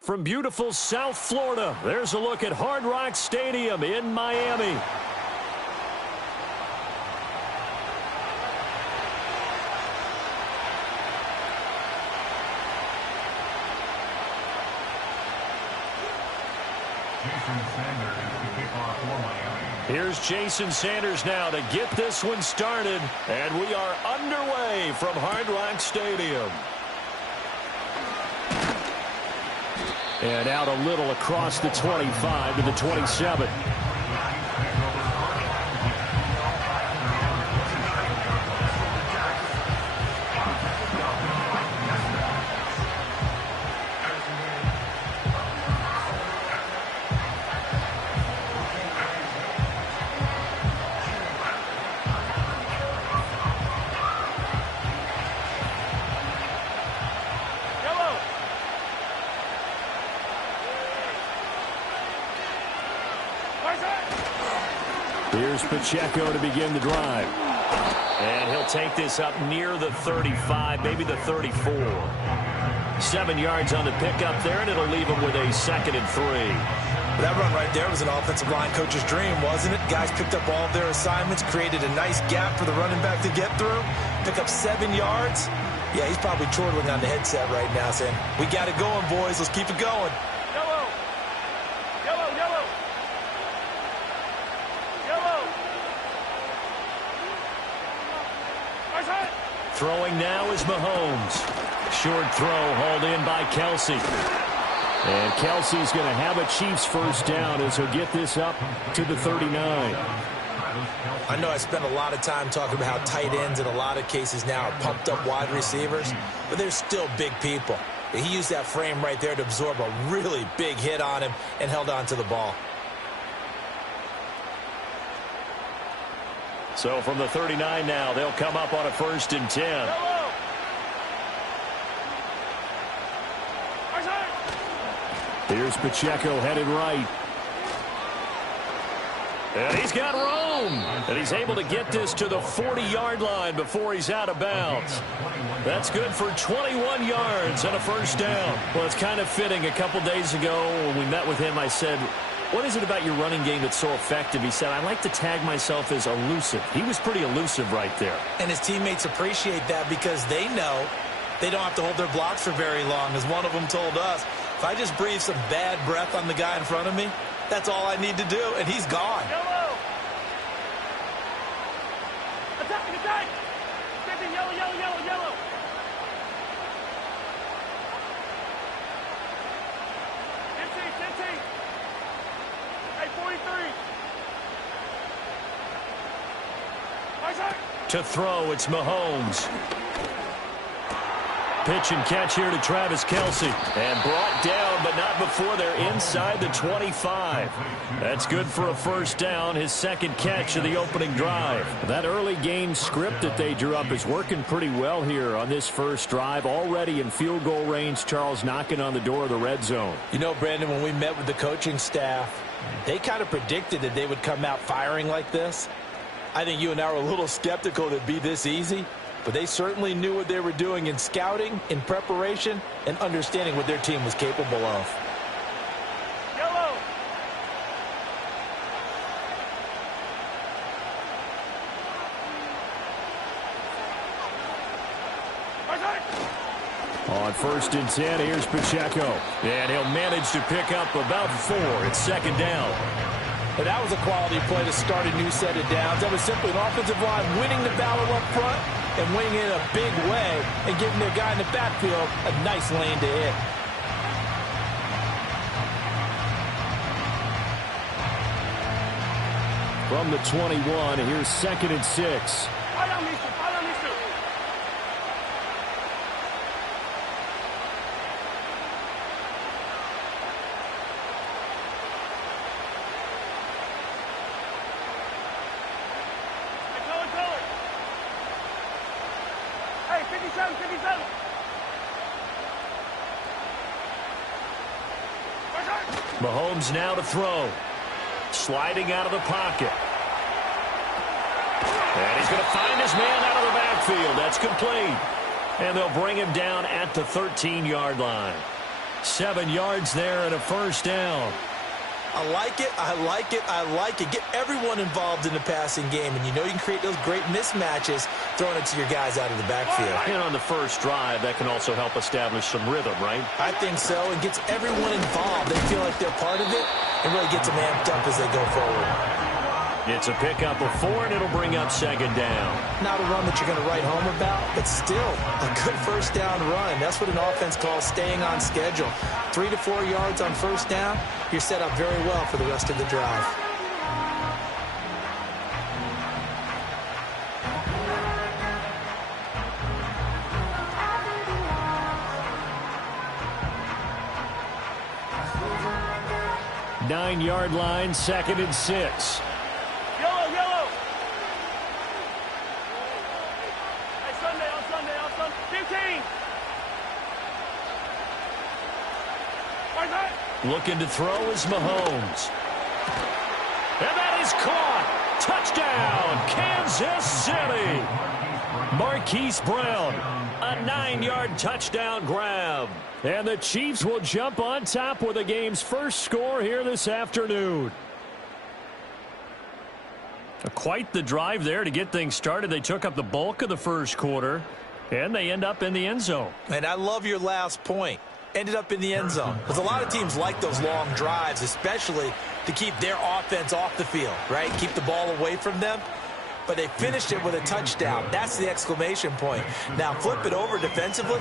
From beautiful South Florida, there's a look at Hard Rock Stadium in Miami. Here's Jason Sanders now to get this one started, and we are underway from Hard Rock Stadium. And out a little across the 25 to the 27. Here's Pacheco to begin the drive. And he'll take this up near the 35, maybe the 34. 7 yards on the pickup there, and it'll leave him with a 2nd and 3. That run right there was an offensive line coach's dream, wasn't it? Guys picked up all of their assignments, created a nice gap for the running back to get through, pick up 7 yards. Yeah, he's probably chortling on the headset right now saying, we got it going, boys. Let's keep it going. Throwing now is Mahomes. Short throw hauled in by Kelsey. And Kelsey's going to have a Chiefs first down as he'll get this up to the 39. I know I spent a lot of time talking about how tight ends in a lot of cases now are pumped up wide receivers, but they're still big people. He used that frame right there to absorb a really big hit on him and held on to the ball. So from the 39 now, they'll come up on a 1st and 10. Here's Pacheco headed right. And he's got room. And he's able to get this to the 40-yard line before he's out of bounds. That's good for 21 yards and a 1st down. Well, it's kind of fitting. A couple days ago when we met with him, I said, what is it about your running game that's so effective? He said, I like to tag myself as elusive. He was pretty elusive right there. And his teammates appreciate that because they know they don't have to hold their blocks for very long. As one of them told us, if I just breathe some bad breath on the guy in front of me, that's all I need to do, and he's gone. Yellow! Attacking, attack! Yellow, yellow, yellow, yellow! To throw, it's Mahomes. Pitch and catch here to Travis Kelce. And brought down, but not before they're inside the 25. That's good for a 1st down, his 2nd catch of the opening drive. That early game script that they drew up is working pretty well here on this first drive. Already in field goal range, Charles knocking on the door of the red zone. You know, Brandon, when we met with the coaching staff, they kind of predicted that they would come out firing like this. I think you and I were a little skeptical that it'd be this easy, but they certainly knew what they were doing in scouting, in preparation, and understanding what their team was capable of. Yellow. On 1st and 10, here's Pacheco. And he'll manage to pick up about 4. It's 2nd down. And that was a quality play to start a new set of downs. That was simply an offensive line winning the battle up front and winning it in a big way and giving their guy in the backfield a nice lane to hit. From the 21, here's 2nd and 6. Mahomes now to throw. Sliding out of the pocket. And he's going to find his man out of the backfield. That's complete. And they'll bring him down at the 13-yard line. 7 yards there and a first down. I like it, I like it, I like it. Get everyone involved in the passing game, and you know you can create those great mismatches throwing it to your guys out of the backfield. And on the first drive, that can also help establish some rhythm, right? I think so. It gets everyone involved. They feel like they're part of it and really gets them amped up as they go forward. It's a pickup of 4, and it'll bring up second down. Not a run that you're going to write home about, but still a good first down run. That's what an offense calls staying on schedule. 3 to 4 yards on first down, you're set up very well for the rest of the drive. Nine-yard line, 2nd and 6. Yellow. Hey, Sunday, on Sunday. 15. Right back. Looking to throw is Mahomes. And that is caught. Touchdown, Kansas City. Marquise Brown, a 9-yard touchdown grab. And the Chiefs will jump on top with the game's first score here this afternoon. Quite the drive there to get things started. They took up the bulk of the first quarter, and they end up in the end zone. And I love your last point. Ended up in the end zone. Because a lot of teams like those long drives, especially to keep their offense off the field, right? Keep the ball away from them. But they finished it with a touchdown. That's the exclamation point. Now flip it over defensively.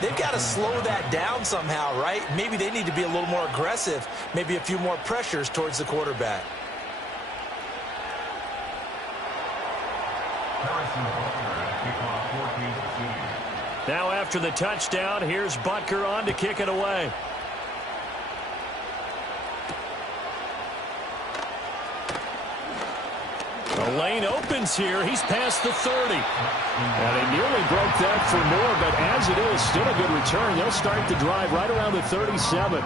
They've got to slow that down somehow, right? Maybe they need to be a little more aggressive. Maybe a few more pressures towards the quarterback. Now after the touchdown, here's Butker on to kick it away. The lane opens here. He's past the 30. And they nearly broke that for more, but as it is, still a good return. They'll start the drive right around the 37.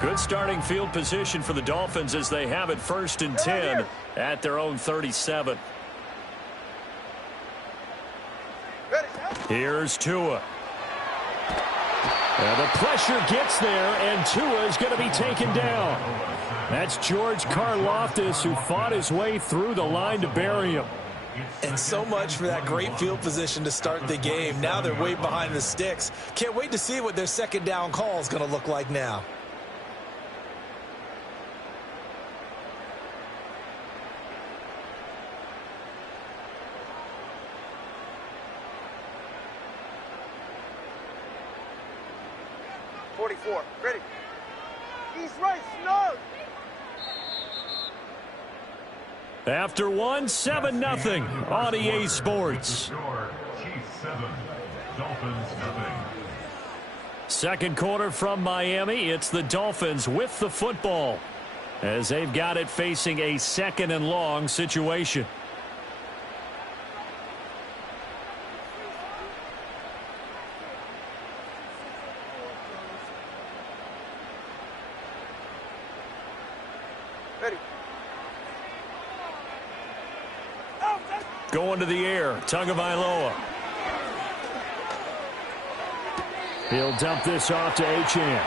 Good starting field position for the Dolphins as they have it 1st and 10 at their own 37. Here's Tua. And the pressure gets there, and Tua is going to be taken down. That's George Karlaftis, who fought his way through the line to bury him. And so much for that great field position to start the game. Now they're way behind the sticks. Can't wait to see what their second down call is going to look like now. Ready. East right, snug. After 1, 7-0 on EA Sports. Second quarter from Miami. It's the Dolphins with the football as they've got it facing a 2nd and long situation. Going to the air, Tagovailoa. He'll dump this off to Achane.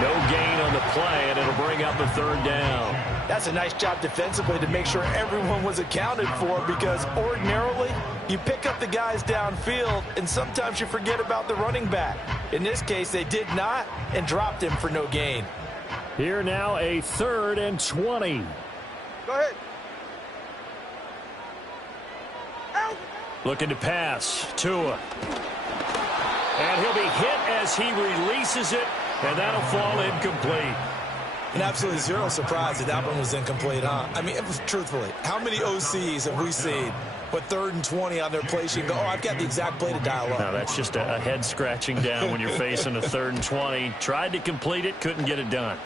No gain on the play, and it'll bring up a 3rd down. That's a nice job defensively to make sure everyone was accounted for, because ordinarily you pick up the guys downfield and sometimes you forget about the running back. In this case, they did not and dropped him for no gain. Here now a 3rd and 20. Go ahead. Looking to pass. Tua. And he'll be hit as he releases it, and that'll fall incomplete. And absolutely zero surprise that one was incomplete, huh? I mean, truthfully, how many OCs have we seen with 3rd and 20 on their play sheet and go, oh, I've got the exact play to dial up? No, that's just a head scratching down when you're facing a 3rd and 20. Tried to complete it, couldn't get it done.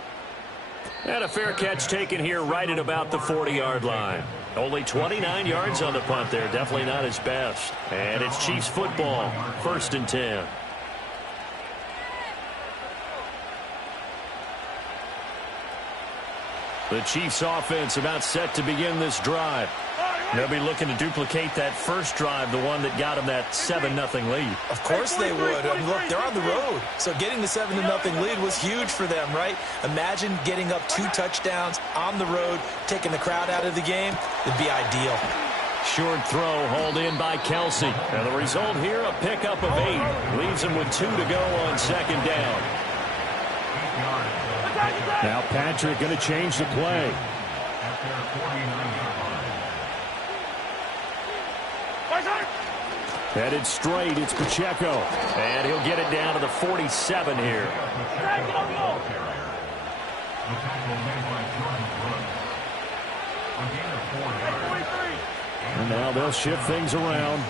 And a fair catch taken here right at about the 40-yard line. Only 29 yards on the punt there. Definitely not his best. And it's Chiefs football. 1st and 10. The Chiefs offense about set to begin this drive. They'll be looking to duplicate that first drive, the one that got them that 7-0 lead. Of course they would. Look, they're on the road. So getting the 7-0 lead was huge for them, right? Imagine getting up 2 touchdowns on the road, taking the crowd out of the game. It'd be ideal. Short throw hauled in by Kelsey. And the result here, a pickup of 8. Leaves him with 2 to go on 2nd down. Now Patrick going to change the play. Headed straight, it's Pacheco. And he'll get it down to the 47 here. And now they'll shift things around.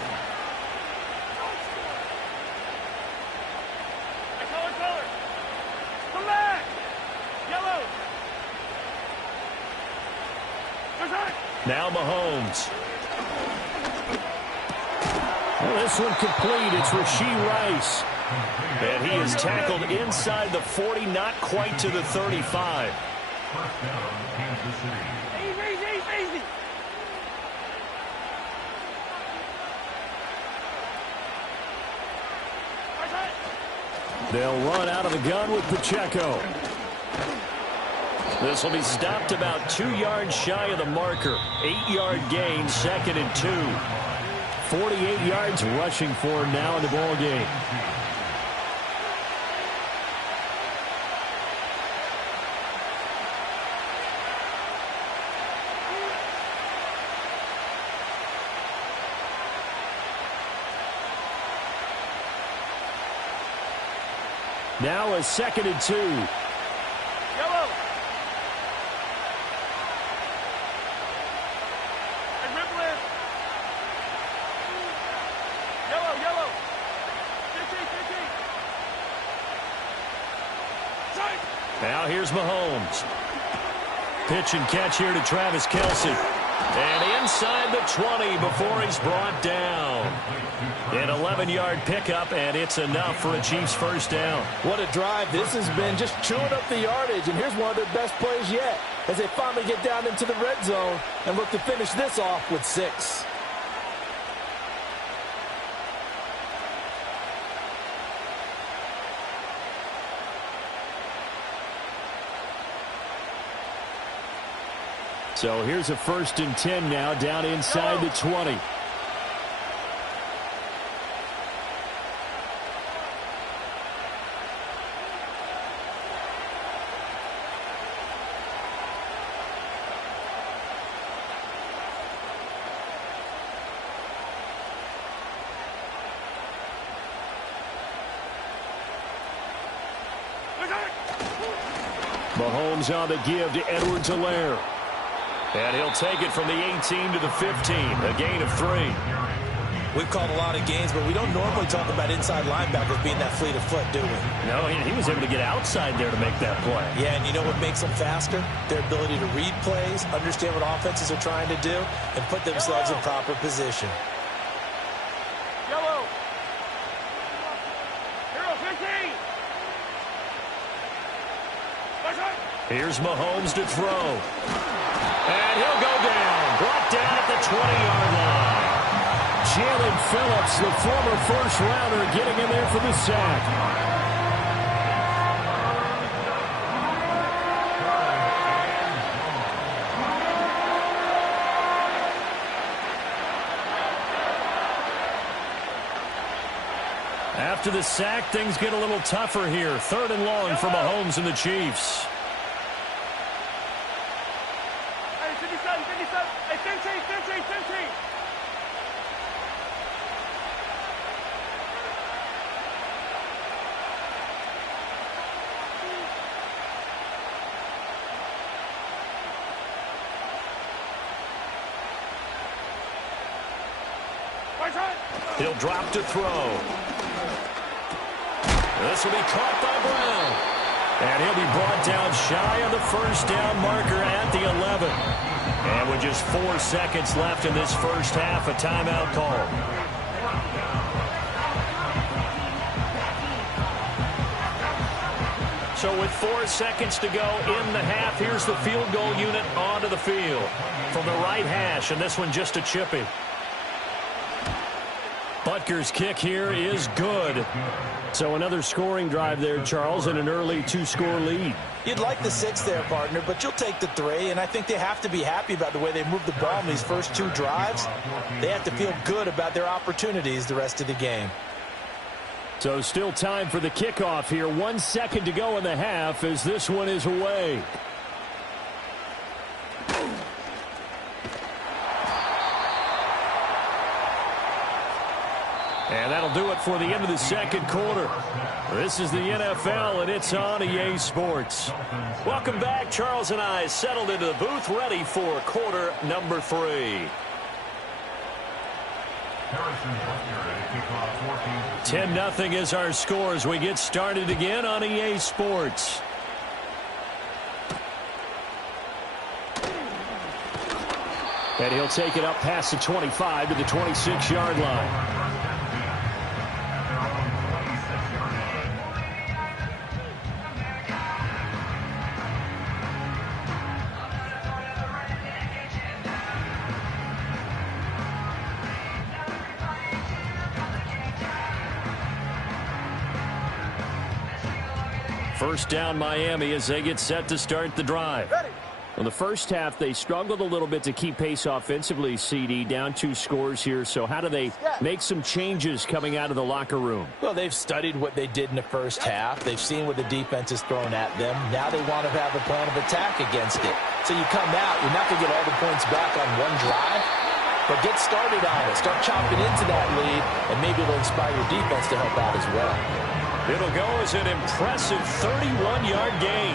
Come back! Yellow! Now Mahomes. Well, this one complete. It's Rashee Rice. And he is tackled inside the 40, not quite to the 35. Easy. They'll run out of the gun with Pacheco. This will be stopped about 2 yards shy of the marker. 8-yard gain, 2nd and 2. 48 yards rushing for him now in the ball game. Now a 2nd and 2. Yellow! And Ripley! Yellow! 15! Now here's Mahomes. Pitch and catch here to Travis Kelsey. And inside the 20 before he's brought down. An 11-yard pickup, and it's enough for a Chiefs 1st down. What a drive this has been, just chewing up the yardage. And here's one of their best plays yet as they finally get down into the red zone and look to finish this off with 6. So here's a 1st and 10 now down inside the 20. Mahomes on the give to Edwards-Helaire. And he'll take it from the 18 to the 15, a gain of 3. We've called a lot of games, but we don't normally talk about inside linebackers being that fleet of foot, do we? No, he was able to get outside there to make that play. Yeah, and you know what makes them faster? Their ability to read plays, understand what offenses are trying to do, and put themselves in proper position. Yellow! Hero 15! Here's Mahomes to throw. And he'll go down. Brought down at the 20-yard line. Jalen Phillips, the former first-rounder, getting in there for the sack. After the sack, things get a little tougher here. 3rd and long for Mahomes and the Chiefs. Hey, 57, 57. Hey, 15. He'll drop to throw. This will be caught by Brown. And he'll be brought down shy of the first down marker at the 11. And with just 4 seconds left in this first half, a timeout call. So with 4 seconds to go in the half, here's the field goal unit onto the field. From the right hash, and this one just a chippy. Butker's kick here is good. So another scoring drive there, Charles, and an early 2-score lead. You'd like the 6 there, partner, but you'll take the 3, and I think they have to be happy about the way they moved the ball in these first 2 drives. They have to feel good about their opportunities the rest of the game. So still time for the kickoff here. 1 second to go in the half as this one is away. And that'll do it for the end of the second quarter. This is the NFL, and it's on EA Sports. Welcome back. Charles and I settled into the booth, ready for quarter number 3. 10-0 is our score as we get started again on EA Sports. And he'll take it up past the 25 to the 26-yard line. First down Miami as they get set to start the drive. In the first half, they struggled a little bit to keep pace offensively, CD, down 2 scores here. So how do they make some changes coming out of the locker room? Well, they've studied what they did in the first half. They've seen what the defense has thrown at them. Now they want to have a plan of attack against it. So you come out, you're not going to get all the points back on one drive, but get started on it. Start chopping into that lead, and maybe it'll inspire your defense to help out as well. It'll go as an impressive 31-yard gain.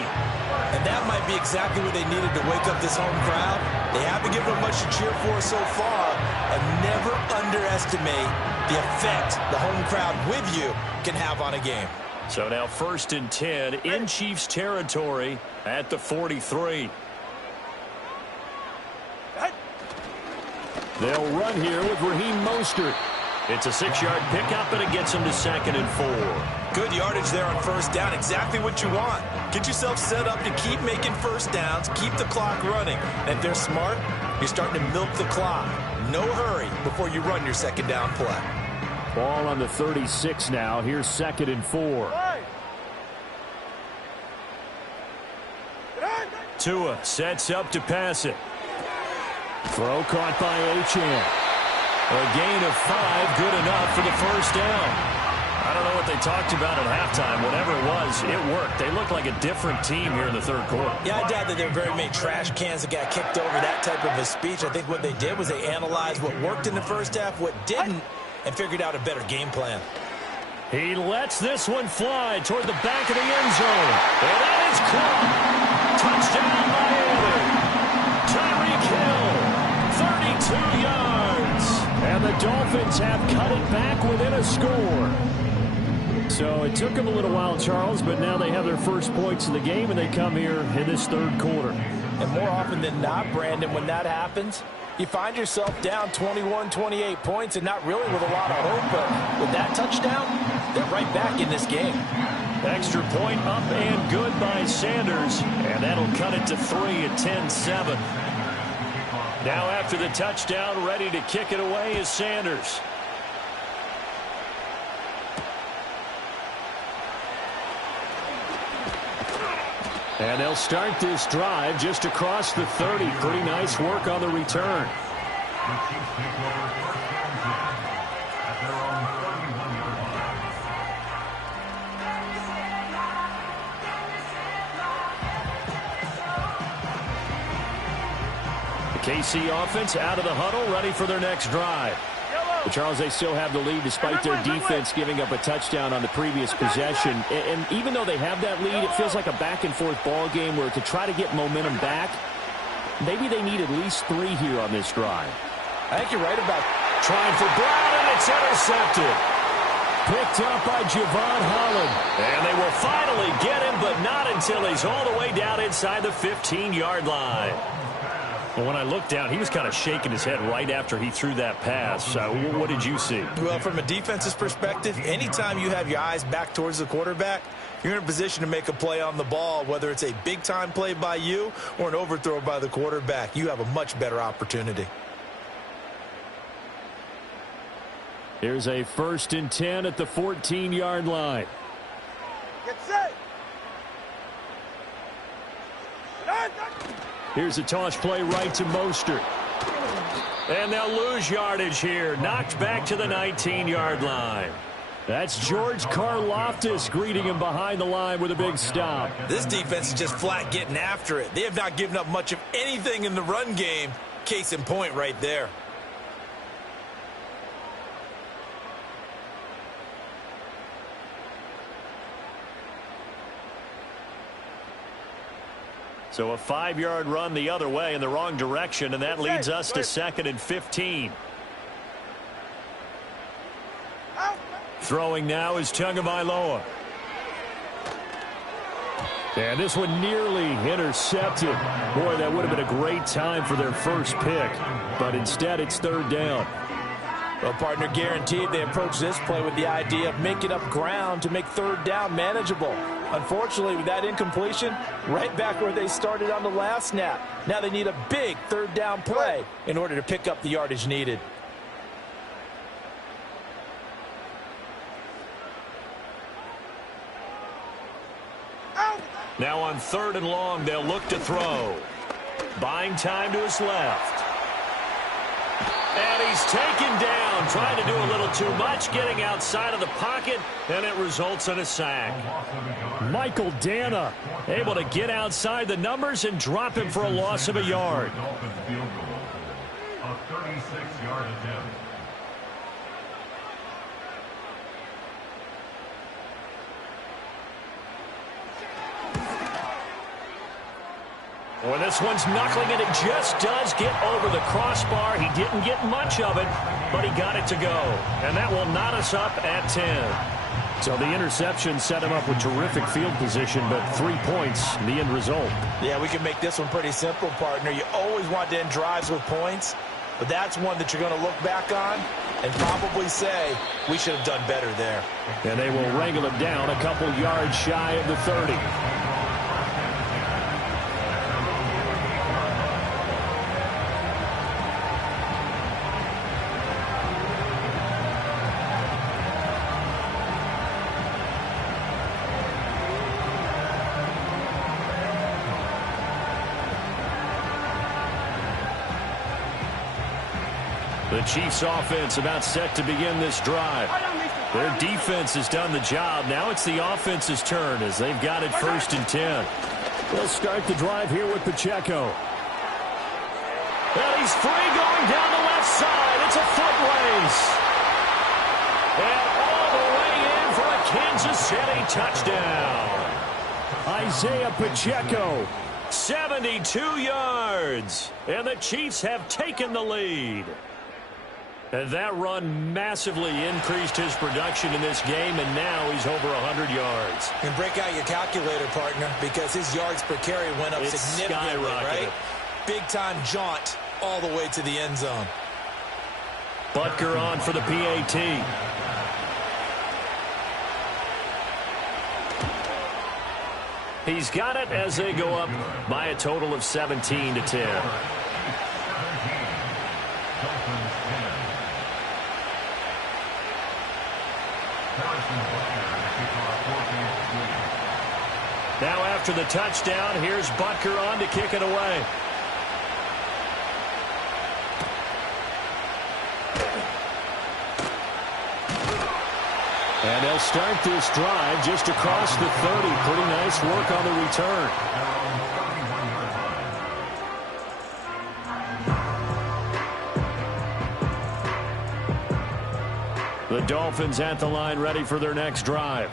And that might be exactly what they needed to wake up this home crowd. They haven't given them much to cheer for so far, and never underestimate the effect the home crowd with you can have on a game. So now 1st and 10 in Chiefs territory at the 43. They'll run here with Raheem Mostert. It's a 6-yard pickup, and it gets them to 2nd and 4. Good yardage there on first down. Exactly what you want. Get yourself set up to keep making first downs, keep the clock running. And if they're smart, you're starting to milk the clock. No hurry before you run your second down play. Ball on the 36 now. Here's 2nd and 4. Tua sets up to pass it. Throw caught by Achane. A gain of 5, good enough for the first down. I don't know what they talked about at halftime. Whatever it was, it worked. They looked like a different team here in the third quarter. Yeah, I doubt that there were very many trash cans that got kicked over, that type of a speech. I think what they did was they analyzed what worked in the first half, what didn't, and figured out a better game plan. He lets this one fly toward the back of the end zone. And that is caught. Touchdown, Miami. Tyreek Hill, 32 yards. And the Dolphins have cut it back within a score. So it took them a little while, Charles, but now they have their first points of the game, and they come here in this third quarter. And more often than not, Brandon, when that happens, you find yourself down 21, 28 points and not really with a lot of hope, but with that touchdown, they're right back in this game. Extra point up and good by Sanders, and that'll cut it to 3 at 10-7. Now after the touchdown, ready to kick it away is Sanders. And they'll start this drive just across the 30. Pretty nice work on the return. The KC offense out of the huddle, ready for their next drive. But Charles, they still have the lead despite their defense giving up a touchdown on the previous possession. And even though they have that lead, it feels like a back-and-forth ball game where to try to get momentum back, maybe they need at least 3 here on this drive. I think you're right about trying for Brown, and it's intercepted. picked up by Javon Holland. And they will finally get him, but not until he's all the way down inside the 15-yard line. Well, when I looked down, he was kind of shaking his head right after he threw that pass. What did you see? Well, from a defense's perspective, anytime you have your eyes back towards the quarterback, you're in a position to make a play on the ball, whether it's a big-time play by you or an overthrow by the quarterback. You have a much better opportunity. Here's a 1st and 10 at the 14-yard line. Get set. Here's a toss play right to Mostert. And they'll lose yardage here. Knocked back to the 19-yard line. That's George Karlaftis greeting him behind the line with a big stop. This defense is just flat getting after it. They have not given up much of anything in the run game. Case in point right there. So a 5-yard run the other way in the wrong direction, and that leads us to 2nd and 15. Throwing now is Tagovailoa. And this one nearly intercepted. Boy, that would have been a great time for their first pick. But instead, it's 3rd down. Well, partner, guaranteed they approach this play with the idea of making up ground to make 3rd down manageable. Unfortunately, with that incompletion, right back where they started on the last snap. Now they need a big 3rd down play in order to pick up the yardage needed. Now on 3rd and long, they'll look to throw. Buying time to his left. And he's taken down, trying to do a little too much, getting outside of the pocket, and it results in a sack. Michael Dana able to get outside the numbers and drop him for a loss of a yard. A 36-yard attempt. Well, this one's knuckling it. It just does get over the crossbar. He didn't get much of it, but he got it to go. And that will knot us up at 10. So the interception set him up with terrific field position, but 3 points, the end result. Yeah, we can make this one pretty simple, partner. You always want to end drives with points, but that's one that you're going to look back on and probably say, we should have done better there. And they will wrangle him down a couple yards shy of the 30. The Chiefs offense about set to begin this drive. Their defense has done the job. Now it's the offense's turn as they've got it 1st and 10. They'll start the drive here with Pacheco. And he's free going down the left side. It's a foot race. And all the way in for a Kansas City touchdown. Isaiah Pacheco. 72 yards. And the Chiefs have taken the lead. And that run massively increased his production in this game, and now he's over 100 yards. And break out your calculator, partner, because his yards per carry went up significantly, right? Big-time jaunt all the way to the end zone. Butker on for the PAT. He's got it as they go up by a total of 17-10. Now after the touchdown, here's Butker on to kick it away. And they'll start this drive just across the 30. Pretty nice work on the return. The Dolphins at the line ready for their next drive.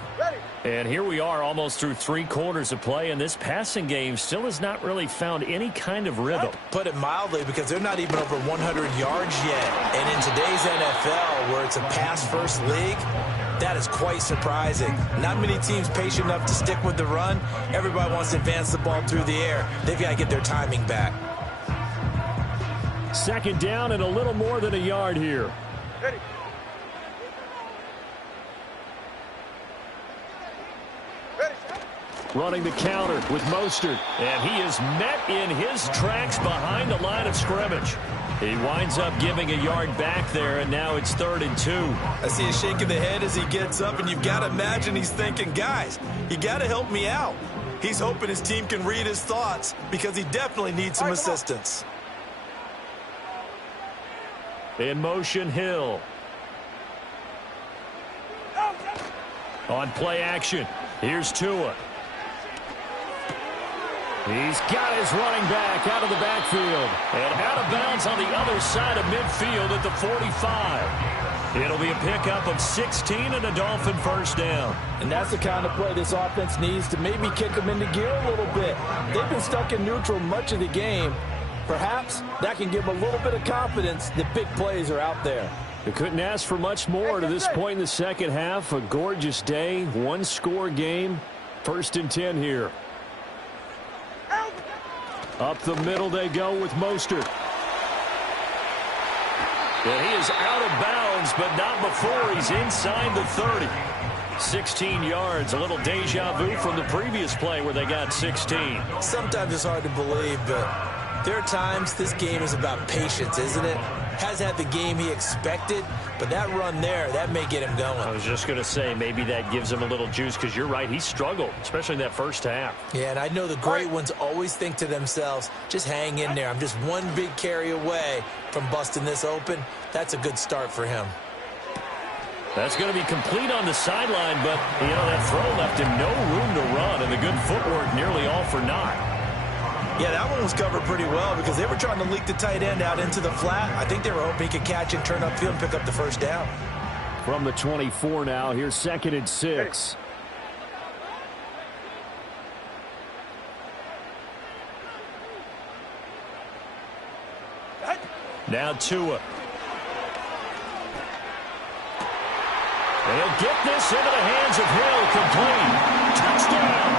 And here we are almost through 3 quarters of play, and this passing game still has not really found any kind of rhythm. Put it mildly, because they're not even over 100 yards yet. And in today's NFL, where it's a pass-first league, That is quite surprising. Not many teams patient enough to stick with the run. Everybody wants to advance the ball through the air. They've got to get their timing back. Second down and a little more than a yard here. Ready. Running the counter with Mostert. And he is met in his tracks behind the line of scrimmage. He winds up giving a yard back there, and now it's 3rd and 2. I see a shake of the head as he gets up, and you've got to imagine he's thinking, guys, you got to help me out. He's hoping his team can read his thoughts because he definitely needs some assistance. In motion, Hill. On play action, here's Tua. He's got his running back out of the backfield. And out of bounds on the other side of midfield at the 45. It'll be a pickup of 16 and a Dolphin first down. And that's the kind of play this offense needs to maybe kick them into gear a little bit. They've been stuck in neutral much of the game. Perhaps that can give them a little bit of confidence that big plays are out there. They couldn't ask for much more to this point in the second half. A gorgeous day, one-score game. 1st and 10 here. Up the middle they go with Mostert. And he is out of bounds, but not before he's inside the 30. 16 yards, a little deja vu from the previous play where they got 16. Sometimes it's hard to believe, but there are times this game is about patience, isn't it? Has had the game he expected, but that run there, that may get him going. I was just going to say, maybe that gives him a little juice, because you're right, he struggled, especially in that first half. Yeah, and I know the great ones always think to themselves, just hang in there. I'm just one big carry away from busting this open. That's a good start for him. That's going to be complete on the sideline, but, you know, that throw left him no room to run, and the good footwork nearly all for naught. Yeah, that one was covered pretty well because they were trying to leak the tight end out into the flat. I think they were hoping he could catch and turn upfield and pick up the first down. From the 24 now, here's 2nd and 6. Now Tua. They'll get this into the hands of Hill, complete. Touchdown!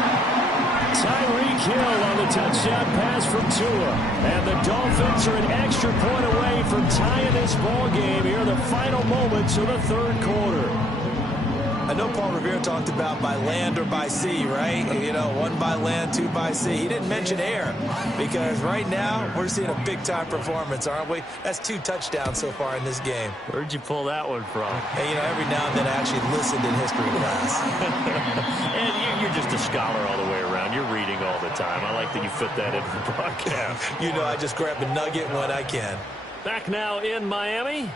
Tyreek Hill on the touchdown pass from Tua. And the Dolphins are an extra point away from tying this ball game here in the final moments of the 3rd quarter. I know Paul Revere talked about by land or by sea, right? You know, 1 by land, 2 by sea. He didn't mention air because right now we're seeing a big-time performance, aren't we? That's 2 touchdowns so far in this game. Where'd you pull that one from? Hey, you know, every now and then I actually listened in history class. And you're just a scholar all the way around. You're reading all the time. I like that you fit that into the broadcast. You know, I just grab a nugget when I can. Back now in Miami,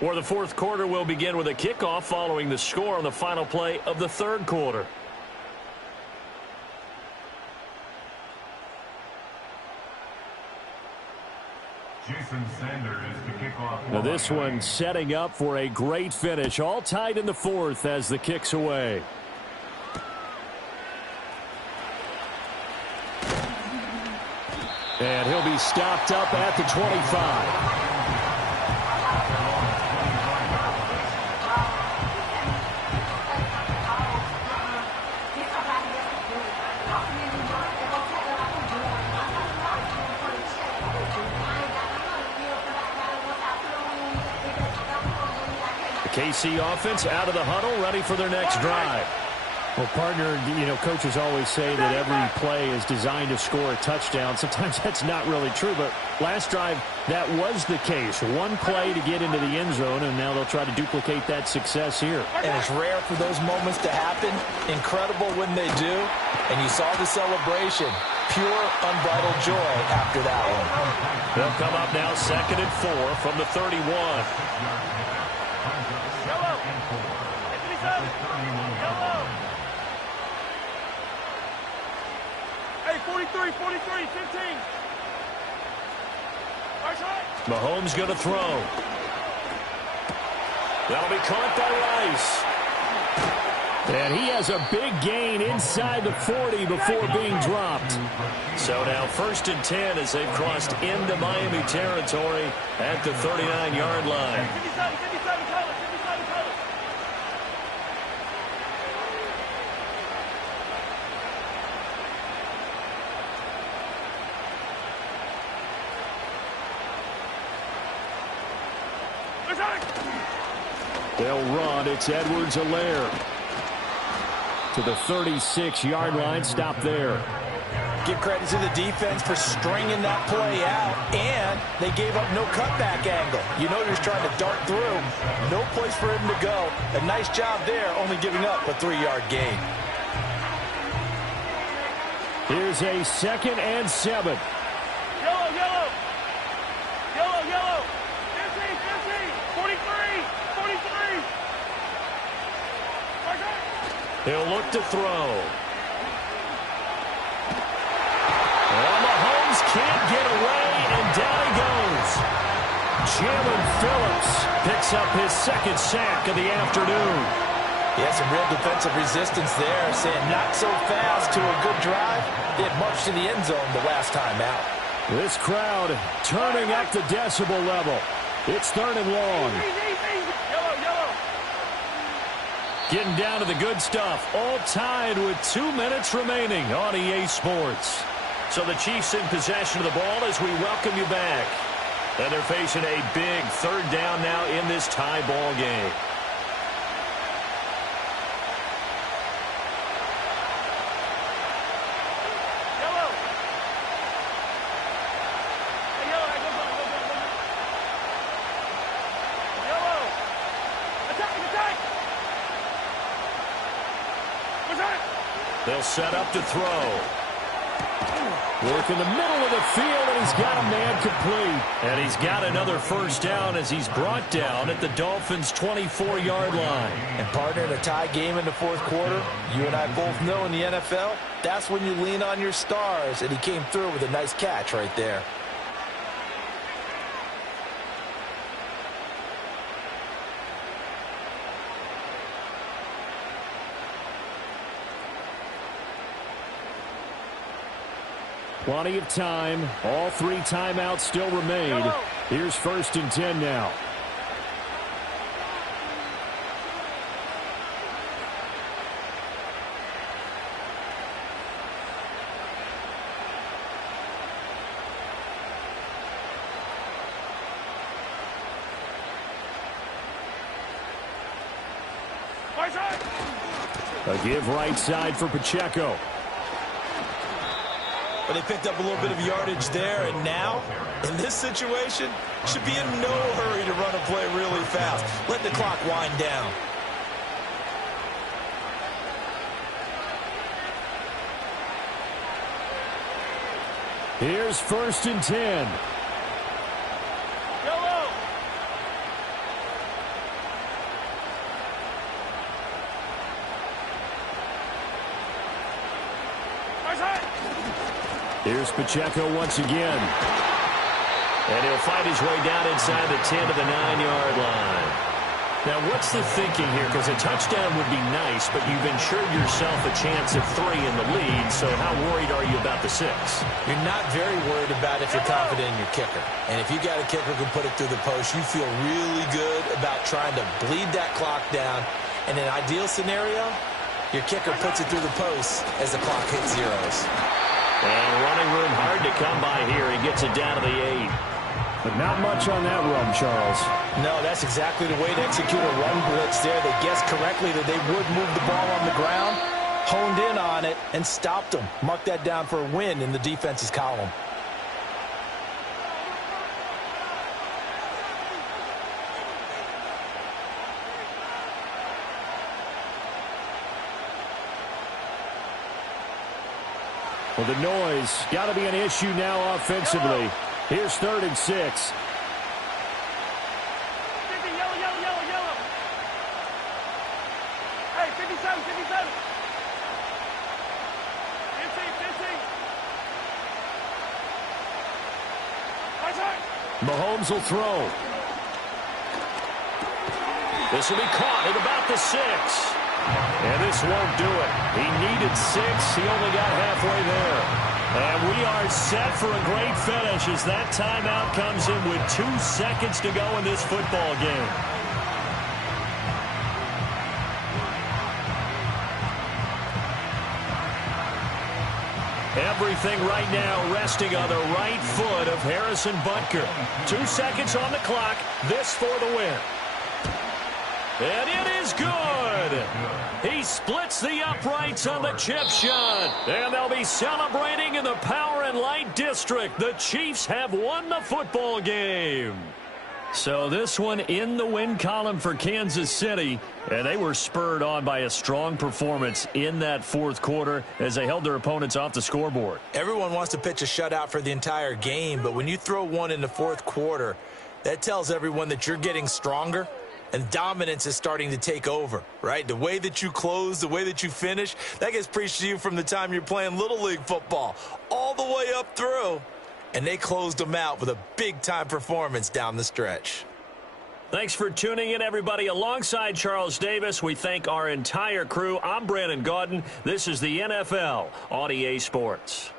where the 4th quarter will begin with a kickoff following the score on the final play of the 3rd quarter. Jason Sanders to kick off. Now this one setting up for a great finish. All tied in the 4th as the kick's away. And he'll be stopped up at the 25. KC offense out of the huddle, ready for their next drive. Well, partner, you know, coaches always say that every play is designed to score a touchdown. Sometimes that's not really true, but last drive, that was the case. One play to get into the end zone, and now they'll try to duplicate that success here. And it's rare for those moments to happen. Incredible when they do. And you saw the celebration. Pure, unbridled joy after that one. They'll come up now 2nd and 4 from the 31. Hey, 43, 15. Mahomes going to throw. That'll be caught by Rice. And he has a big gain inside the 40 before being dropped. So now 1st and 10 as they've crossed into Miami territory at the 39-yard line. 57, color. They'll run. It's Edwards-Helaire to the 36-yard line. Stop there. Give credit to the defense for stringing that play out, and they gave up no cutback angle. You know you're trying to dart through. No place for him to go. A nice job there, only giving up a 3-yard gain. Here's a 2nd and 7. Yellow, yellow. Yellow, yellow. 15, 15. 43, 43. He'll look to throw. Well, Mahomes can't get away, and down he goes. Jalen Phillips picks up his 2nd sack of the afternoon. He had some real defensive resistance there, saying not so fast to a good drive. They had marched to the end zone the last time out. This crowd turning up the decibel level. It's 3rd and long. Yellow, yellow. Getting down to the good stuff. All tied with 2 minutes remaining on EA Sports. So the Chiefs in possession of the ball as we welcome you back. And they're facing a big 3rd down now in this tie ball game. Yellow. Hey, yellow. Hey, go. Yellow. Attack, attack. Attack. They'll set up to throw. Work in the middle of the field, and he's got a man complete. And he's got another 1st down as he's brought down at the Dolphins' 24-yard line. And partner, in a tie game in the 4th quarter, you and I both know in the NFL, that's when you lean on your stars, and he came through with a nice catch right there. Plenty of time. All 3 timeouts still remain. Here's 1st and 10 now. A give right side for Pacheco. But they picked up a little bit of yardage there, and now, in this situation, should be in no hurry to run a play really fast. Let the clock wind down. Here's 1st and 10. Yellow. Here's Pacheco once again. And he'll fight his way down inside the 10 to the 9-yard line. Now, what's the thinking here? Because a touchdown would be nice, but you've ensured yourself a chance of 3 in the lead, so how worried are you about the 6? You're not very worried about if you're confident in your kicker. And if you got a kicker who can put it through the post, you feel really good about trying to bleed that clock down. In an ideal scenario, your kicker puts it through the post as the clock hits zeros. And running room hard to come by here. He gets it down to the 8. But not much on that run, Charles. No, that's exactly the way to execute a run blitz there. They guessed correctly that they would move the ball on the ground, honed in on it, and stopped them. Mark that down for a win in the defense's column. Well, the noise got to be an issue now offensively. Here's 3rd and 6. 50, yellow, yellow, yellow, yellow. Hey, 57, 57. 15, 15. Mahomes will throw. This will be caught at about the 6. And this won't do it. He needed 6. He only got halfway there. And we are set for a great finish as that timeout comes in with 2 seconds to go in this football game. Everything right now resting on the right foot of Harrison Butker. 2 seconds on the clock. This for the win. And it is good. He splits the uprights on the chip shot. And they'll be celebrating in the Power and Light District. The Chiefs have won the football game. So this one in the win column for Kansas City. And they were spurred on by a strong performance in that fourth quarter as they held their opponents off the scoreboard. Everyone wants to pitch a shutout for the entire game, but when you throw one in the fourth quarter, that tells everyone that you're getting stronger and dominance is starting to take over, right? The way that you close, the way that you finish, that gets preached to you from the time you're playing Little League football all the way up through. And they closed them out with a big-time performance down the stretch. Thanks for tuning in, everybody. Alongside Charles Davis, we thank our entire crew. I'm Brandon Gaudin. This is the NFL on EA Sports.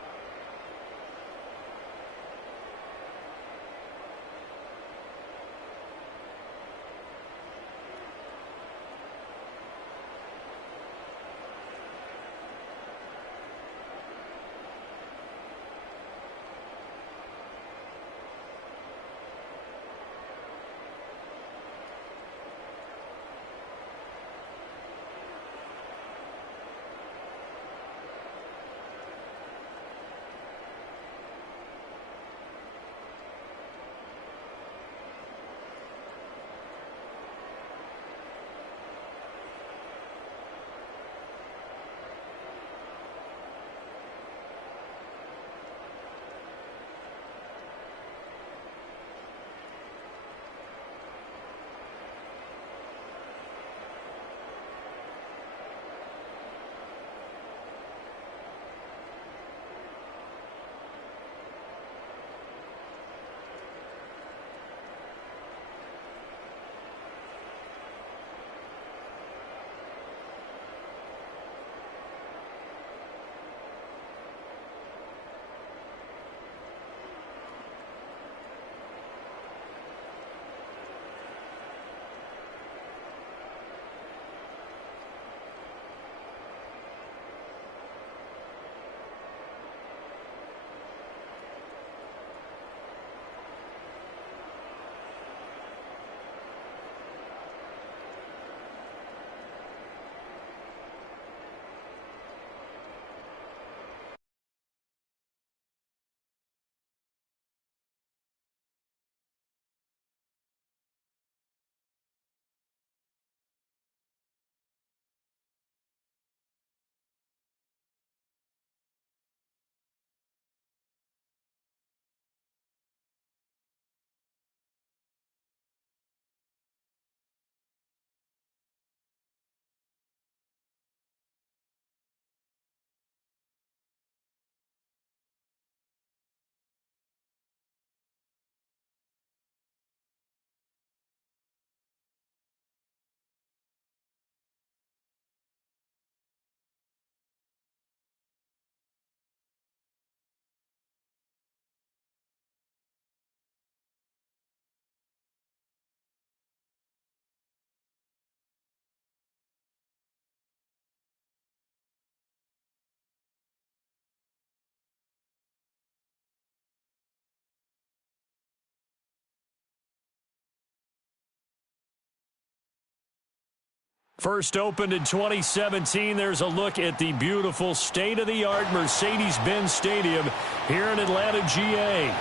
First opened in 2017, there's a look at the beautiful state-of-the-art Mercedes-Benz Stadium here in Atlanta, GA.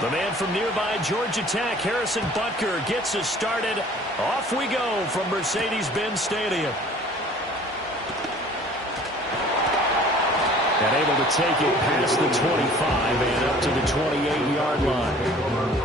The man from nearby Georgia Tech, Harrison Butker, gets us started. Off we go from Mercedes-Benz Stadium. And able to take it past the 25 and up to the 28-yard line.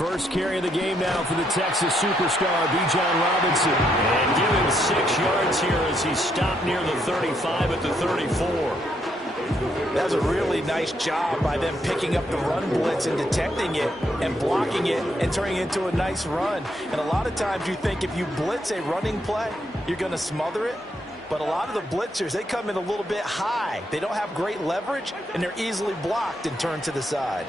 First carry of the game now for the Texas superstar, Bijan Robinson. And give him 6 yards here as he stopped near the 35 at the 34. That's a really nice job by them picking up the run blitz and detecting it and blocking it and turning it into a nice run. And a lot of times you think if you blitz a running play, you're going to smother it. But a lot of the blitzers, they come in a little bit high. They don't have great leverage, and they're easily blocked and turned to the side.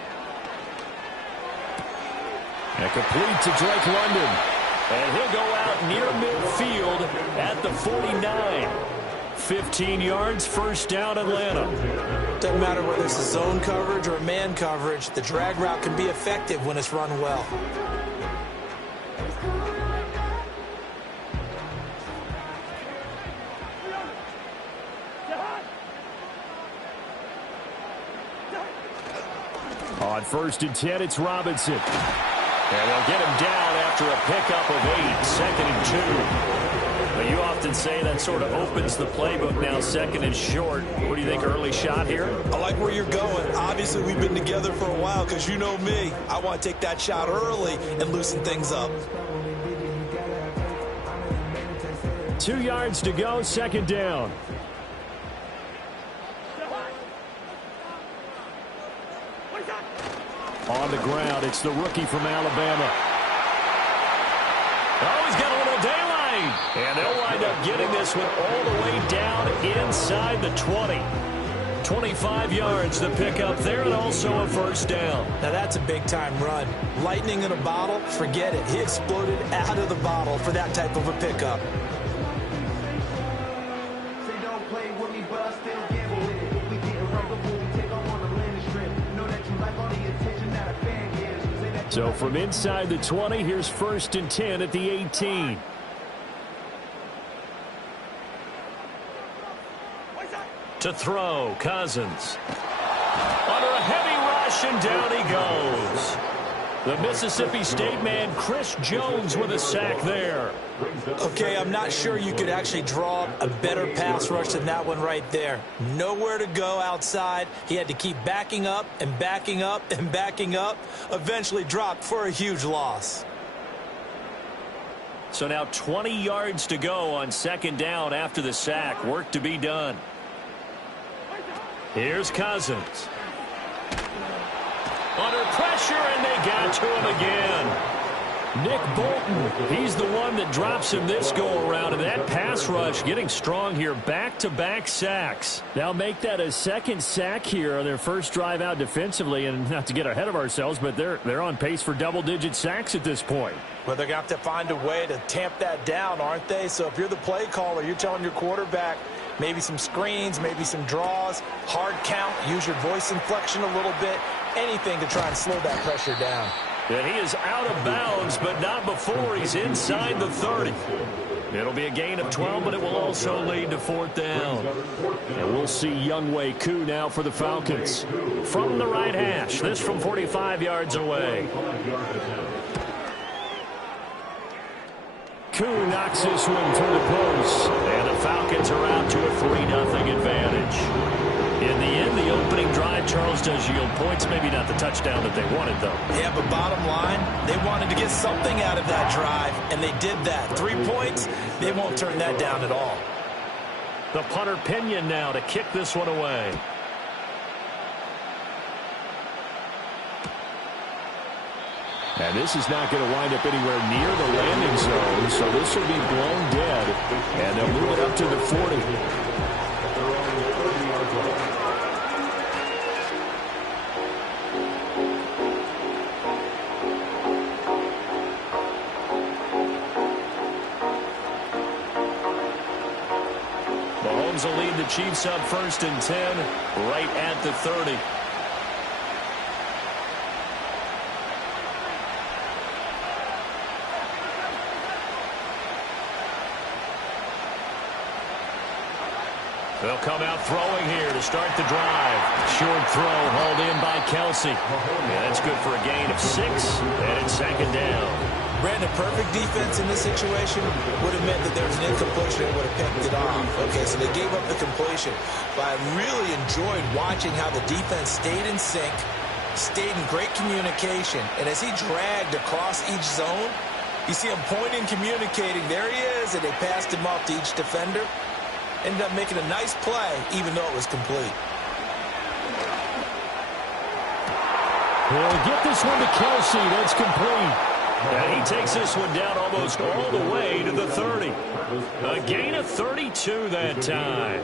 And complete to Drake London. And he'll go out near midfield at the 49. 15 yards, first down, Atlanta. Doesn't matter whether it's a zone coverage or man coverage, the drag route can be effective when it's run well. On 1st and 10, it's Robinson. And they'll get him down after a pickup of 8, 2nd and 2. But you often say that sort of opens the playbook now, 2nd and short. What do you think, early shot here? I like where you're going. Obviously, we've been together for a while because you know me. I want to take that shot early and loosen things up. 2 yards to go, 2nd down. On the ground, it's the rookie from Alabama. Oh, he's got a little daylight. And they'll wind up getting this one all the way down inside the 20. 25 yards to pick up there, and also a first down. Now that's a big-time run. Lightning in a bottle, forget it. He exploded out of the bottle for that type of a pickup. So from inside the 20, here's 1st and 10 at the 18. To throw, Cousins. Under a heavy rush, and down he goes. The Mississippi State man, Chris Jones, with a sack there. Okay, I'm not sure you could actually draw a better pass rush than that one right there. Nowhere to go outside. He had to keep backing up and backing up and backing up. Eventually dropped for a huge loss. So now 20 yards to go on 2nd down after the sack. Work to be done. Here's Cousins. Under pressure, and they got to him again. Nick Bolton, he's the one that drops him this go-around, and that pass rush getting strong here. Back-to-back sacks. They'll make that a 2nd sack here on their first drive out defensively, and not to get ahead of ourselves, but they're on pace for double-digit sacks at this point. Well, they're going to have to find a way to tamp that down, aren't they? So if you're the play caller, you're telling your quarterback maybe some screens, maybe some draws, hard count, use your voice inflection a little bit, anything to try and slow that pressure down. And he is out of bounds, but not before he's inside the 30. It'll be a gain of 12, but it will also lead to 4th down. And we'll see Younghoe Koo now for the Falcons. From the right hash, this from 45 yards away. Koo knocks this one through the post. And the Falcons are out to a 3-0 advantage. In the end, the opening drive, Charles, does yield points. Maybe not the touchdown that they wanted, though. Yeah, but bottom line, they wanted to get something out of that drive, and they did that. 3 points, they won't turn that down at all. The punter Pinion now to kick this one away. And this is not going to wind up anywhere near the landing zone, so this will be blown dead, and they'll move it up to the 40. Mahomes will lead the Chiefs up 1st and 10, right at the 30. They'll come out throwing here to start the drive. Short throw hauled in by Kelsey. Yeah, that's good for a gain of 6, and it's 2nd down. Brandon, perfect defense in this situation would have meant that there was an incompletion and would have picked it off. Okay, so they gave up the completion. But I really enjoyed watching how the defense stayed in sync, stayed in great communication, and as he dragged across each zone, you see him pointing, communicating. There he is, and they passed him off to each defender. Ended up making a nice play, even though it was complete. He'll get this one to Kelsey. That's complete. And he takes this one down almost all the way to the 30. A gain of 32 that time.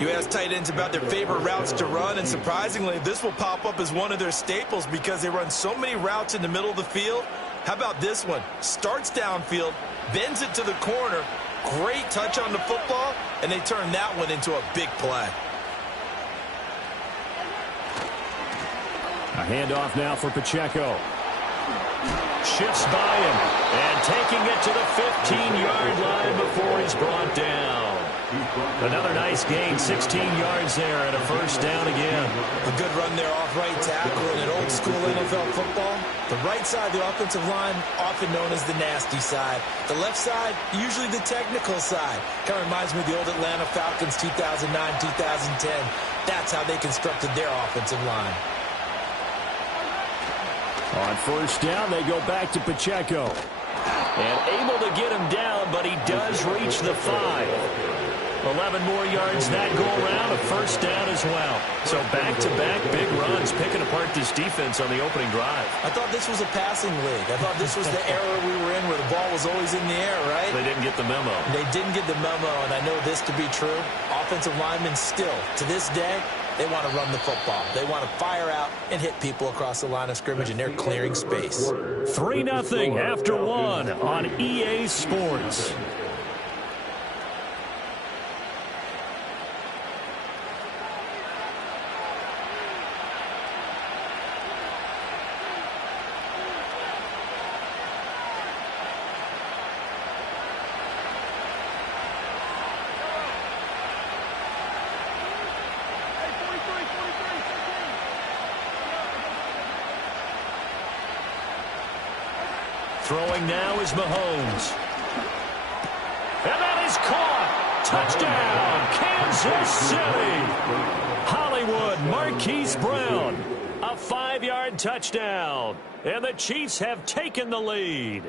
You ask tight ends about their favorite routes to run, and surprisingly, this will pop up as one of their staples because they run so many routes in the middle of the field. How about this one? Starts downfield, bends it to the corner, great touch on the football, and they turn that one into a big play. A handoff now for Pacheco. Shifts by him and taking it to the 15-yard line before he's brought down. Another nice gain, 16 yards there and a first down again. A good run there off right tackle in an old-school NFL football. The right side of the offensive line, often known as the nasty side. The left side, usually the technical side. Kind of reminds me of the old Atlanta Falcons 2009-2010. That's how they constructed their offensive line. On first down, they go back to Pacheco. And able to get him down, but he does reach the 5. 11 more yards that go around, a first down as well. So back-to-back big runs, picking apart this defense on the opening drive. I thought this was a passing league. I thought this was the era we were in where the ball was always in the air, right? They didn't get the memo. They didn't get the memo, and I know this to be true. Offensive linemen still, to this day, they want to run the football. They want to fire out and hit people across the line of scrimmage, and they're clearing space. 3-0 after 1 on EA Sports. Throwing now is Mahomes. And that is caught. Touchdown, Kansas City. Hollywood, Marquise Brown. A 5-yard touchdown. And the Chiefs have taken the lead.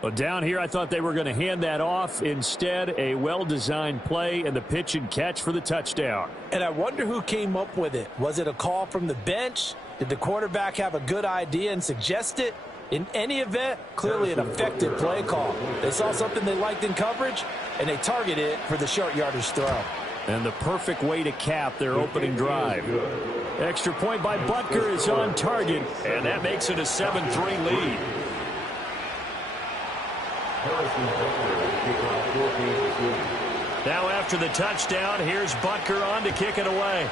Well, down here, I thought they were going to hand that off. Instead, a well-designed play and the pitch and catch for the touchdown. And I wonder who came up with it. Was it a call from the bench? Did the quarterback have a good idea and suggest it? In any event, clearly an effective play call. They saw something they liked in coverage, and they targeted it for the short yardage throw. And the perfect way to cap their opening drive. Extra point by Butker is on target, and that makes it a 7-3 lead. Now after the touchdown, here's Butker on to kick it away.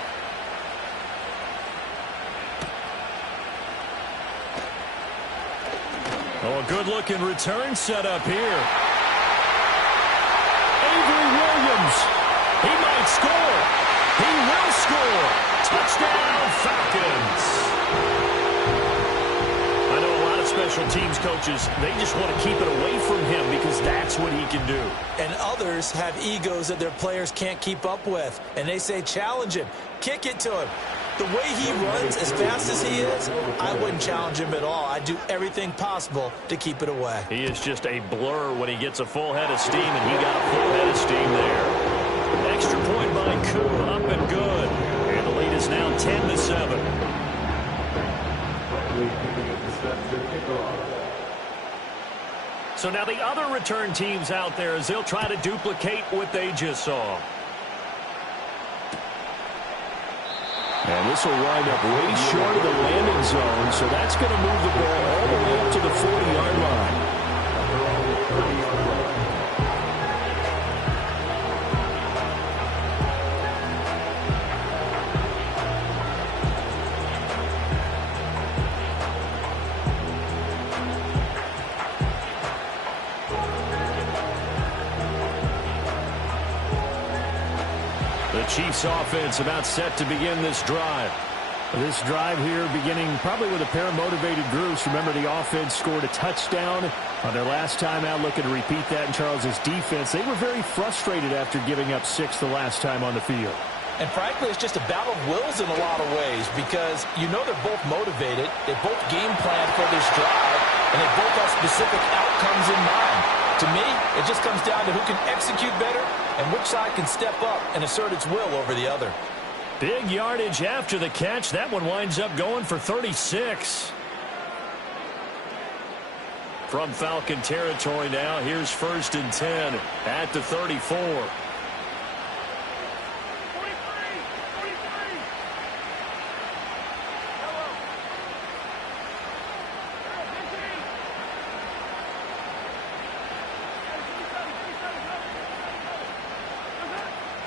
Oh, a good-looking return set up here. Avery Williams. He might score. He will score. Touchdown, Falcons. I know a lot of special teams coaches, they just want to keep it away from him because that's what he can do. And others have egos that their players can't keep up with. And they say, challenge him. Kick it to him. The way he runs as fast as he is, I wouldn't challenge him at all. I'd do everything possible to keep it away. He is just a blur when he gets a full head of steam, and he got a full head of steam there. Extra point by Koo, up and good. And the lead is now 10-7. So now the other return teams out there as they'll try to duplicate what they just saw. And this will wind up way short of the landing zone, so that's going to move the ball all the way up to the 40-yard line. The Chiefs offense about set to begin this drive. This drive here beginning probably with a pair of motivated groups. Remember, the offense scored a touchdown on their last time out, looking to repeat that in Charles's defense. They were very frustrated after giving up 6 the last time on the field. And frankly, it's just a battle of wills in a lot of ways because you know they're both motivated, they both game plan for this drive, and they both have specific outcomes in mind. To me, it just comes down to who can execute better and which side can step up and assert its will over the other. Big yardage after the catch. That one winds up going for 36. From Falcon territory now, here's 1st and 10 at the 34.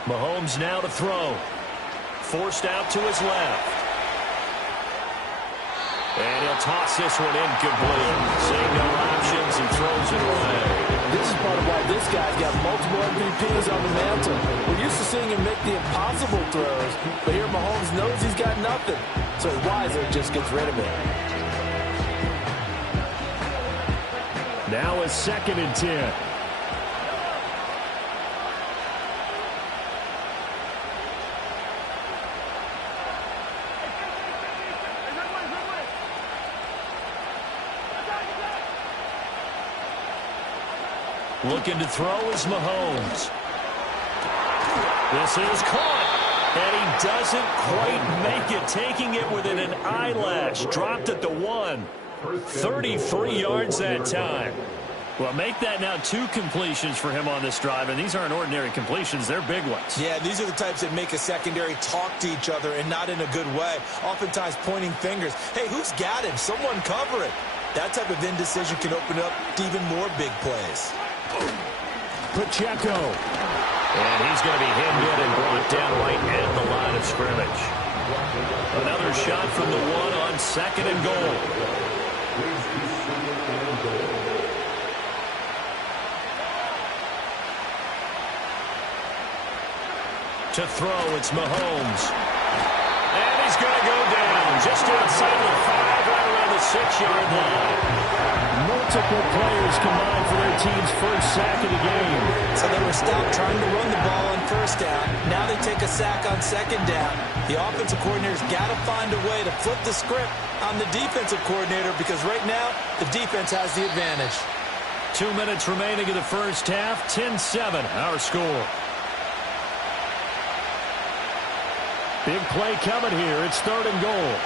Mahomes now to throw. Forced out to his left. And he'll toss this one incomplete. Seeing no options, he throws it away. This is part of why this guy's got multiple MVPs on the mantle. We're used to seeing him make the impossible throws, but here Mahomes knows he's got nothing. So wiser just gets rid of it. Now a 2nd and 10. Looking to throw is Mahomes. This is caught. And he doesn't quite make it. Taking it within an eyelash. Dropped at the 1. 33 yards that time. Well, make that now 2 completions for him on this drive. And these aren't ordinary completions. They're big ones. Yeah, these are the types that make a secondary talk to each other and not in a good way. Oftentimes pointing fingers. Hey, who's got him? Someone cover it. That type of indecision can open up to even more big plays. Pacheco. And he's going to be hemmed in and brought down right at the line of scrimmage. Another shot from the 1 on 2nd and goal. To throw, it's Mahomes. And he's going to go down just outside the 5, right around the 6-yard line. Multiple players combined for their team's first sack of the game. So they were stopped trying to run the ball on 1st down. Now they take a sack on 2nd down. The offensive coordinator's got to find a way to flip the script on the defensive coordinator because right now the defense has the advantage. 2 minutes remaining in the first half. 10-7 our score. Big play coming here. It's 3rd and goal.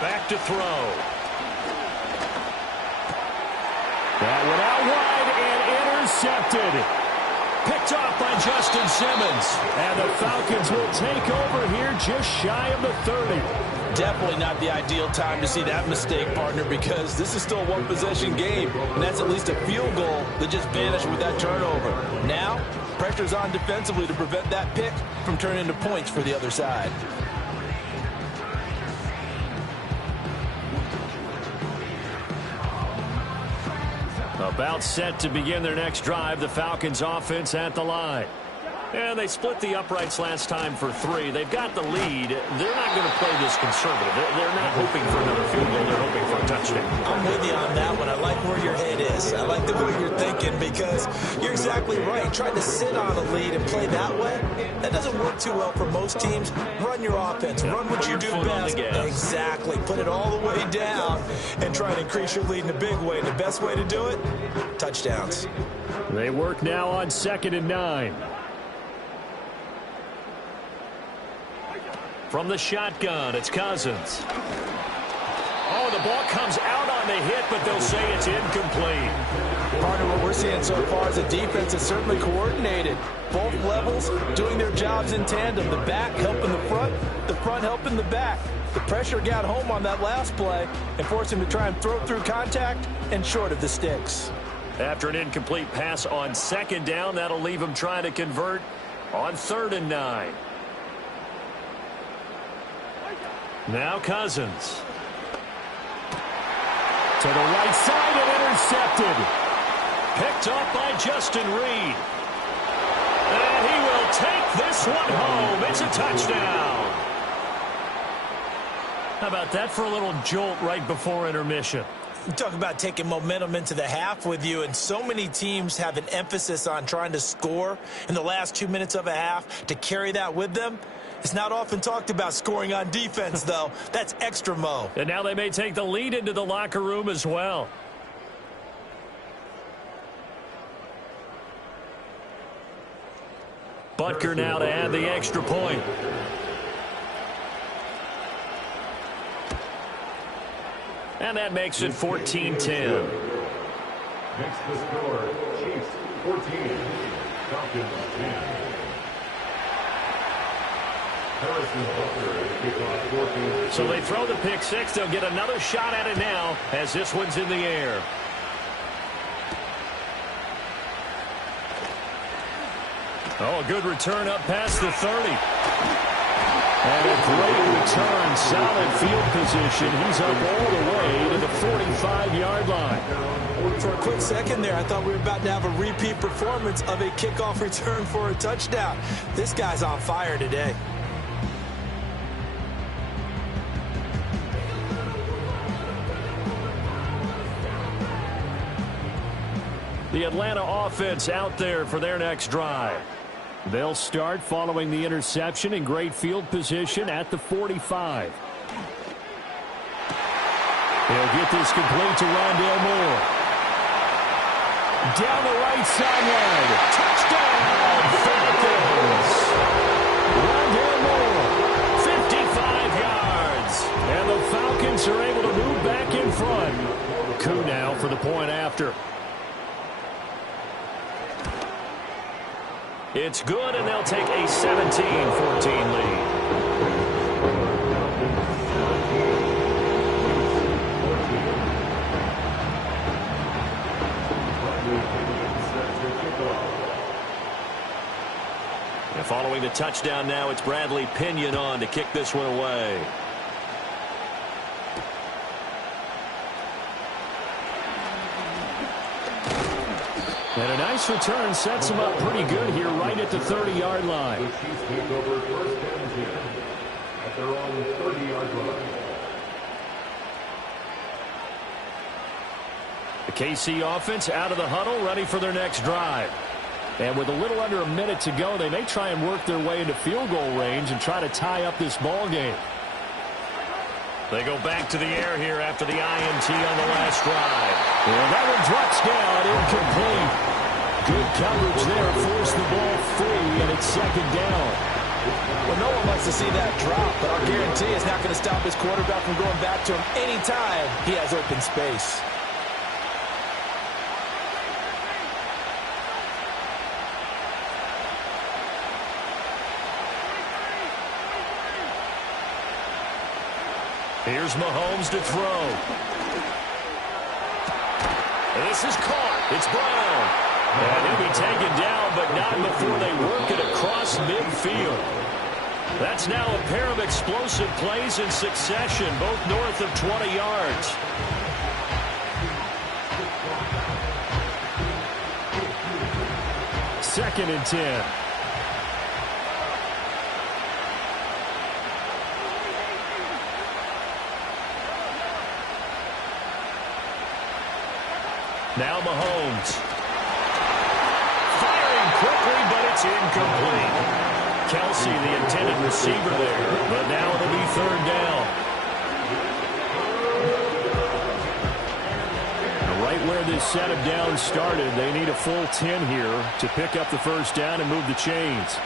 Back to throw. That one out wide and intercepted. Picked off by Justin Simmons. And the Falcons will take over here just shy of the 30. Definitely not the ideal time to see that mistake, partner, because this is still a one-possession game, and that's at least a field goal that just vanished with that turnover. Now, pressure's on defensively to prevent that pick from turning into points for the other side. About set to begin their next drive, the Falcons offense at the line. And they split the uprights last time for 3. They've got the lead. They're not going to play this conservative. They're not hoping for another field goal. They're hoping for a touchdown. I'm with you on that one. I like where your head is. I like the way you're thinking because you're exactly right. Trying to sit on a lead and play that way, that doesn't work too well for most teams. Run your offense. Run what you do best. Exactly. Put it all the way down and try to increase your lead in a big way. And the best way to do it, touchdowns. They work now on 2nd and 9. From the shotgun, it's Cousins. Oh, the ball comes out on the hit, but they'll say it's incomplete. Partner, what we're seeing so far is the defense is certainly coordinated. Both levels doing their jobs in tandem. The back helping the front helping the back. The pressure got home on that last play and forced him to try and throw through contact and short of the sticks. After an incomplete pass on 2nd down, that'll leave him trying to convert on 3rd and 9. Now Cousins. To the right side and intercepted. Picked up by Justin Reed. And he will take this one home. It's a touchdown. How about that for a little jolt right before intermission? You talk about taking momentum into the half with you, and so many teams have an emphasis on trying to score in the last 2 minutes of a half to carry that with them. It's not often talked about scoring on defense, though. That's extra mo. And now they may take the lead into the locker room as well. Butker now to add the extra point. And that makes it 14-10. Next the score, Chiefs 14, Falcons 10. So they throw the pick six. They'll get another shot at it now as this one's in the air. Oh, a good return up past the 30. And a great return, solid field position. He's up all the way to the 45-yard line. For a quick second there, I thought we were about to have a repeat performance of a kickoff return for a touchdown. This guy's on fire today. The Atlanta offense out there for their next drive. They'll start following the interception in great field position at the 45. He'll get this complete to Rondale Moore. Down the right sideline. Touchdown, Falcons. Rondale Moore, 55 yards. And the Falcons are able to move back in front. Coup now for the point after. It's good, and they'll take a 17-14 lead. And following the touchdown now, it's Bradley Pinion on to kick this one away. And a nice return sets him up pretty good here right at the 30-yard line. The Chiefs take over first and 10 at their own 30-yard line. The KC offense out of the huddle, ready for their next drive. And with a little under a minute to go, they may try and work their way into field goal range and try to tie up this ball game. They go back to the air here after the INT on the last drive. And that one drops down, incomplete. Good coverage there, forced the ball free, and it's second down. Well, no one likes to see that drop, but I'll guarantee it's not going to stop his quarterback from going back to him anytime he has open space. Here's Mahomes to throw. This is caught. It's Brown. And he'll be taken down, but not before they work it across midfield. That's now a pair of explosive plays in succession, both north of 20 yards. Second and 10. Now Mahomes. Firing quickly, but it's incomplete. Kelsey, the intended receiver there, but now it'll be third down. And right where this set of downs started, they need a full 10 here to pick up the first down and move the chains.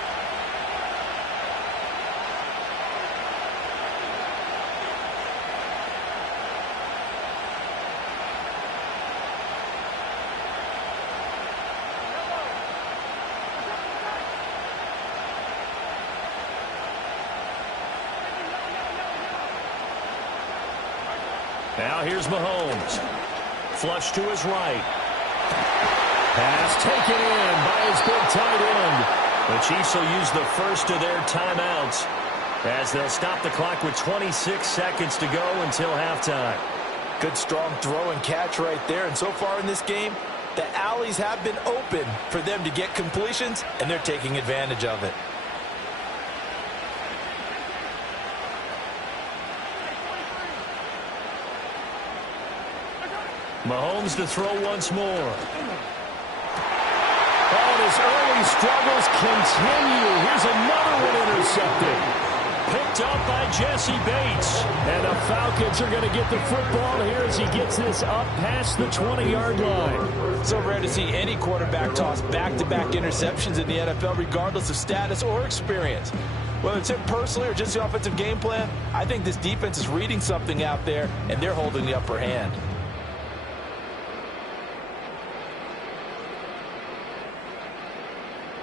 Now here's Mahomes. Flush to his right. Pass taken in by his big tight end. The Chiefs will use the first of their timeouts as they'll stop the clock with 26 seconds to go until halftime. Good, strong throw and catch right there. And so far in this game, the alleys have been open for them to get completions, and they're taking advantage of it. Mahomes to throw once more. Oh, and his early struggles continue. Here's another one intercepted. Picked up by Jesse Bates. And the Falcons are going to get the football here as he gets this up past the 20-yard line. So rare to see any quarterback toss back-to-back interceptions in the NFL, regardless of status or experience. Whether it's him personally or just the offensive game plan, I think this defense is reading something out there, and they're holding the upper hand.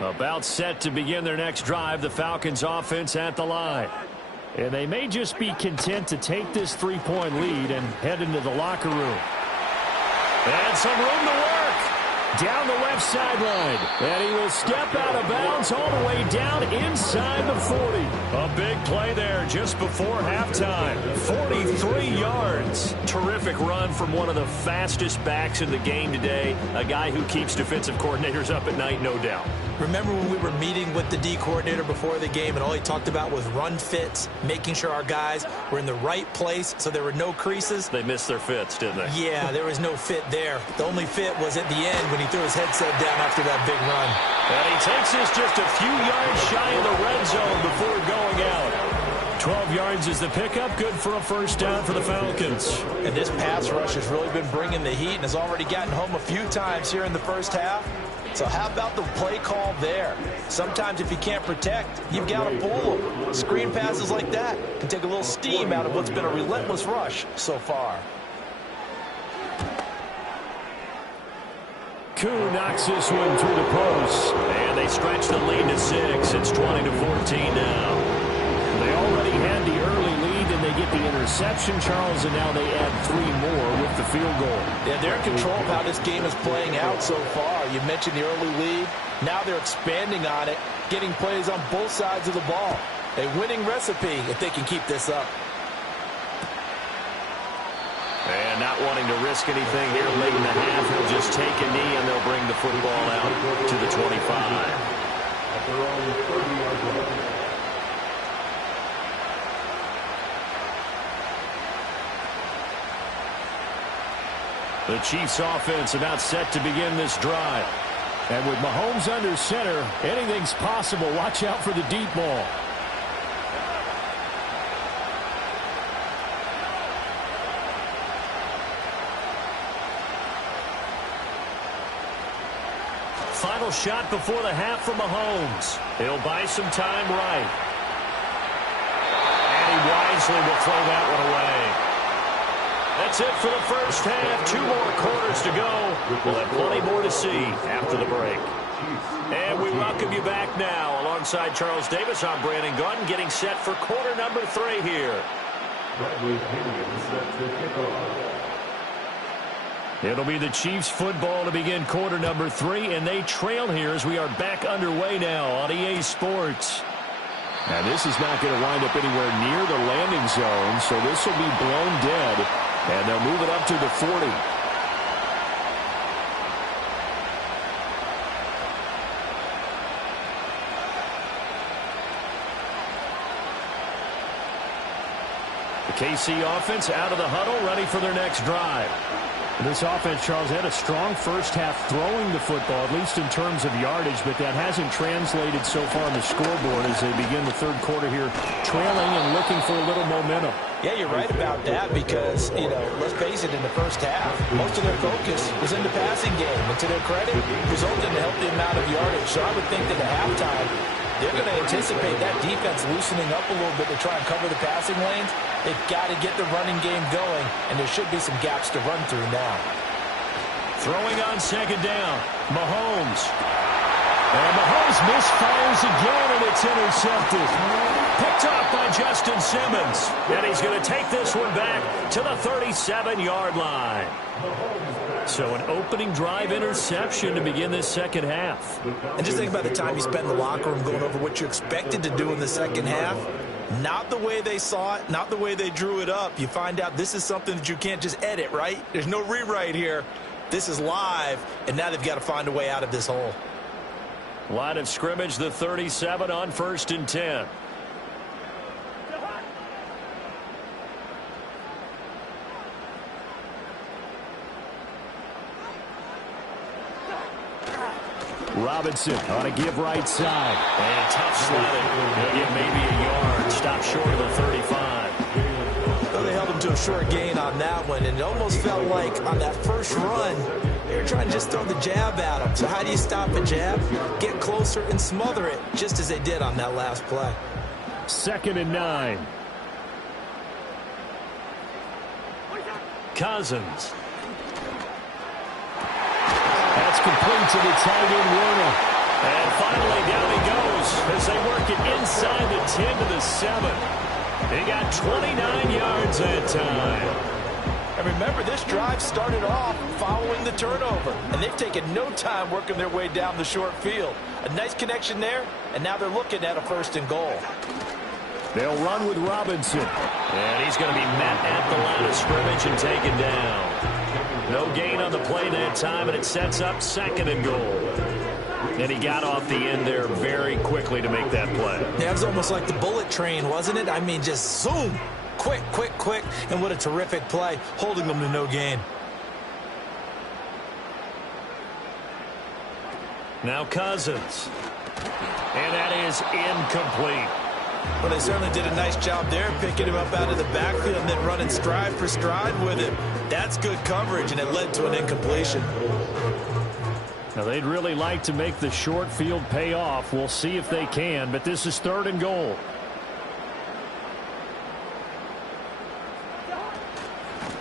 About set to begin their next drive, the Falcons offense at the line. And they may just be content to take this 3-point lead and head into the locker room. And some room to work. Down the left sideline. And he will step out of bounds all the way down inside the 40. A big play there just before halftime. 43 yards. Terrific run from one of the fastest backs in the game today. A guy who keeps defensive coordinators up at night, no doubt. Remember when we were meeting with the D coordinator before the game and all he talked about was run fits, making sure our guys were in the right place so there were no creases? They missed their fits, didn't they? Yeah, there was no fit there. The only fit was at the end when he threw his headset down after that big run. And he takes this just a few yards shy of the red zone before going out. 12 yards is the pickup. Good for a first down for the Falcons. And this pass rush has really been bringing the heat and has already gotten home a few times here in the first half. So how about the play call there? Sometimes if you can't protect, you've got to pull them. Screen passes like that can take a little steam out of what's been a relentless rush so far. Koo knocks this one through the post. And they stretch the lead to 6. It's 20-14 now. They already had the early lead, and they get the interception, Charles, and now they add 3 more with the field goal. Yeah, they're in control of how this game is playing out so far. You mentioned the early lead. Now they're expanding on it, getting plays on both sides of the ball. A winning recipe if they can keep this up. And not wanting to risk anything here late in the half, he'll just take a knee, and they'll bring the football out to the 25. At their own 30-yard line. The Chiefs offense about set to begin this drive. And with Mahomes under center, anything's possible. Watch out for the deep ball. Final shot before the half from Mahomes. He'll buy some time right. And he wisely will throw that one away. That's it for the first half. 2 more quarters to go. We'll have plenty more to see after the break. And we welcome you back now. Alongside Charles Davis, I'm Brandon Gordon, getting set for quarter number 3 here. It'll be the Chiefs football to begin quarter number 3, and they trail here as we are back underway now on EA Sports. Now this is not going to wind up anywhere near the landing zone, so this will be blown dead. And they'll move it up to the 40. The KC offense out of the huddle, ready for their next drive. This offense, Charles, had a strong first half throwing the football, at least in terms of yardage, but that hasn't translated so far on the scoreboard as they begin the third quarter here, trailing and looking for a little momentum. Yeah, you're right about that because, let's face it, in the first half, most of their focus was in the passing game. And to their credit, resulted in a healthy amount of yardage. So I would think that at halftime, they're going to anticipate that defense loosening up a little bit to try and cover the passing lanes. They've got to get the running game going, and there should be some gaps to run through now. Throwing on second down, Mahomes. And Mahomes misfires again, and it's intercepted. Picked off by Justin Simmons. And he's going to take this one back to the 37-yard line. So an opening drive interception to begin this second half. And just think about the time you spend in the locker room going over what you expected to do in the second half. Not the way they saw it, not the way they drew it up. You find out this is something that you can't just edit, right? There's no rewrite here. This is live, and now they've got to find a way out of this hole. Line of scrimmage, the 37 on 1st and 10. Robinson on a give right side. And tough sledding. He'll get maybe a yard. Stop short of the 35. Well, they held him to a short gain on that one, and it almost felt like on that first run, they were trying to just throw the jab at him. So how do you stop a jab? Get closer and smother it, just as they did on that last play. 2nd and 9. Cousins. That's complete to the tight end, Warner. And finally, down he goes as they work it inside the 10 to the 7. He got 29 yards that time. And remember, this drive started off following the turnover, and they've taken no time working their way down the short field. A nice connection there, and now they're looking at a 1st and goal. They'll run with Robinson. And he's going to be met at the line of scrimmage and taken down. No gain on the play that time, and it sets up 2nd and goal. And he got off the end there very quickly to make that play. Yeah, it was almost like the bullet train, wasn't it? I mean, just zoom. Quick, quick, quick. And what a terrific play, holding them to no gain. Now Cousins. And that is incomplete. Well, they certainly did a nice job there, picking him up out of the backfield and then running stride for stride with him. That's good coverage, and it led to an incompletion. Now, they'd really like to make the short field pay off. We'll see if they can, but this is 3rd and goal.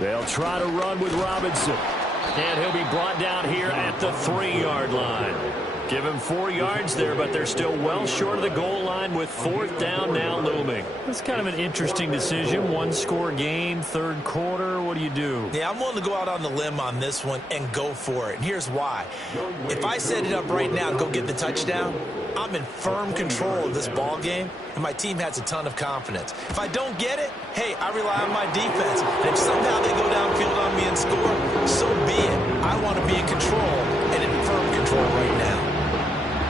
They'll try to run with Robinson. And he'll be brought down here at the 3-yard line. Give him 4 yards there, but they're still well short of the goal line with 4th down now looming. It's kind of an interesting decision. 1-score game, 3rd quarter. What do you do? Yeah, I'm willing to go out on the limb on this one and go for it. And here's why. If I set it up right now and go get the touchdown, I'm in firm control of this ball game, and my team has a ton of confidence. If I don't get it, hey, I rely on my defense. And if somehow they go downfield on me and score, so be it. I want to be in control and in firm control right now.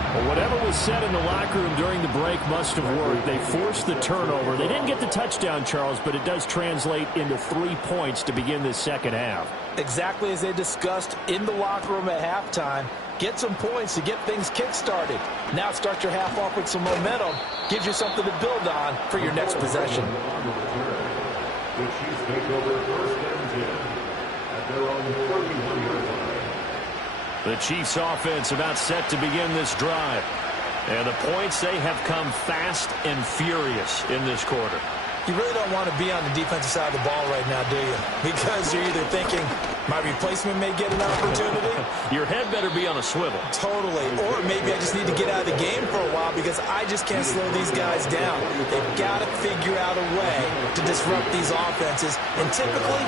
Well, whatever was said in the locker room during the break must have worked. They forced the turnover. They didn't get the touchdown, Charles, but it does translate into 3 points to begin this 2nd half. Exactly as they discussed in the locker room at halftime. Get some points to get things kick-started. Now start your half off with some momentum. Gives you something to build on for your next possession. The Chiefs take over 1st and 10 at their own 41-yard line. The Chiefs offense about set to begin this drive. And the points, they have come fast and furious in this quarter. You really don't want to be on the defensive side of the ball right now, do you? Because you're either thinking, my replacement may get an opportunity. Your head better be on a swivel. Totally. Or maybe I just need to get out of the game for a while because I just can't slow these guys down. They've got to figure out a way to disrupt these offenses. And typically,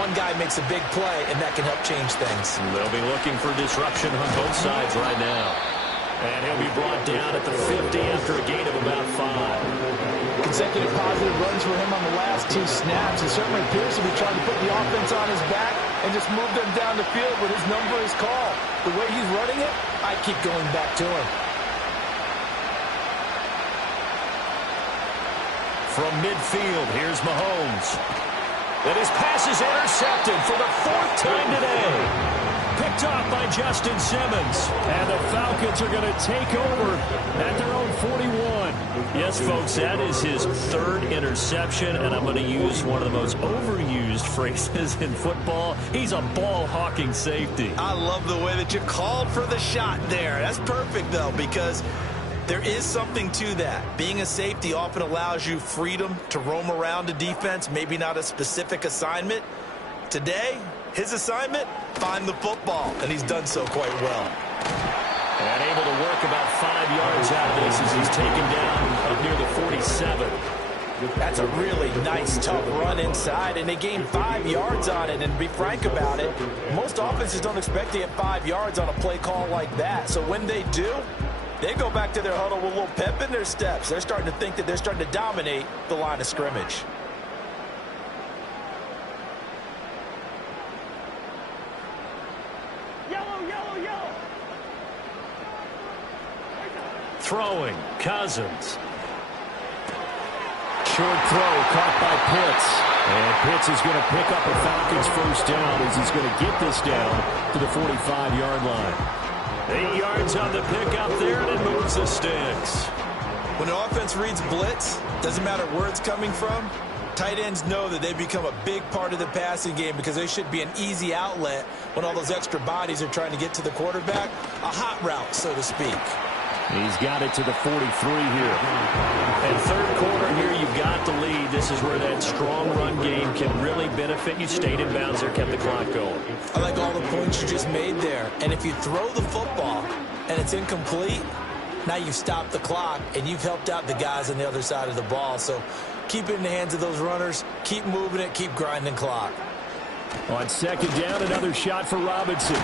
one guy makes a big play, and that can help change things. They'll be looking for disruption on both sides right now. And he'll be brought down at the 50 after a gain of about 5. Consecutive positive runs for him on the last 2 snaps. It certainly appears to be trying to put the offense on his back and just move them down the field when his number is called. The way he's running it, I keep going back to him. From midfield, here's Mahomes. And his pass is intercepted for the 4th time today. Picked off by Justin Simmons. And the Falcons are going to take over at their own 41. Yes, folks, that is his 3rd interception, and I'm going to use one of the most overused phrases in football. He's a ball-hawking safety. I love the way that you called for the shot there. That's perfect, though, because there is something to that. Being a safety often allows you freedom to roam around a defense, maybe not a specific assignment. Today, his assignment, find the football, and he's done so quite well. And able to work about 5 yards out of this as he's taken down up near the 47. That's a really nice, tough run inside, and they gained 5 yards on it. And to be frank about it, most offenses don't expect to get 5 yards on a play call like that. So when they do, They go back to their huddle with a little pep in their steps. They're starting to think that they're starting to dominate the line of scrimmage. Yellow, yellow, yellow. Throwing, Cousins. Short throw caught by Pitts. And Pitts is going to pick up a Falcons first down as he's going to get this down to the 45-yard line. 8 yards on the pickup there, and it moves the sticks. When the offense reads blitz, doesn't matter where it's coming from, tight ends know that they become a big part of the passing game because they should be an easy outlet when all those extra bodies are trying to get to the quarterback. A hot route, so to speak. He's got it to the 43 here. And third quarter here, you've got the lead. This is where that strong run game can really benefit you. Stayed in bounds there, kept the clock going. I like all the points you just made there. And if you throw the football and it's incomplete, now you've stopped the clock and you've helped out the guys on the other side of the ball. So keep it in the hands of those runners. Keep moving it. Keep grinding clock. On second down, another shot for Robinson.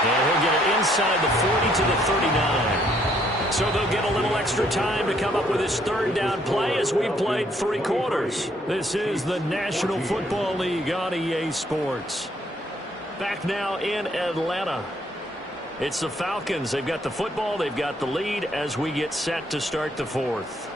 And he'll get it inside the 40 to the 39. So they'll get a little extra time to come up with his third down play as we played 3 quarters. This is the National Football League on EA Sports. Back now in Atlanta. It's the Falcons. They've got the football. They've got the lead as we get set to start the fourth.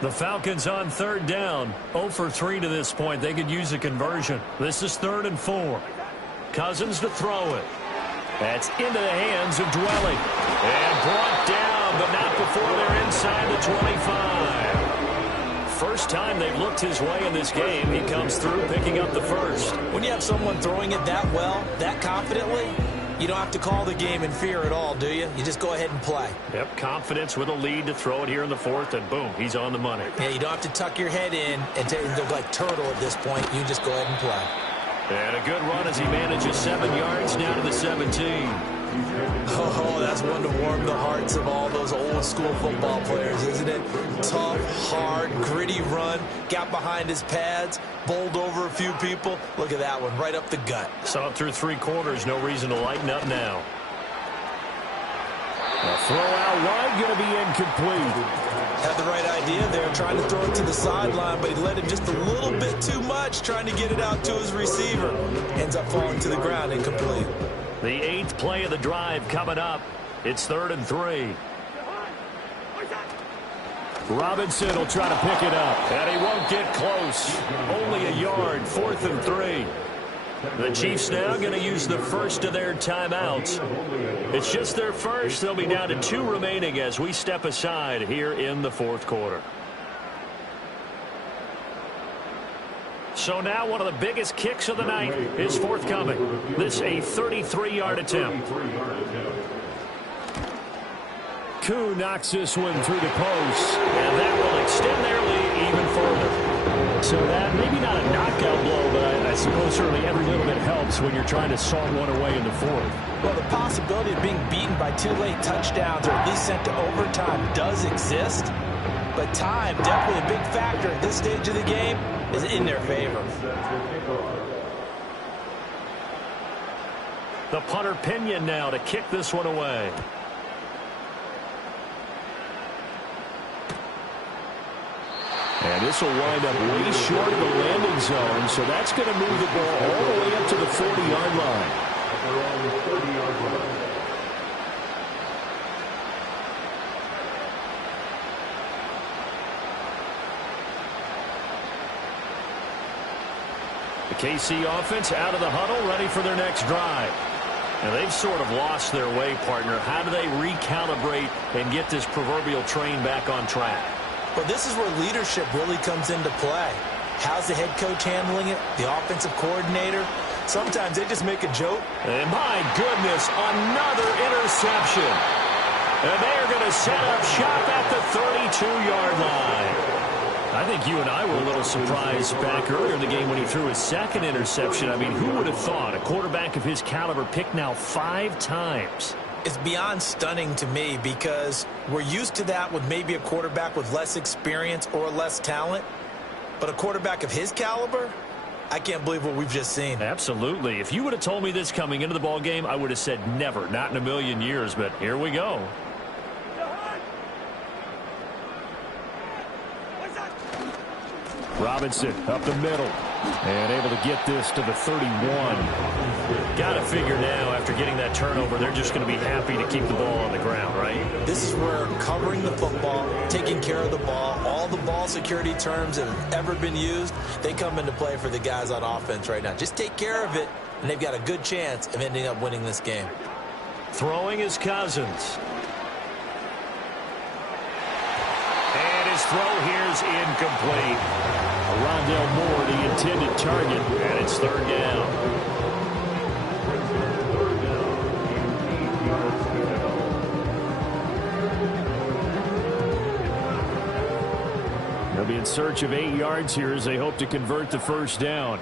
The Falcons on third down. 0 for 3 to this point. They could use a conversion. This is 3rd and 4. Cousins to throw it. That's into the hands of Dwelly. And brought down, but not before they're inside the 25. First time they've looked his way in this game. He comes through picking up the first. When you have someone throwing it that well, that confidently, you don't have to call the game in fear at all, do you? You just go ahead and play. Yep, confidence with a lead to throw it here in the fourth, and boom, he's on the money. Yeah, you don't have to tuck your head in and look like turtle at this point. You just go ahead and play. And a good run as he manages 7 yards down to the 17. Oh, that's one to warm the hearts of all those old school football players, isn't it? Tough, hard, gritty run, got behind his pads, bowled over a few people. Look at that one, right up the gut. Saw it through 3 quarters, no reason to lighten up now. A throw out wide, going to be incomplete. Had the right idea there, trying to throw it to the sideline, but he let it just a little bit too much, trying to get it out to his receiver. Ends up falling to the ground, incomplete. The 8th play of the drive coming up. It's 3rd and 3. Robinson will try to pick it up, and he won't get close. Only a yard, 4th and 3. The Chiefs now going to use the first of their timeouts. It's just their first. They'll be down to 2 remaining as we step aside here in the 4th quarter. So now one of the biggest kicks of the night is forthcoming. This a 33-yard attempt. Koo knocks this one through the post, and that will extend their lead even further. So that maybe not a knockout blow, but I suppose certainly every little bit helps when you're trying to saw one away in the 4th. Well, the possibility of being beaten by 2 late touchdowns or at least sent to overtime does exist. But time, definitely a big factor at this stage of the game, is in their favor. The punter Pinion now to kick this one away. And this will wind up way short of the landing zone, so that's going to move the ball all the way up to the 40-yard line. The KC offense out of the huddle, ready for their next drive. Now they've sort of lost their way, partner. How do they recalibrate and get this proverbial train back on track? Well, this is where leadership really comes into play. How's the head coach handling it? The offensive coordinator? Sometimes they just make a joke. And my goodness, another interception. And they're going to set up shop at the 32-yard line. I think you and I were a little surprised back earlier in the game when he threw his 2nd interception. I mean, who would have thought a quarterback of his caliber picked now 5 times? It's beyond stunning to me because we're used to that with maybe a quarterback with less experience or less talent. But a quarterback of his caliber, I can't believe what we've just seen. Absolutely. If you would have told me this coming into the ball game, I would have said never, not in a million years, but here we go. Robinson up the middle and able to get this to the 31. Got to figure now after getting that turnover, they're just going to be happy to keep the ball on the ground, right? This is where covering the football, taking care of the ball, all the ball security terms that have ever been used, they come into play for the guys on offense right now. Just take care of it, and they've got a good chance of ending up winning this game. Throwing is Cousins. And his throw here's incomplete. Rondell Moore, the intended target, and it's third down. They'll be in search of 8 yards here as they hope to convert the first down.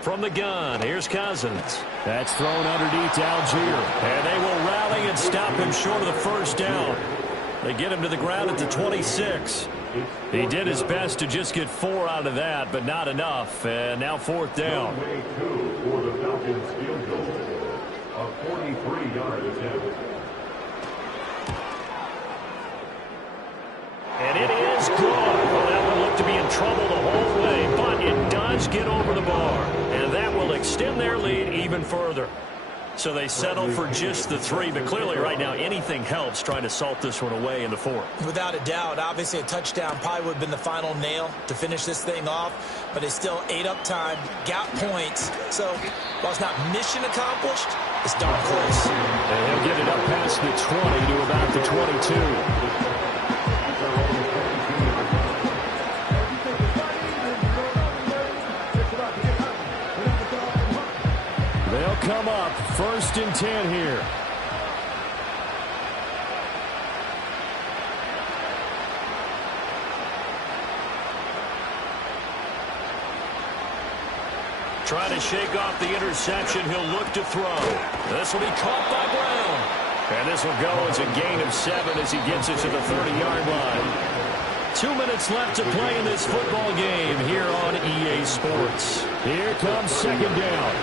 From the gun, here's Cousins. That's thrown underneath to Algier. And they will rally and stop him short of the first down. They get him to the ground at the 26. He did his best to just get 4 out of that, but not enough. And now fourth down. For the Falcons field goal of 43-yard attempt. And it is good. Well, that one looked to be in trouble the whole way, but it does get over the bar. And that will extend their lead even further. So they settle for just the 3, but clearly right now anything helps trying to salt this one away in the 4th. Without a doubt, obviously a touchdown probably would have been the final nail to finish this thing off, but they still ate up time, got points. So while it's not mission accomplished, it's darn close. And he'll get it up past the 20 to about the 22. They'll come up 1st and 10 here. Trying to shake off the interception. He'll look to throw. This will be caught by Brown. And this will go as a gain of 7 as he gets it to the 30-yard line. 2 minutes left to play in this football game here on EA Sports. Here comes second down.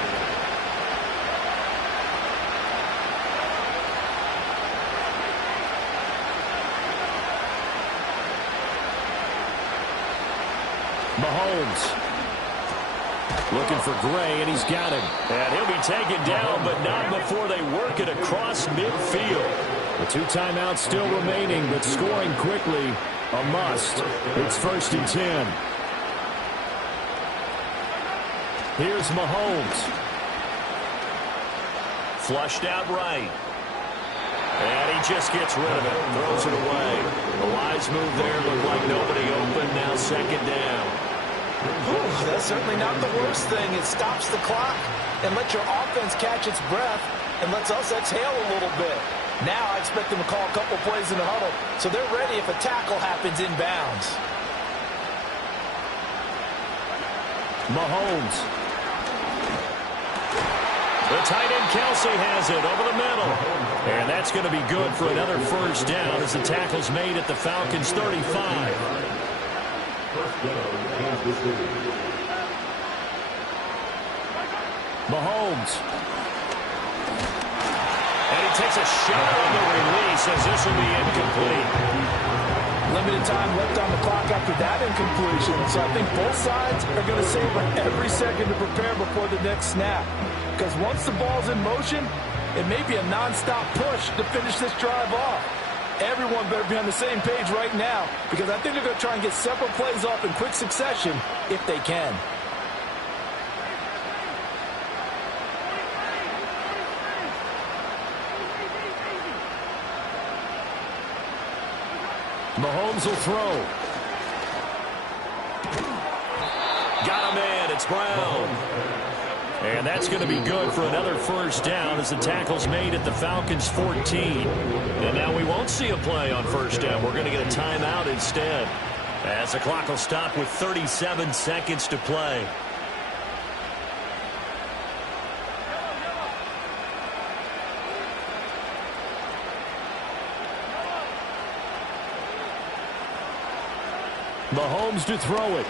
Mahomes looking for Gray, and he's got him. And he'll be taken down, but not before they work it across midfield. The 2 timeouts still remaining, but scoring quickly, a must. It's 1st and 10. Here's Mahomes. Flushed out right. And he just gets rid of it, throws it away. A wise move there, looked like nobody open, now second down. Ooh, that's certainly not the worst thing. It stops the clock and lets your offense catch its breath and lets us exhale a little bit. Now I expect them to call a couple plays in the huddle so they're ready if a tackle happens inbounds. Mahomes. The tight end Kelsey has it over the middle. And that's going to be good for another first down as the tackle's made at the Falcons' 35. Mahomes. And he takes a shot on the release as this will be incomplete. Limited time left on the clock after that incompletion, so I think both sides are going to savor every second to prepare before the next snap. Because once the ball's in motion, it may be a non-stop push to finish this drive off. Everyone better be on the same page right now, because I think they're going to try and get several plays off in quick succession if they can. Mahomes will throw. Got a man. It's Brown. And that's going to be good for another first down as the tackle's made at the Falcons' 14. And now we won't see a play on first down. We're going to get a timeout instead, as the clock will stop with 37 seconds to play. Mahomes to throw it.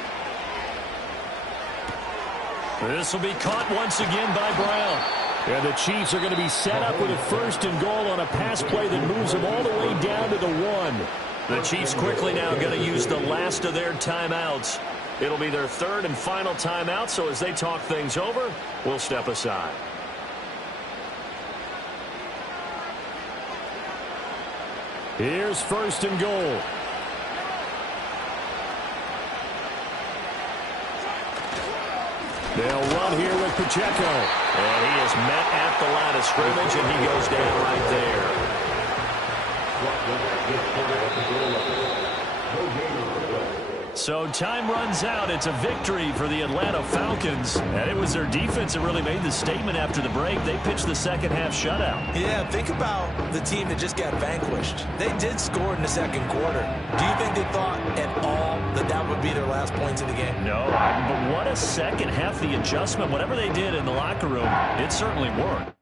This will be caught once again by Brown. And the Chiefs are going to be set up with a 1st and goal on a pass play that moves them all the way down to the 1. The Chiefs quickly now going to use the last of their timeouts. It'll be their 3rd and final timeout, so as they talk things over, we'll step aside. Here's 1st and goal. They'll run here with Pacheco. And he is met at the line of scrimmage, and he goes down right there. So time runs out. It's a victory for the Atlanta Falcons. And it was their defense that really made the statement after the break. They pitched the second-half shutout. Yeah, think about the team that just got vanquished. They did score in the 2nd quarter. Do you think they thought at all that that would be their last points in the game? No, but what a second half. The adjustment, whatever they did in the locker room, it certainly worked.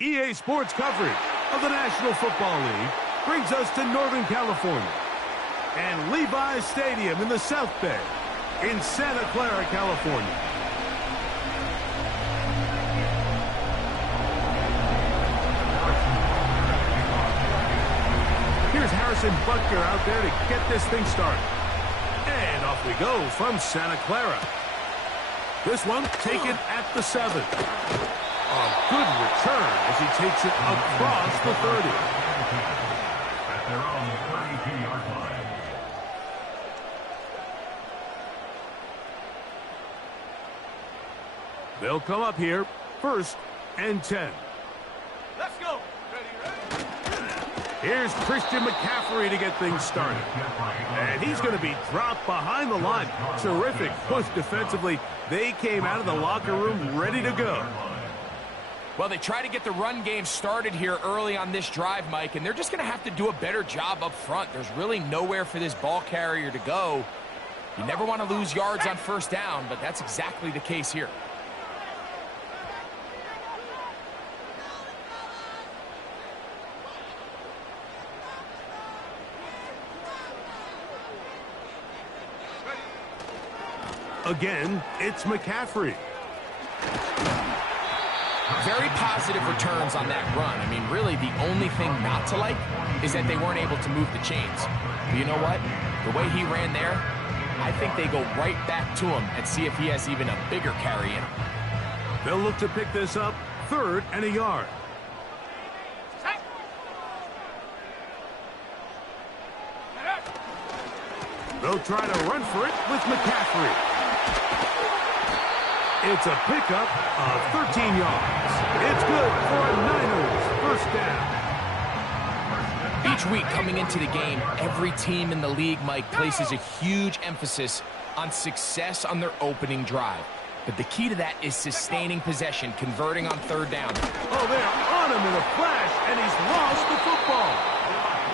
EA Sports coverage of the National Football League brings us to Northern California and Levi's Stadium in the South Bay in Santa Clara, California. Here's Harrison Butker out there to get this thing started. And off we go from Santa Clara. This one taken at the 7. A good return as he takes it across the 30. At their own 32-yard line. They'll come up here, 1st and 10. Let's go. Ready. Here's Christian McCaffrey to get things started. And he's going to be dropped behind the line. Terrific push defensively. They came out of the locker room ready to go. Well, they try to get the run game started here early on this drive, Mike, and they're just going to have to do a better job up front. There's really nowhere for this ball carrier to go. You never want to lose yards on 1st down, but that's exactly the case here. Again, it's McCaffrey. Very positive returns on that run. I mean, really, the only thing not to like is that they weren't able to move the chains. But you know what? The way he ran there, I think they go right back to him and see if he has even a bigger carry in him. They'll look to pick this up, 3rd and a yard. They'll try to run for it with McCaffrey. It's a pickup of 13 yards. It's good for a Niners 1st down. Each week coming into the game, every team in the league, Mike, places a huge emphasis on success on their opening drive. But the key to that is sustaining possession, converting on 3rd down. Oh, they're on him in a flash, and he's lost the football.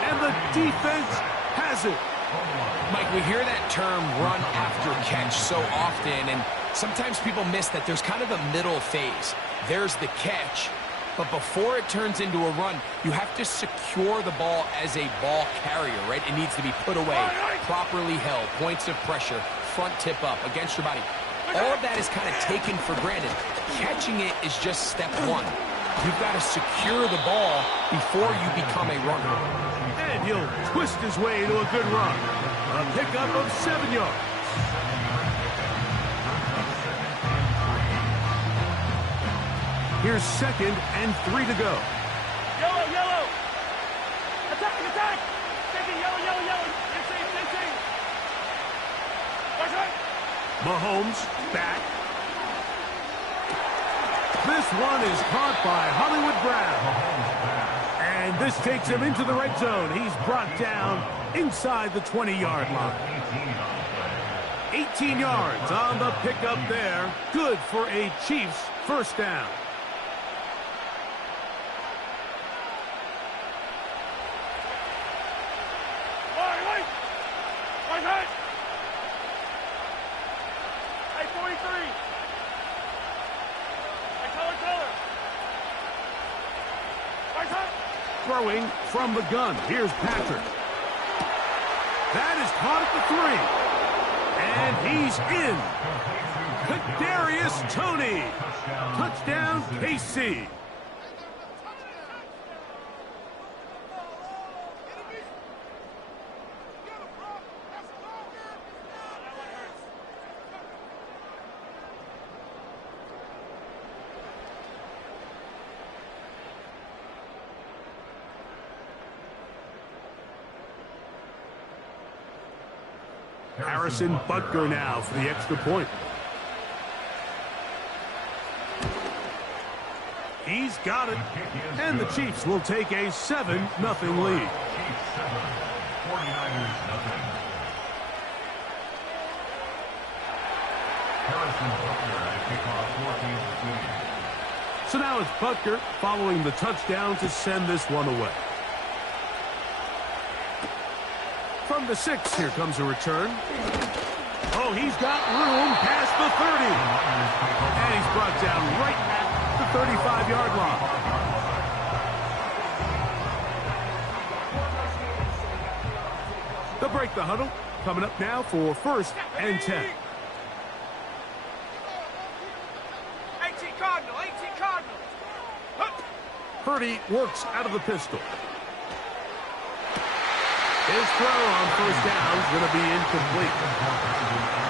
And the defense has it. Mike, we hear that term run after catch so often, and sometimes people miss that there's kind of a middle phase. There's the catch, but before it turns into a run, you have to secure the ball as a ball carrier, right? It needs to be put away, properly held, points of pressure, front tip up against your body. All of that is kind of taken for granted. Catching it is just step 1. You've got to secure the ball before you become a runner. And he'll twist his way to a good run. A pickup of 7 yards. Here's 2nd and 3 to go. Yellow, yellow. Attack, attack. Taking yellow, yellow, yellow. Insane. Watch out. Mahomes back. This one is caught by Hollywood Brown. And this takes him into the red zone. He's brought down inside the 20-yard line. 18 yards on the pickup there. Good for a Chiefs first down. Watch out. Hey, 43. Throwing from the gun. Here's Patrick. That is caught at the 3. And he's in. Kadarius Toney. Touchdown, KC. Harrison Butker now for the extra point. He's got it. And the Chiefs will take a 7-0 lead. So now it's Butker following the touchdown to send this one away. From the 6, here comes a return. Oh, he's got room past the 30. And he's brought down right at the 35-yard line. They'll break the huddle. Coming up now for 1st and 10. 18 Cardinal. Purdy works out of the pistol. His throw on first down is going to be incomplete.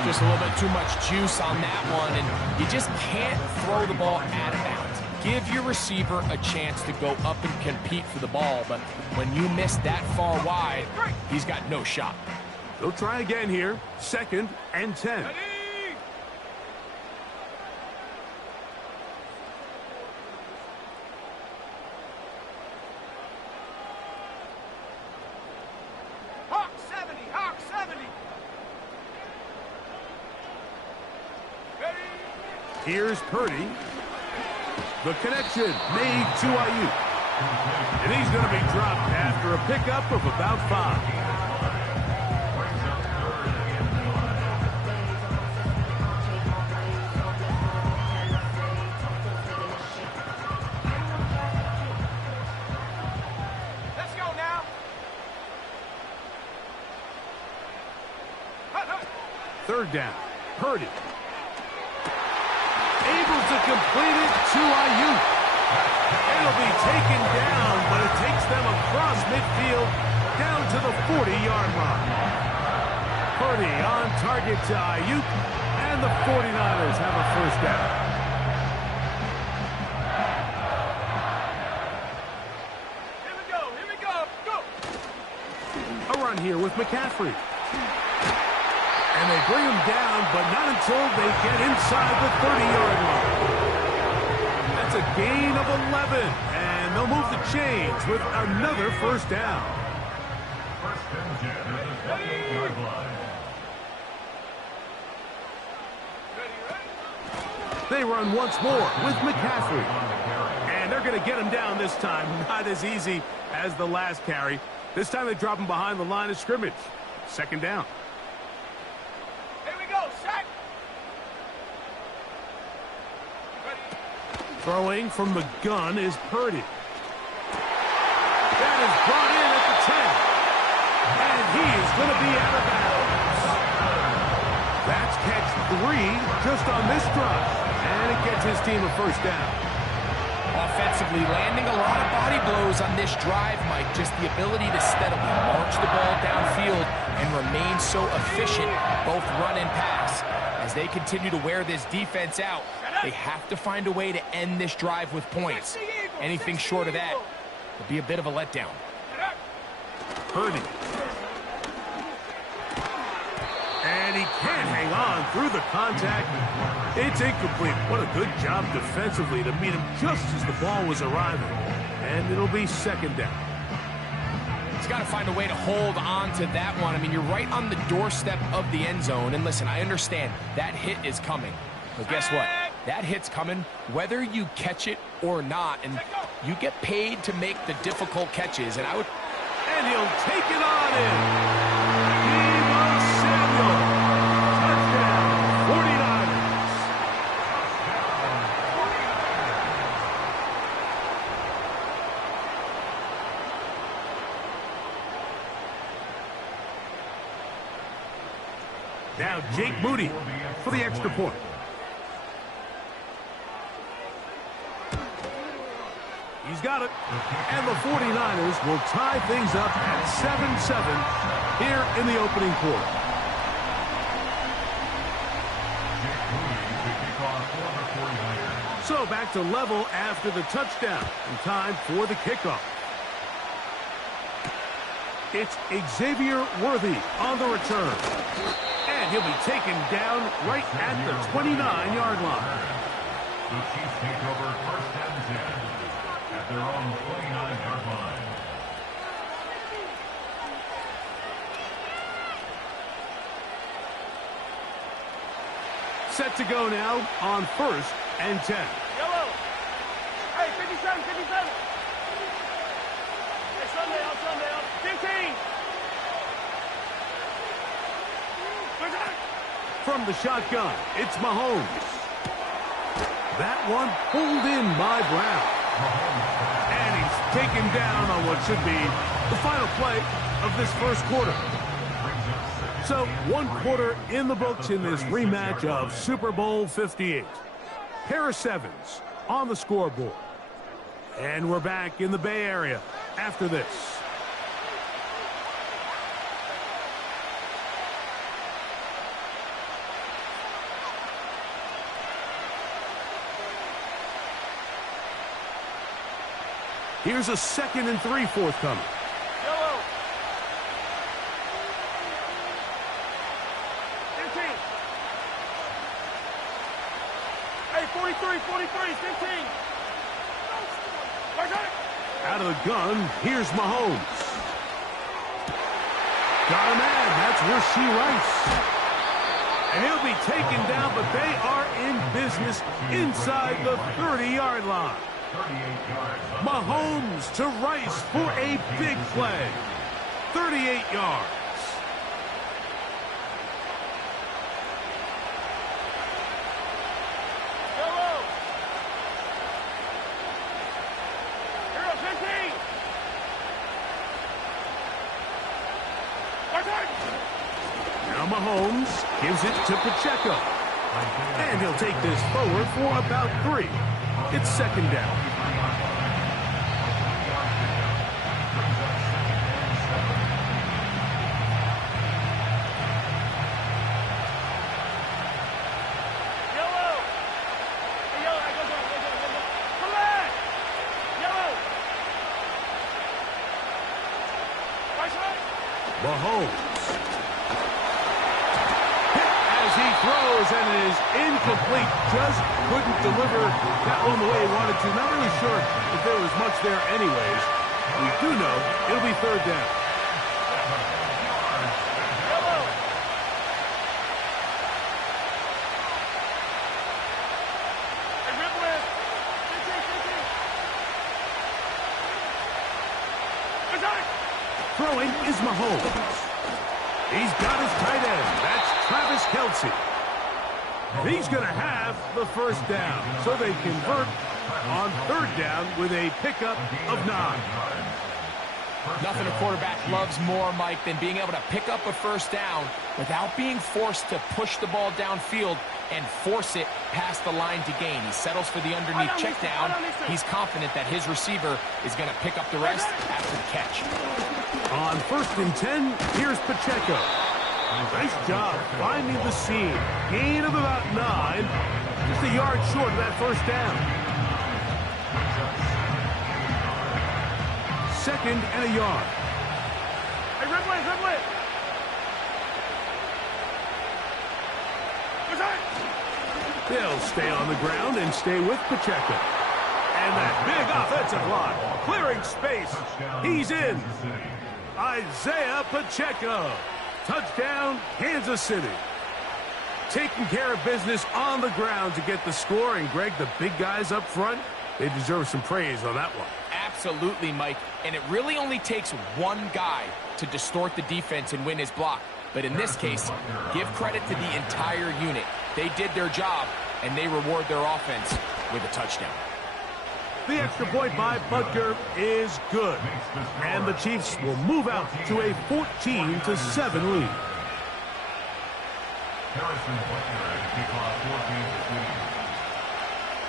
Just a little bit too much juice on that one, and you just can't throw the ball out of bounds. Give your receiver a chance to go up and compete for the ball, but when you miss that far wide, he's got no shot. They'll try again here. 2nd and 10. Here's Purdy. The connection made to Ayuk. And he's going to be dropped after a pickup of about 5. Let's go now. 3rd down. Purdy. Able to complete it to Ayuk. It'll be taken down, but it takes them across midfield down to the 40-yard line. Purdy on target to Ayuk, and the 49ers have a first down. Here we go. A run here with McCaffrey. And they bring him down, but not until they get inside the 30-yard line. That's a gain of 11, and they'll move the chains with another first down. They run once more with McCaffrey. And they're going to get him down this time. Not as easy as the last carry. This time they drop him behind the line of scrimmage. 2nd down. Throwing from the gun is Purdy. That is brought in at the 10. And he is going to be out of bounds. That's catch 3 just on this drive. And it gets his team a first down. defensively, landing a lot of body blows on this drive, Mike. Just the ability to steadily march the ball downfield and remain so efficient, both run and pass. As they continue to wear this defense out, they have to find a way to end this drive with points. Anything short of that would be a bit of a letdown. Purdy. And he can't hang on through the contact. It's incomplete. What a good job defensively to meet him just as the ball was arriving. And it'll be second down. He's got to find a way to hold on to that one. I mean, you're right on the doorstep of the end zone. And listen, I understand that hit is coming. But guess what? That hit's coming whether you catch it or not. And you get paid to make the difficult catches. And he'll take it on in. Deebo Samuel. Touchdown, 49ers. Now Jake Moody for the extra point. He's got it. And the 49ers will tie things up at 7-7 here in the opening quarter. So back to level after the touchdown. And time for the kickoff. It's Xavier Worthy on the return. And he'll be taken down right at the 29-yard line. The Chiefs take over first and 10 at their own 29-yard line. Set to go now on first and 10. Yellow. Hey, 57, 57. Hey, Sunday, 15. From the shotgun, it's Mahomes. That one pulled in by Brown. And he's taken down on what should be the final play of this first quarter. So, one quarter in the books in this rematch of Super Bowl 58. Pair of sevens on the scoreboard. And we're back in the Bay Area after this. Here's a 2nd and 3 forthcoming. Yellow. 15. Hey, 43, 15. Out of the gun, here's Mahomes. Got a man, that's Rashee Rice. And he'll be taken down, but they are in business inside the 30-yard line. 38 yards. Mahomes to Rice for a big play. 38 yards. Yellow. Hero 15. Now Mahomes gives it to Pacheco. And he'll take this forward for about 3. It's second down. Mahomes. Hit as he throws, and it is incomplete. Just couldn't deliver that one the way he wanted to. Not really sure if there was much there anyways. We do know it'll be third down. Throwing is Mahomes. He's got his tight end. That's Travis Kelce. And he's going to have the first down. So they convert on third down with a pickup of 9. Nothing a quarterback loves more, Mike, than being able to pick up a first down without being forced to push the ball downfield and force it past the line to gain. He settles for the underneath check down. He's confident that his receiver is going to pick up the rest after the catch. On 1st and 10, here's Pacheco. Nice job finding the seam. Gain of about 9. Just a yard short of that first down. 2nd and a yard. Hey, red way, red way. They'll stay on the ground and stay with Pacheco. And that big offensive line, clearing space. He's in. Isaiah Pacheco. Touchdown, Kansas City. Taking care of business on the ground to get the score. And, Greg, the big guys up front, they deserve some praise on that one. Absolutely, Mike. And it really only takes one guy to distort the defense and win his block. But in this case, give credit to the entire unit. They did their job, and they reward their offense with a touchdown. The extra point by Butker is good. And the Chiefs will move out to a 14-7 lead.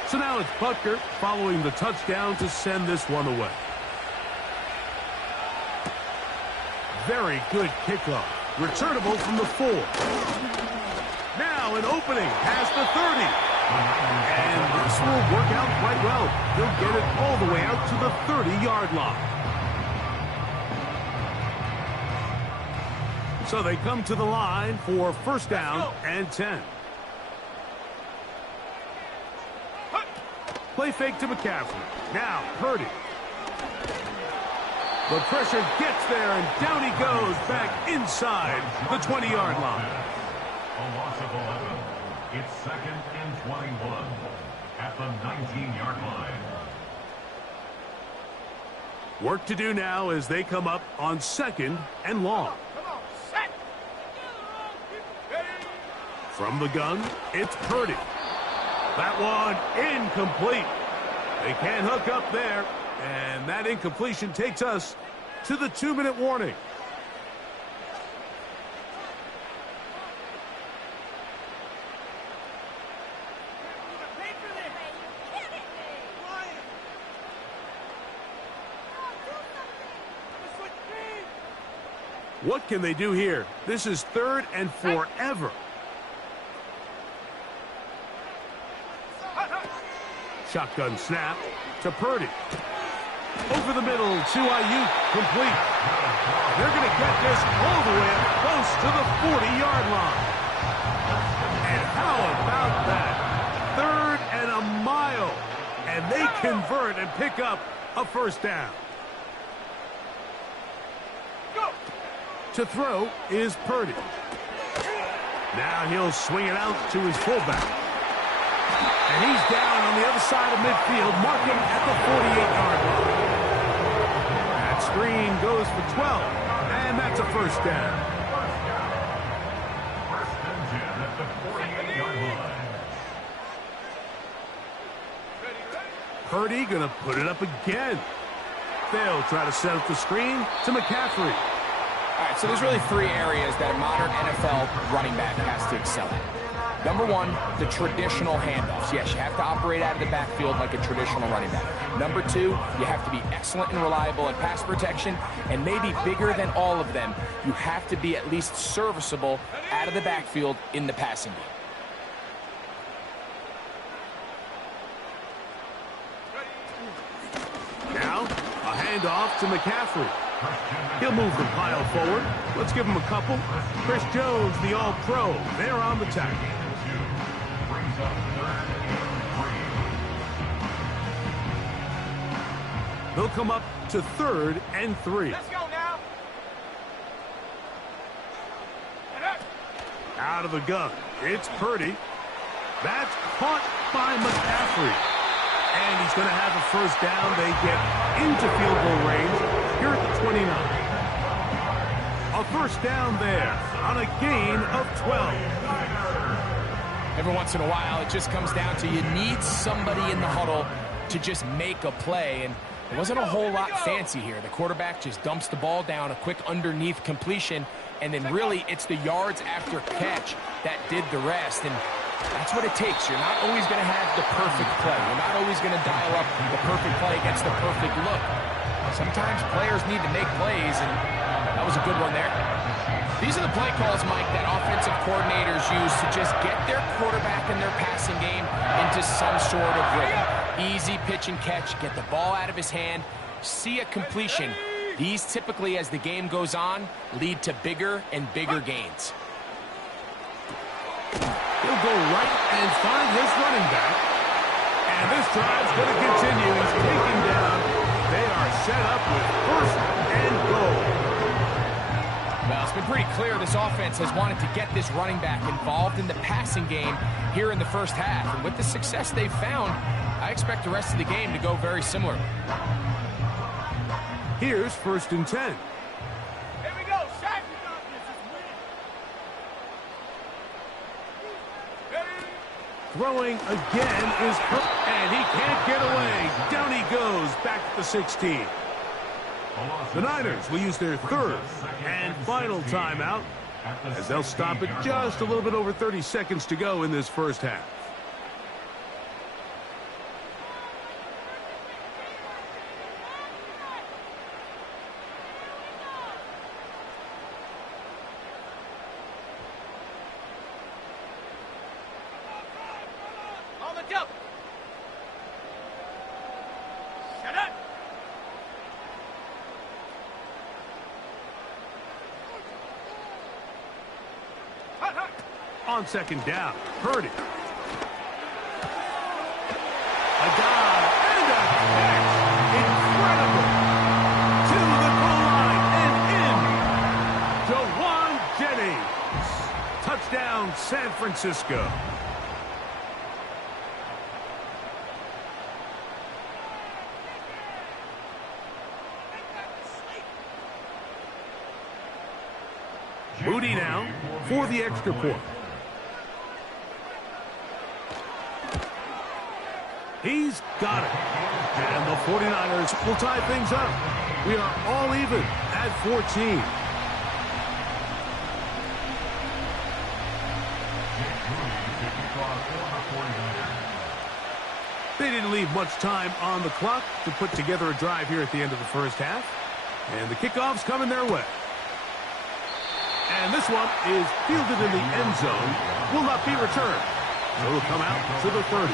So now it's Butker following the touchdown to send this one away. Very good kickoff. Returnable from the 4. Now an opening past the 30. And this will work out quite well. He'll get it all the way out to the 30-yard line. So they come to the line for 1st down and 10. Play fake to McCaffrey. Now Purdy. The pressure gets there, and down he goes back inside the 20-yard line. A loss of 11. It's 2nd and 21 at the 19-yard line. Work to do now as they come up on 2nd and long. From the gun, it's Purdy. That one incomplete. They can't hook up there, and that incompletion takes us to the 2-minute warning. What can they do here? This is 3rd and forever. Shotgun snap to Purdy. Over the middle to Ayuk, complete. They're going to get this all the way up close to the 40-yard line. And how about that? 3rd and a mile. And they convert and pick up a 1st down. To throw is Purdy. Now he'll swing it out to his fullback. And he's down on the other side of midfield, marking at the 48-yard line. That screen goes for 12, and that's a 1st down. 1st and 10 at the 48-yard line. Purdy going to put it up again. They'll try to set up the screen to McCaffrey. All right, so there's really 3 areas that a modern NFL running back has to excel at. Number 1, the traditional handoffs. Yes, you have to operate out of the backfield like a traditional running back. Number 2, you have to be excellent and reliable in pass protection. And maybe bigger than all of them, you have to be at least serviceable out of the backfield in the passing game. Now, a handoff to McCaffrey. He'll move the pile forward. Let's give him a couple. Chris Jones, the All-Pro, there on the tackle. They'll come up to 3rd and 3. Let's go now. Out of the gun, it's Purdy. That's caught by McCaffrey. And he's going to have a 1st down. They get into field goal range here at the 29. A 1st down there on a gain of 12. Every once in a while, it just comes down to you need somebody in the huddle to just make a play. And It wasn't a whole lot fancy here. The quarterback just dumps the ball down, a quick underneath completion, and then really it's the yards after catch that did the rest. And that's what it takes. You're not always going to have the perfect play. You're not always going to dial up the perfect play against the perfect look. Sometimes players need to make plays, and that was a good one there. These are the play calls, Mike, that offensive coordinators use to just get their quarterback and their passing game into some sort of rhythm. Easy pitch and catch, get the ball out of his hand, see a completion. These typically, as the game goes on, lead to bigger and bigger gains. He'll go right and find his running back. And this drive's going to continue. He's taken down. They are set up with first and goal. Well, it's been pretty clear this offense has wanted to get this running back involved in the passing game here in the first half. And with the success they've found, I expect the rest of the game to go very similar. Here's first and 10. Here we go, Shaq. Throwing again is hurt, and he can't get away. Down he goes, back to the 16. The Niners will use their third and final timeout as they'll stop it just a little bit over 30 seconds to go in this first half. On the jump. Shut up. Hut, hut. On second down, Purdy. A dive and a catch. Incredible. To the goal line and in. Jawan Jennings. Touchdown, San Francisco. Moody now for the extra point. He's got it. And the 49ers will tie things up. We are all even at 14. They didn't leave much time on the clock to put together a drive here at the end of the first half. And the kickoff's coming their way. And this one is fielded in the end zone. Will not be returned. So it'll come out to the 30.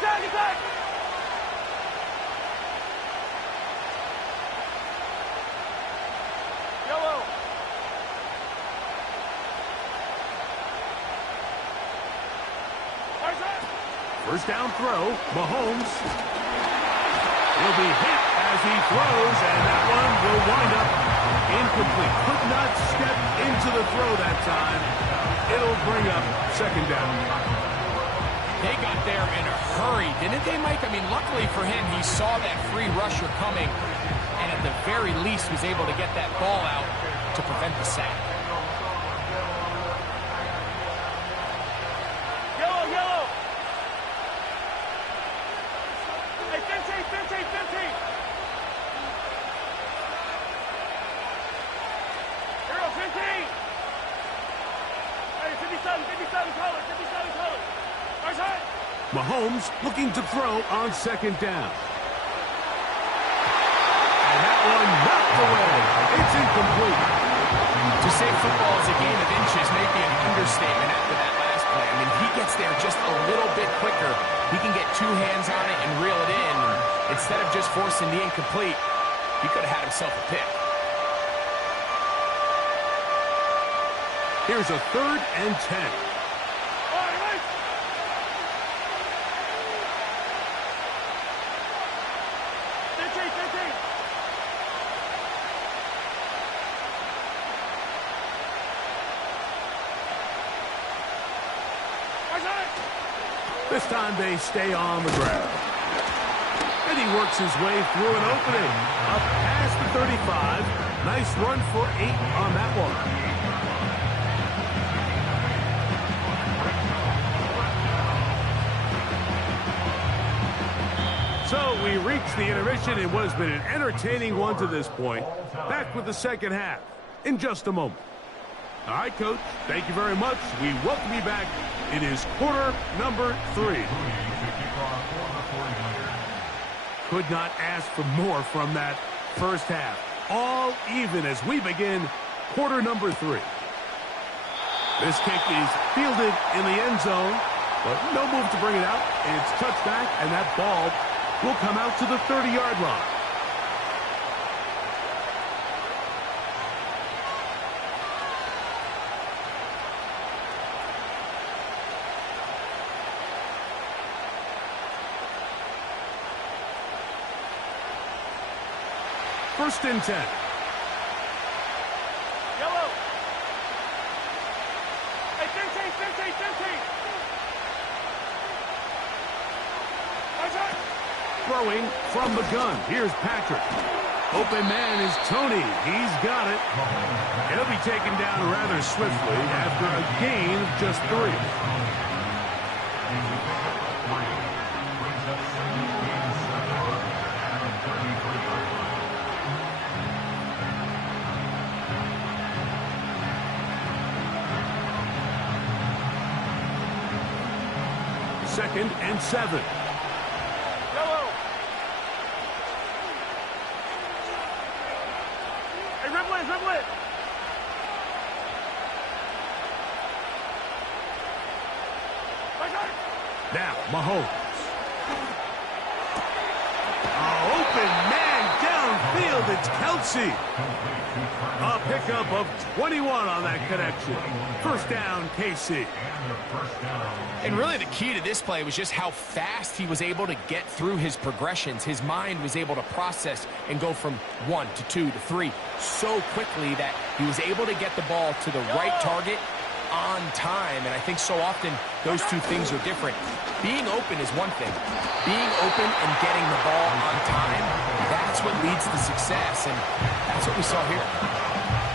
Attack, attack. Yellow. First down throw, Mahomes. He'll be hit as he throws, and that one will wind up incomplete. Could not step into the throw that time. It'll bring up second down. They got there in a hurry, didn't they, Mike? I mean, luckily for him, he saw that free rusher coming, and at the very least was able to get that ball out to prevent the sack. Yellow, yellow. Hey, 15, 15, 15. Hero, 15. Hey, 57, 57 color, 57 color. Mahomes looking to throw on second down. And that one knocked away. It's incomplete. To say football is a game of inches may be an understatement after that last play. I mean, he gets there just a little bit quicker. He can get two hands on it and reel it in. Instead of just forcing the incomplete, he could have had himself a pick. Here's a 3rd and 10. This time they stay on the ground. And he works his way through an opening. Up past the 35. Nice run for 8 on that one. So we reach the intermission in what has been an entertaining one to this point. Back with the second half in just a moment. All right, Coach, thank you very much. We welcome you back. It is quarter number 3. Could not ask for more from that first half. All even as we begin quarter number 3. This kick is fielded in the end zone, but no move to bring it out. It's touched back, and that ball will come out to the 30-yard line. First and 10. Yellow. Hey, 15. Throwing from the gun. Here's Patrick. Open man is Tony. He's got it. He'll be taken down rather swiftly after a gain of just 3. Second and 7. Yellow. Hey, dribble it. Now, Mahomes. Open man downfield. It's Kelsey. A pickup of 21 on that connection. First down, KC. And really the key to this play was just how fast he was able to get through his progressions. His mind was able to process and go from 1 to 2 to 3 so quickly that he was able to get the ball to the right target on time. And I think so often those two things are different. Being open is one thing. Being open and getting the ball on time, that's what leads to success. And that's what we saw here.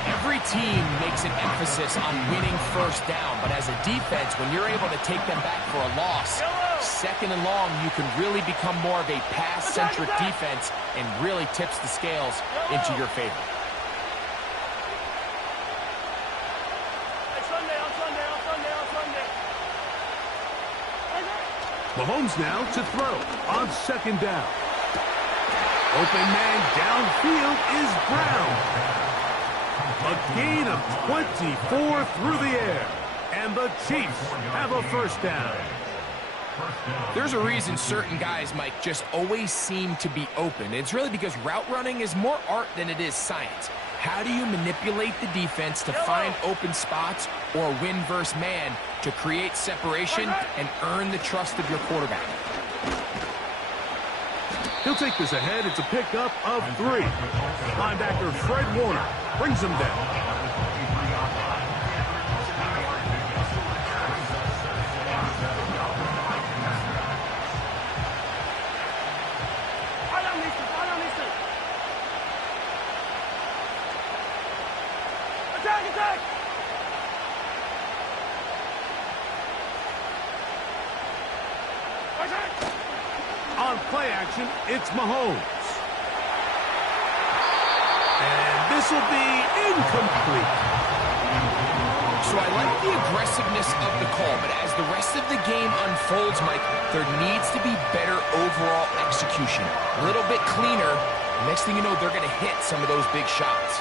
Every team makes an emphasis on winning first down, but as a defense, when you're able to take them back for a loss, second and long, you can really become more of a pass-centric defense and really tips the scales into your favor. Mahomes now to throw on second down. Open man downfield is Brown. A gain of 24 through the air. And the Chiefs have a first down. There's a reason certain guys, Mike, just always seem to be open. It's really because route running is more art than it is science. How do you manipulate the defense to find open spots or win versus man to create separation and earn the trust of your quarterback? He'll take this ahead. It's a pickup of 3. Linebacker Fred Warner brings him down. Attack! On play action, it's Mahomes. And this will be incomplete. So I like the aggressiveness of the call, but as the rest of the game unfolds, Mike, there needs to be better overall execution. A little bit cleaner. Next thing you know, they're going to hit some of those big shots.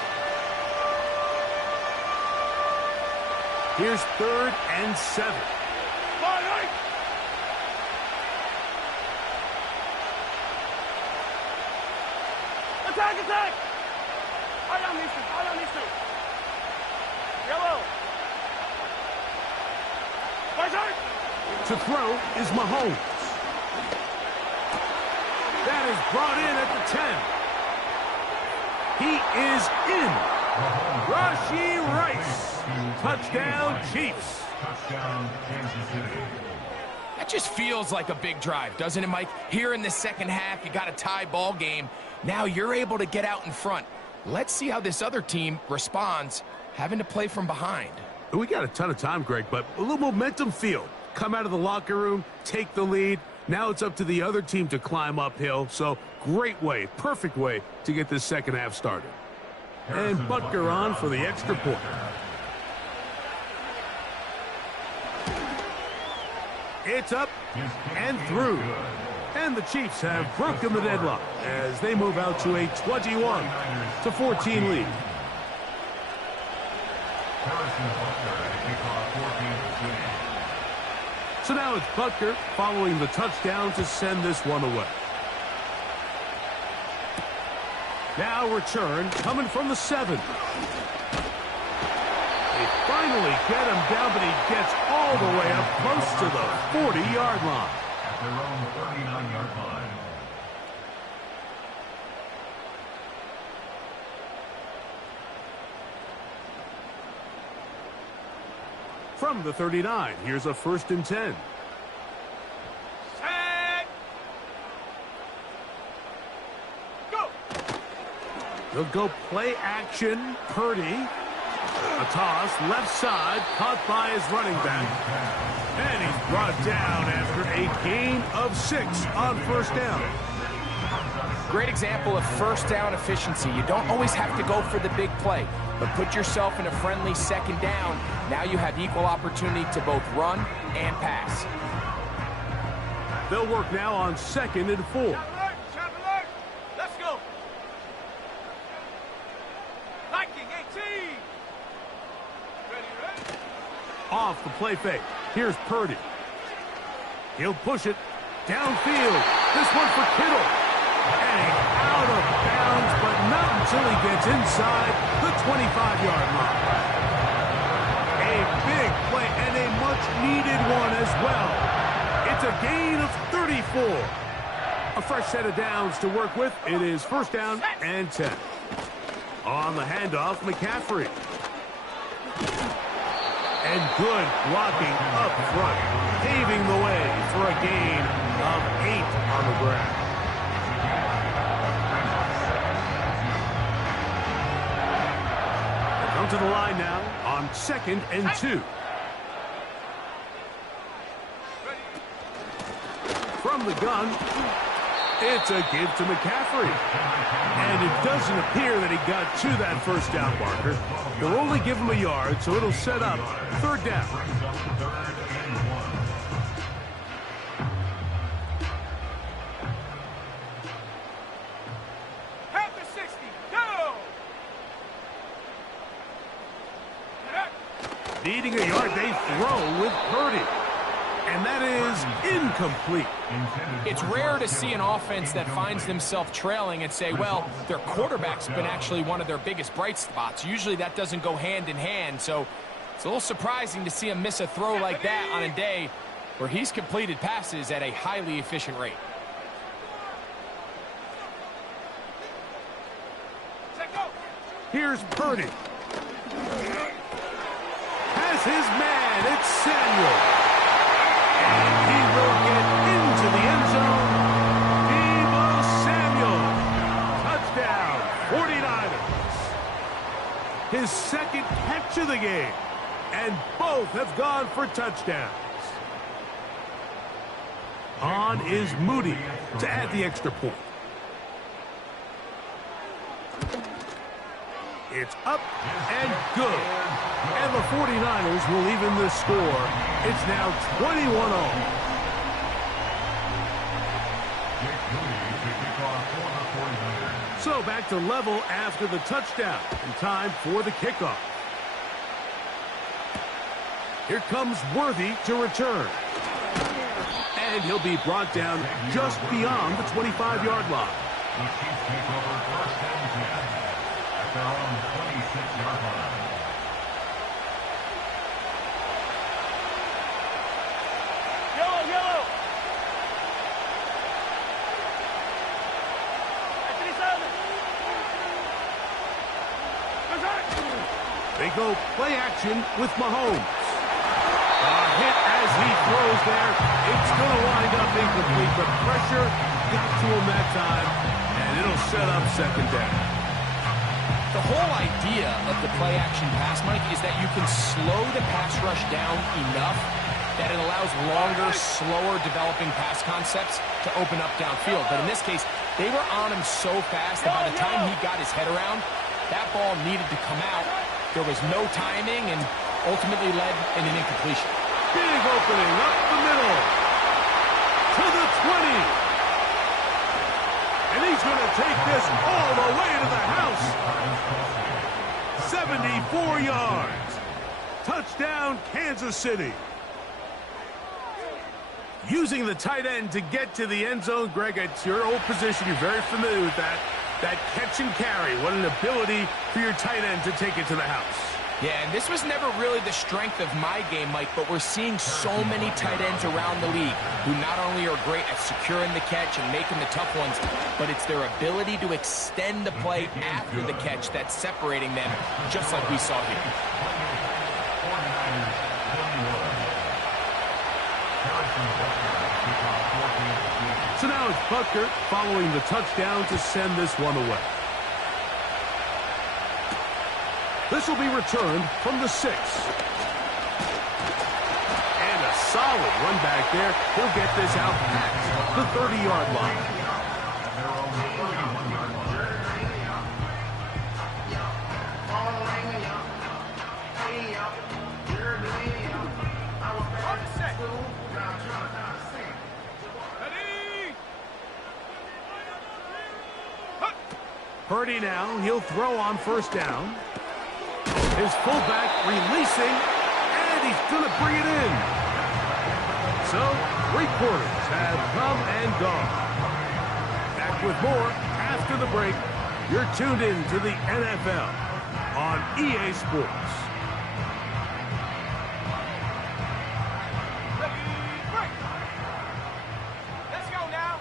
Here's third and 7. Attack! I on these two. Yellow. To throw is Mahomes. That is brought in at the 10. He is in. Rashee Rice. Touchdown, Chiefs. Touchdown, Kansas City. That just feels like a big drive, doesn't it, Mike? Here in the second half, you got a tie ball game. Now you're able to get out in front. Let's see how this other team responds, having to play from behind. We got a ton of time, Greg, but a little momentum field. Come out of the locker room, take the lead. Now it's up to the other team to climb uphill. So great way, perfect way to get this second half started. And Butker on for the extra point. It's up and through. And the Chiefs have broken the deadlock as they move out to a 21-14 lead. So now it's Butker following the touchdown to send this one away. Now return coming from the 7. They finally get him down, but he gets all the way up close to the 40-yard line. At their own 39-yard line. From the 39, here's a 1st and 10. Set. Go. They'll go play action. Purdy. A toss, left side, caught by his running back. And he's brought down after a gain of 6 on 1st down. Great example of first down efficiency. You don't always have to go for the big play, but put yourself in a friendly 2nd down. Now you have equal opportunity to both run and pass. They'll work now on 2nd and 4. Shot alert. Let's go. Liking 18. Ready. Off the play fake. Here's Purdy. He'll push it downfield. This one for Kittle. And out of bounds, but not until he gets inside the 25-yard line. A big play and a much-needed one as well. It's a gain of 34. A fresh set of downs to work with. It is 1st down and 10. On the handoff, McCaffrey. And good blocking up front, paving the way for a gain of 8 on the ground. They come to the line now on 2nd and 2. From the gun, it's a give to McCaffrey. And it doesn't appear that he got to that 1st down marker. They'll only give him a yard, so it'll set up 3rd down. Half the 60. Go. Needing a yard, they throw with Purdy. And that is incomplete. It's rare to see an offense that finds themselves trailing and say, well, their quarterback's been actually one of their biggest bright spots. Usually that doesn't go hand in hand, so it's a little surprising to see him miss a throw like that on a day where he's completed passes at a highly efficient rate. Here's Purdy. Has his man, it's Samuel. And he will get into the end zone. Deebo Samuel. Touchdown, 49ers. His 2nd catch of the game. And both have gone for touchdowns. On is Moody to add the extra point. It's up and good. And the 49ers will even the score. It's now 21-all. So back to level after the touchdown. And time for the kickoff. Here comes Worthy to return. And he'll be brought down just beyond the 25-yard line. The Chiefs take over 1st and 10 at their own 26-yard line. Yellow. They go play action with Mahomes. A hit as he throws there. It's going to wind up incomplete. The pressure got to him that time, and it'll set up second down. The whole idea of the play-action pass, Mike, is that you can slow the pass rush down enough that it allows longer, slower developing pass concepts to open up downfield. But in this case, they were on him so fast that by the time he got his head around, that ball needed to come out. There was no timing and ultimately led in an incompletion. Big opening up the middle to the 20. And he's going to take this all the way to the house. 74 yards. Touchdown, Kansas City. Using the tight end to get to the end zone, Greg, it's your old position. You're very familiar with that. That catch and carry. What an ability for your tight end to take it to the house. Yeah, and this was never really the strength of my game, Mike, but we're seeing so many tight ends around the league who not only are great at securing the catch and making the tough ones, but it's their ability to extend the play after the catch that's separating them, just like we saw here. So now it's Butker following the touchdown to send this one away. This will be returned from the 6. And a solid run back there. He'll get this out past the 30-yard line. Purdy now, he'll throw on first down. His fullback releasing, and he's going to bring it in. So, 3 quarters have come and gone. Back with more after the break. You're tuned in to the NFL on EA Sports. Let's go now.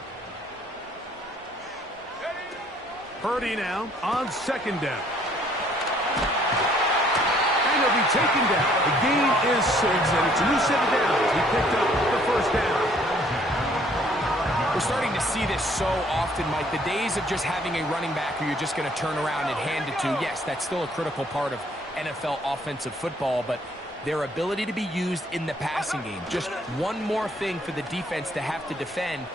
Purdy now on second down. And he'll be taken down. The gain is 6, and it's a new set of downs. He picked up the first down. We're starting to see this so often, Mike. The days of just having a running back who you're just going to turn around and hand it to, yes, that's still a critical part of NFL offensive football, but their ability to be used in the passing game. Just one more thing for the defense to have to defend.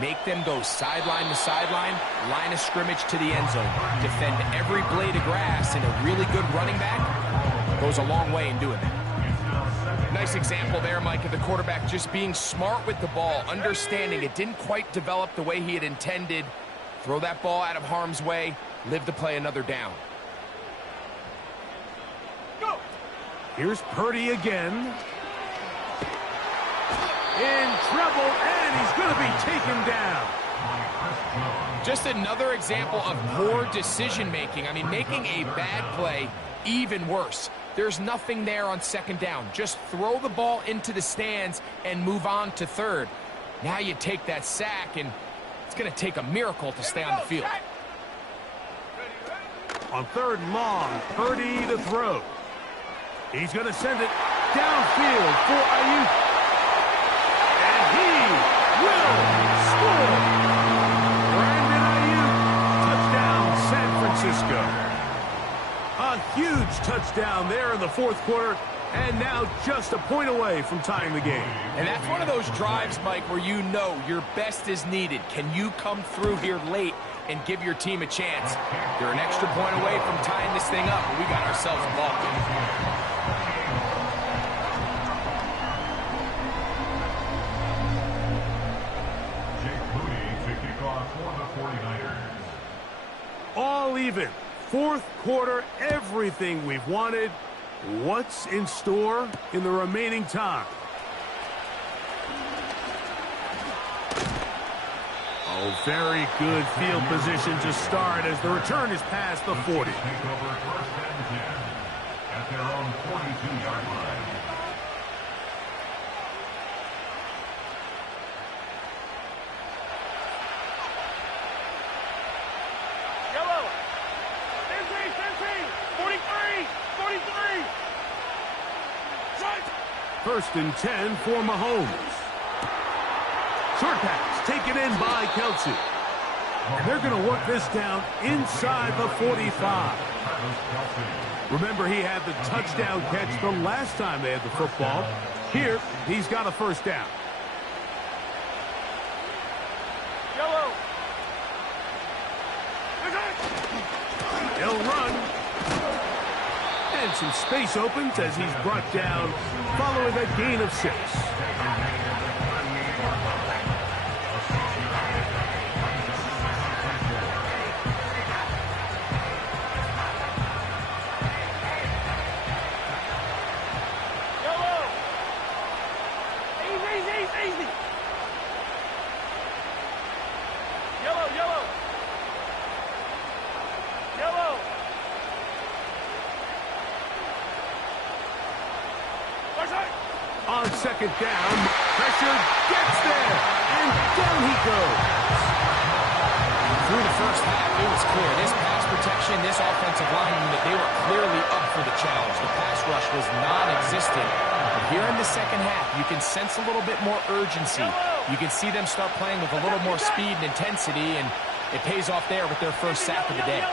Make them go sideline to sideline, line of scrimmage to the end zone. Defend every blade of grass, and a really good running back goes a long way in doing that. Nice example there, Mike, of the quarterback just being smart with the ball, understanding it didn't quite develop the way he had intended. Throw that ball out of harm's way, live to play another down. Go. Here's Purdy again. In trouble, and he's going to be taken down. Just another example of poor decision-making. I mean, making a bad play even worse. There's nothing there on second down. Just throw the ball into the stands and move on to third. Now you take that sack, and it's going to take a miracle to stay on the field. On third and long, Purdy to throw. He's going to send it downfield for Ayuk. And he will score. Brandon Ayuk, touchdown San Francisco. A huge touchdown there in the fourth quarter, and now just a point away from tying the game. And that's one of those drives, Mike, where you know your best is needed. Can you come through here late and give your team a chance? You're an extra point away from tying this thing up, and we got ourselves a ball game. All even. Fourth quarter, everything we've wanted. What's in store in the remaining time? Oh, very good field position to start as the return is past the 40. Take over first and 10 at their own 42-yard line. Yellow. 43. 43. Right. First and 10 for Mahomes. Short pass taken in by Kelsey. And they're going to work this down inside the 45. Remember, he had the touchdown catch the last time they had the football. Here, he's got a first down. Yellow. He'll run. And some space opens as he's brought down following a gain of 6. Easy. Yellow. On second down, pressure gets there, and down he goes. Through the first half, it was clear. This pass protection, this offensive line unit, they were clearly up for the challenge. The pass rush was non-existent. But here in the second half, you can sense a little bit more urgency. You can see them start playing with a little more speed and intensity, and it pays off there with their first sack of the day.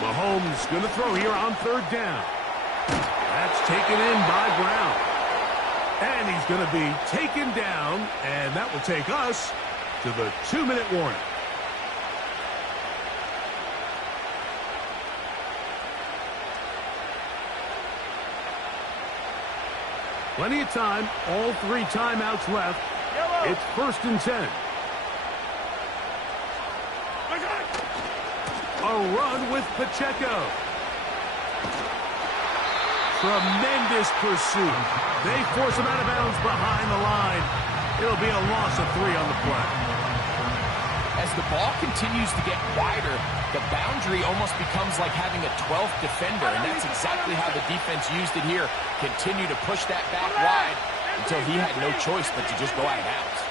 Mahomes going to throw here on third down. That's taken in by Brown. And he's going to be taken down, and that will take us to the 2-minute warning. Plenty of time, all 3 timeouts left. It's first and 10. A run with Pacheco. Tremendous pursuit. They force him out of bounds behind the line. It'll be a loss of 3 on the play. As the ball continues to get wider, the boundary almost becomes like having a 12th defender, and that's exactly how the defense used it here. Continue to push that back wide until he had no choice but to just go out of bounds.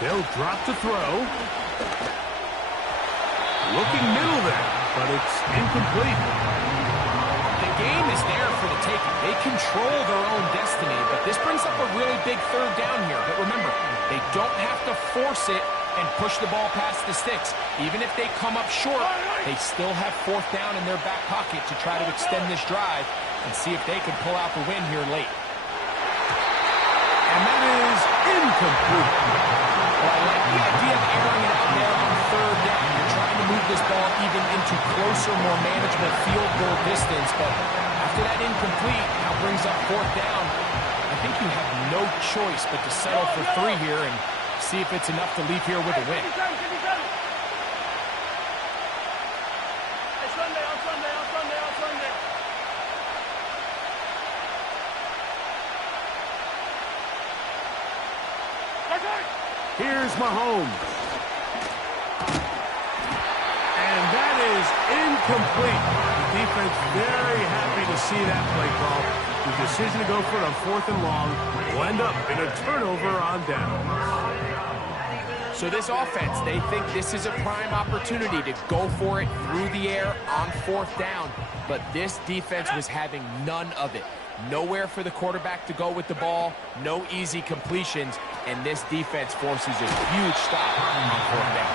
They'll drop to throw. Looking middle there, but it's incomplete. The game is there for the taking. They control their own destiny, but this brings up a really big third down here. But remember, they don't have to force it and push the ball past the sticks. Even if they come up short, they still have fourth down in their back pocket to try to extend this drive and see if they can pull out the win here late. And that is incomplete. Well, I like the idea of airing it out there on third down. You're trying to move this ball even into closer, more manageable field goal distance, but after that incomplete, now brings up fourth down. I think you have no choice but to settle for 3 here and see if it's enough to leave here with a win. Here's Mahomes. And that is incomplete. The defense very happy to see that play call. The decision to go for it on 4th and long will end up in a turnover on downs. So this offense, they think this is a prime opportunity to go for it through the air on 4th down. But this defense was having none of it. Nowhere for the quarterback to go with the ball, no easy completions, and this defense forces a huge stop on 4th down.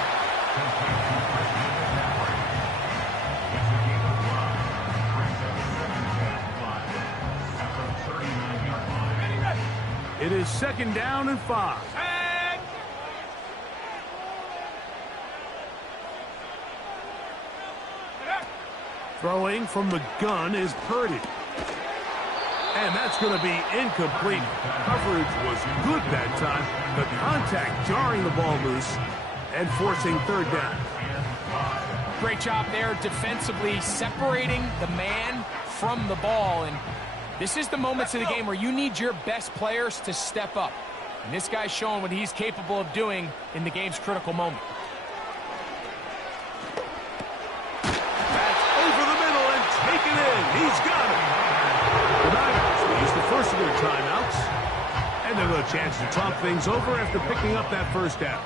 It is 2nd down and 5. Throwing from the gun is Purdy. And that's going to be incomplete. Coverage was good that time. The contact jarring the ball loose and forcing 3rd down. Great job there defensively, separating the man from the ball. And this is the moments of the game where you need your best players to step up. And this guy's showing what he's capable of doing in the game's critical moment. That's over the middle and taken in. He's got it. The Niners will use the first of their timeouts. And they'll have a chance to talk things over after picking up that first down.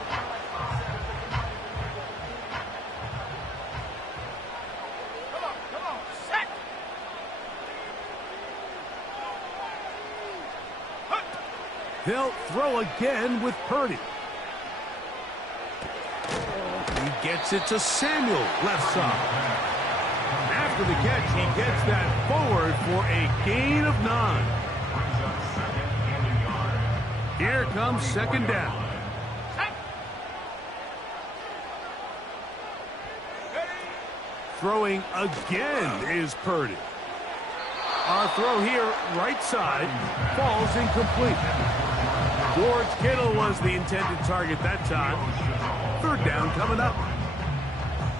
They'll throw again with Purdy. He gets it to Samuel, left side. After the catch, he gets that forward for a gain of 9. Here comes second down. Throwing again is Purdy. Our throw here, right side, falls incomplete. George Kittle was the intended target that time. Third down coming up.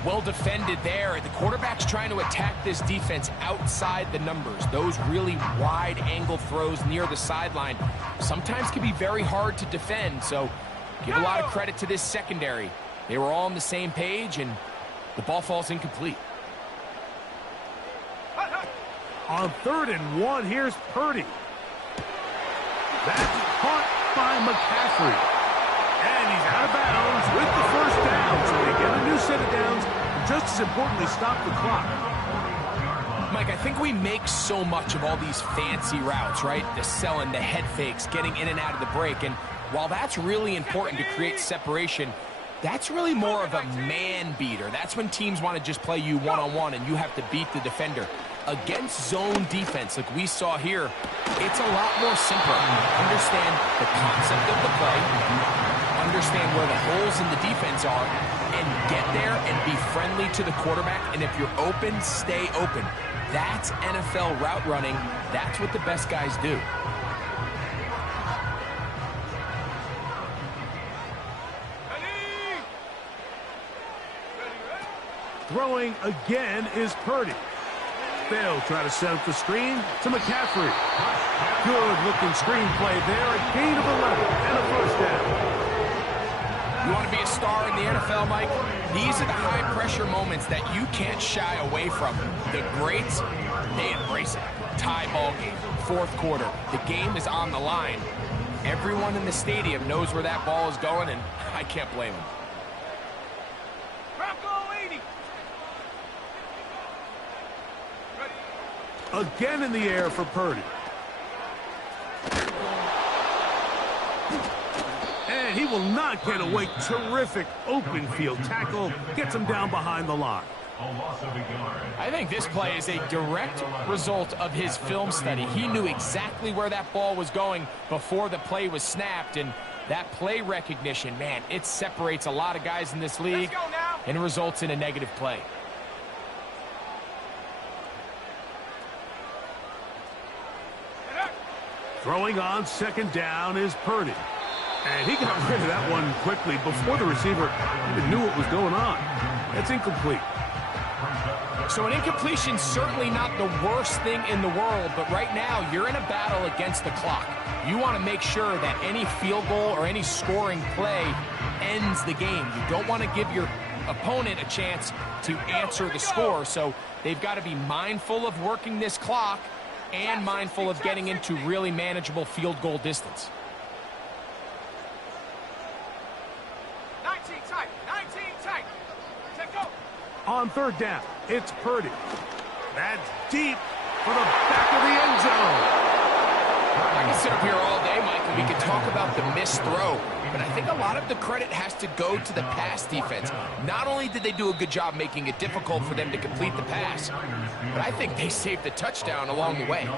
Well defended there. The quarterback's trying to attack this defense outside the numbers. Those really wide angle throws near the sideline sometimes can be very hard to defend. So give a lot of credit to this secondary. They were all on the same page, and the ball falls incomplete. On 3rd and 1, here's Purdy. That's caught by McCaffrey. And he's out of bounds with the first down. So they get a new set of downs, and just as importantly, stop the clock. Mike, I think we make so much of all these fancy routes, right? The selling, the head fakes, getting in and out of the break. And while that's really important to create separation, that's really more of a man beater. That's when teams want to just play you one-on-one and you have to beat the defender. Against zone defense like we saw here, it's a lot more simple. Understand the concept of the play, understand where the holes in the defense are, and get there and be friendly to the quarterback. And if you're open, stay open. That's NFL route running. That's what the best guys do. Throwing again is Purdy. They'll try to set up the screen to McCaffrey. Good-looking screenplay there. A gain of 11 and a first down. You want to be a star in the NFL, Mike? These are the high-pressure moments that you can't shy away from. The greats, they embrace it. Tie ball game, 4th quarter. The game is on the line. Everyone in the stadium knows where that ball is going, and I can't blame them. Again in the air for Purdy. And he will not get away. Terrific open field tackle. Gets him down behind the line. I think this play is a direct result of his film study. He knew exactly where that ball was going before the play was snapped. And that play recognition, man, it separates a lot of guys in this league and results in a negative play. Throwing on 2nd down is Purdy. And he got rid of that one quickly before the receiver even knew what was going on. That's incomplete. So an incompletion certainly not the worst thing in the world, but right now you're in a battle against the clock. You want to make sure that any field goal or any scoring play ends the game. You don't want to give your opponent a chance to answer the score, so they've got to be mindful of working this clock and mindful of getting into really manageable field goal distance. 19 tight, 19 tight. Take go. On 3rd down, it's Purdy. That's deep for the back of the end zone. I can sit up here all day, Mike, and we can talk about the missed throw, but I think a lot of the credit has to go to the pass defense. Not only did they do a good job making it difficult for them to complete the pass, but I think they saved the touchdown along the way.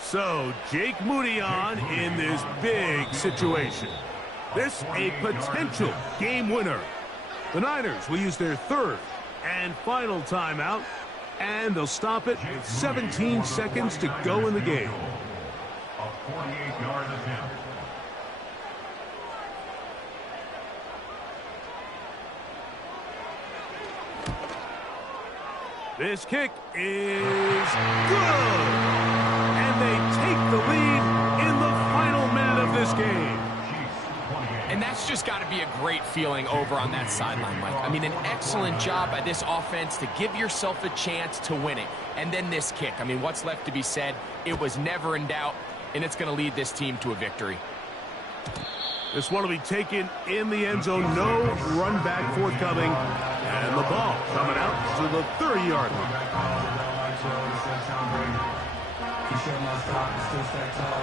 So, Jake Moody on in this big situation. This a potential game winner. The Niners will use their 3rd and final timeout, and they'll stop it with 17 seconds to go in the game. A 48-yard attempt. This kick is good. And they take the lead in the final minute of this game. And that's just got to be a great feeling over on that sideline, Mike. I mean, an excellent job by this offense to give yourself a chance to win it. And then this kick. I mean, what's left to be said? It was never in doubt, and it's going to lead this team to a victory. This one will be taken in the end zone. No run back forthcoming. And the ball coming out to the 30-yard line.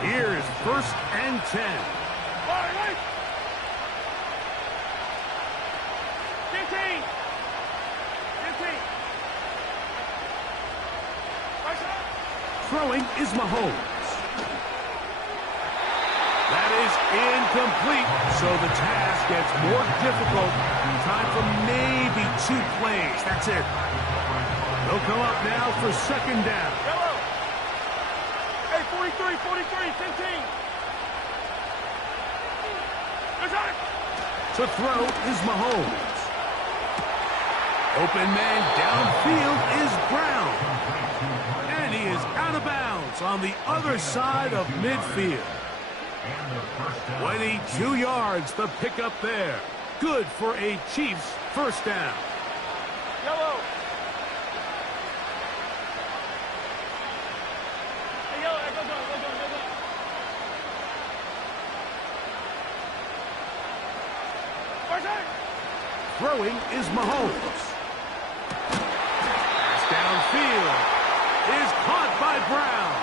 Here is 1st and 10. 15. Throwing is Mahomes. That is incomplete, so the task gets more difficult. Time for maybe 2 plays. That's it. They'll come up now for 2nd down. Yellow. Hey, 43, 15. To throw is Mahomes. Open man downfield is Brown. And he is out of bounds on the other side of midfield. 22 yards, the pickup there. Good for a Chiefs 1st down. Yellow. Hey, yellow. Go. Throwing is Mahomes. Pass downfield is caught by Brown.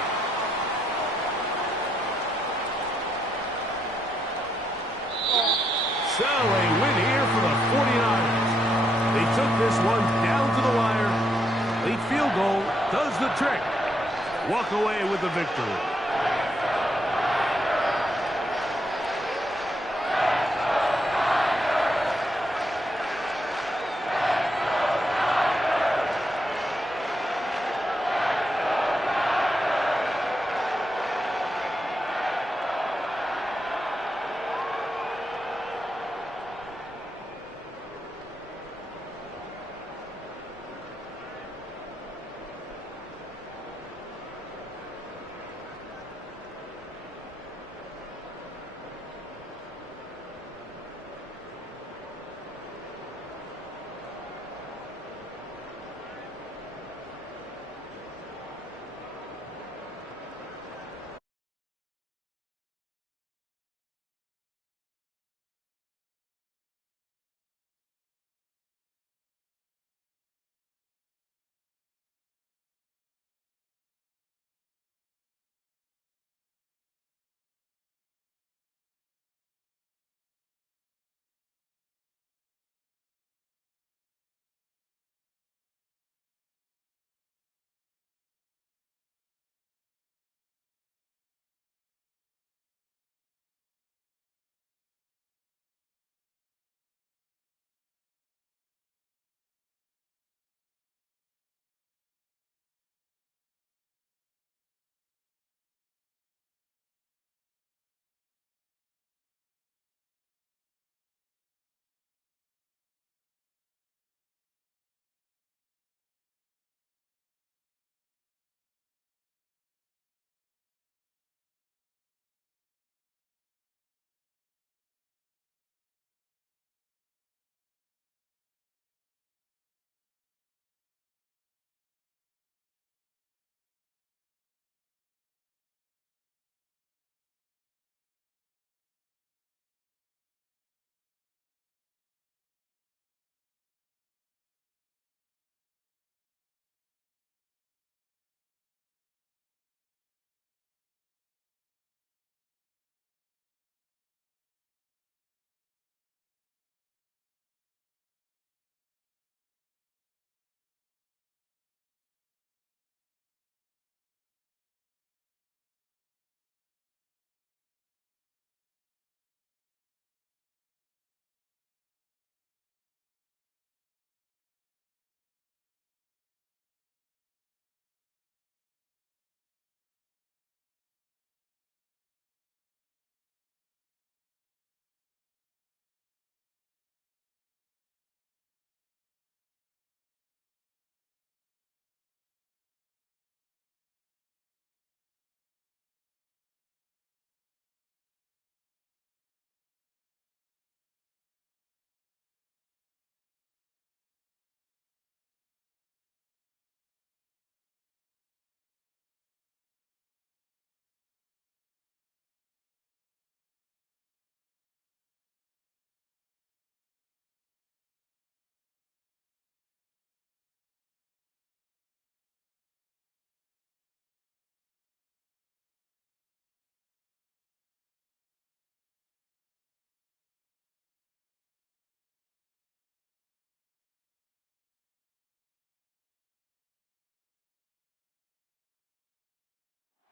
So a win here for the 49ers. They took this one down to the wire. Late field goal does the trick. Walk away with the victory.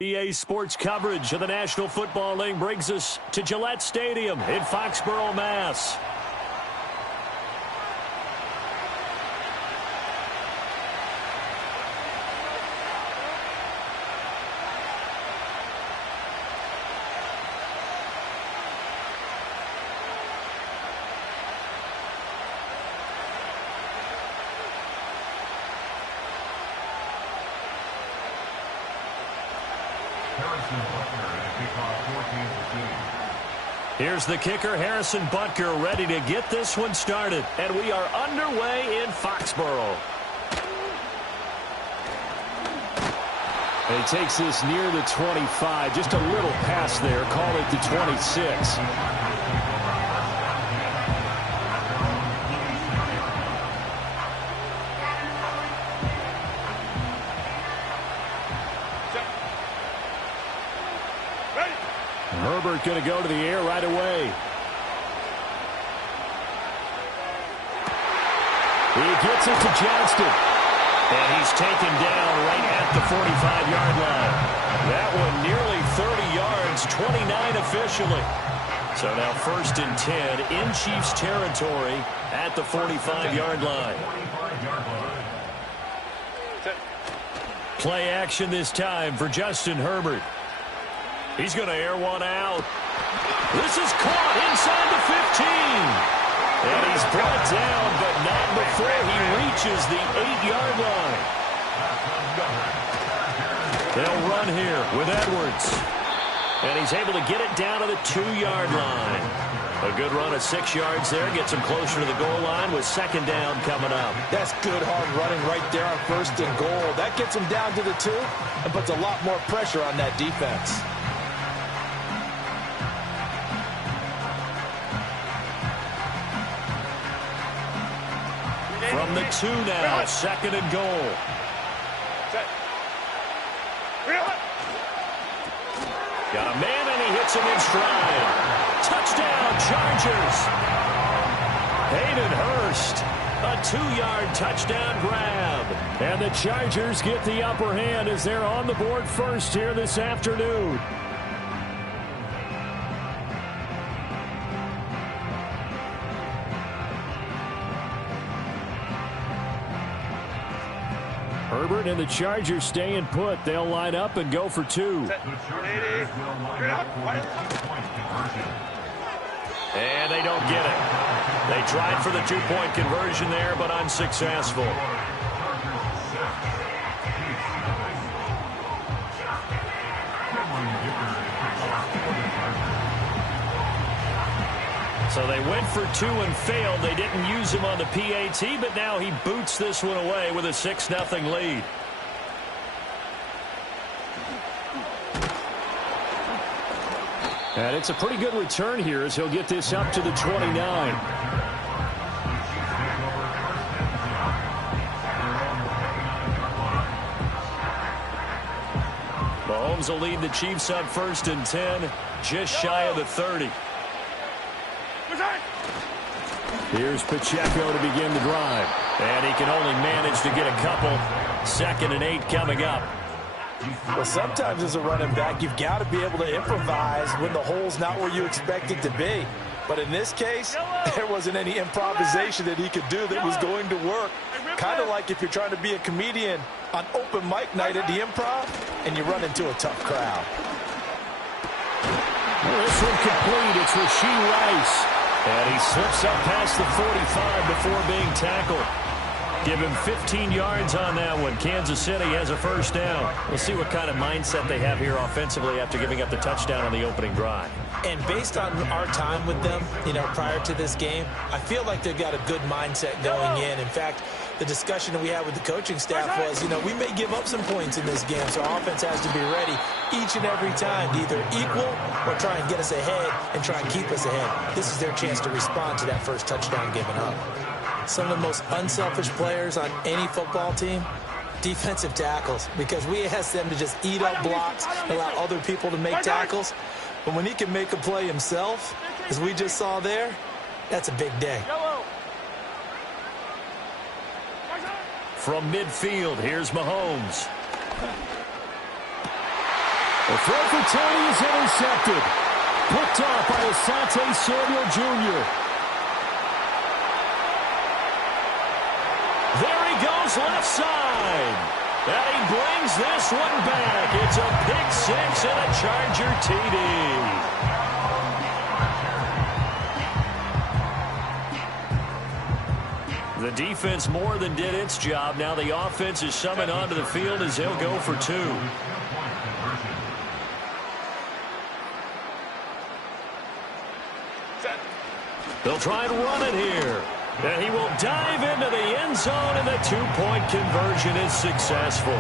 EA Sports coverage of the National Football League brings us to Gillette Stadium in Foxborough, Mass. Here's the kicker, Harrison Butker, ready to get this one started. And we are underway in Foxborough. He takes this near the 25, just a little pass there, call it the 26. Herbert going to go to the air right away. He gets it to Johnston. And he's taken down right at the 45-yard line. That one nearly 30 yards, 29 officially. So now 1st and 10 in Chiefs territory at the 45-yard line. Play action this time for Justin Herbert. He's going to air one out. This is caught inside the 15. And he's brought down, but not before he reaches the 8-yard line. They'll run here with Edwards. And he's able to get it down to the 2-yard line. A good run of 6 yards there. Gets him closer to the goal line with 2nd down coming up. That's good hard running right there on 1st and goal. That gets him down to the 2 and puts a lot more pressure on that defense. From the 2 now, 2nd and goal. Got a man, and he hits him in stride. Touchdown, Chargers. Hayden Hurst, a 2-yard touchdown grab. And the Chargers get the upper hand as they're on the board first here this afternoon. Herbert and the Chargers staying put. They'll line up and go for 2. And they don't get it. They tried for the 2-point conversion there, but unsuccessful. So they went for 2 and failed. They didn't use him on the PAT, but now he boots this one away with a 6-0 lead. And it's a pretty good return here as he'll get this up to the 29. Mahomes will lead the Chiefs up 1st and 10, just shy of the 30. Here's Pacheco to begin the drive. And he can only manage to get a couple. 2nd and 8 coming up. Well, sometimes as a running back, you've got to be able to improvise when the hole's not where you expect it to be. But in this case, there wasn't any improvisation that he could do that was going to work. Kind of like if you're trying to be a comedian on open mic night at the Improv and you run into a tough crowd. Well, this one complete. It's Rashee Rice. And he slips up past the 45 before being tackled. Give him 15 yards on that one. Kansas City has a 1st down. We'll see what kind of mindset they have here offensively after giving up the touchdown on the opening drive. And based on our time with them, prior to this game, I feel like they've got a good mindset going in. In fact, the discussion that we had with the coaching staff was, we may give up some points in this game, so our offense has to be ready each and every time to either equal or try and get us ahead and try and keep us ahead. This is their chance to respond to that first touchdown given up. Some of the most unselfish players on any football team, defensive tackles, because we ask them to just eat up blocks, allow other people to make tackles. But when he can make a play himself, as we just saw there, that's a big day. From midfield, here's Mahomes. The throw for Tony is intercepted. Picked off by Asante Samuel Jr. There he goes left side. And he brings this one back. It's a pick six and a Charger TD. The defense more than did its job. Now the offense is summoned onto the field as he'll go for two. They'll try and run it here. And he will dive into the end zone, and the two-point conversion is successful.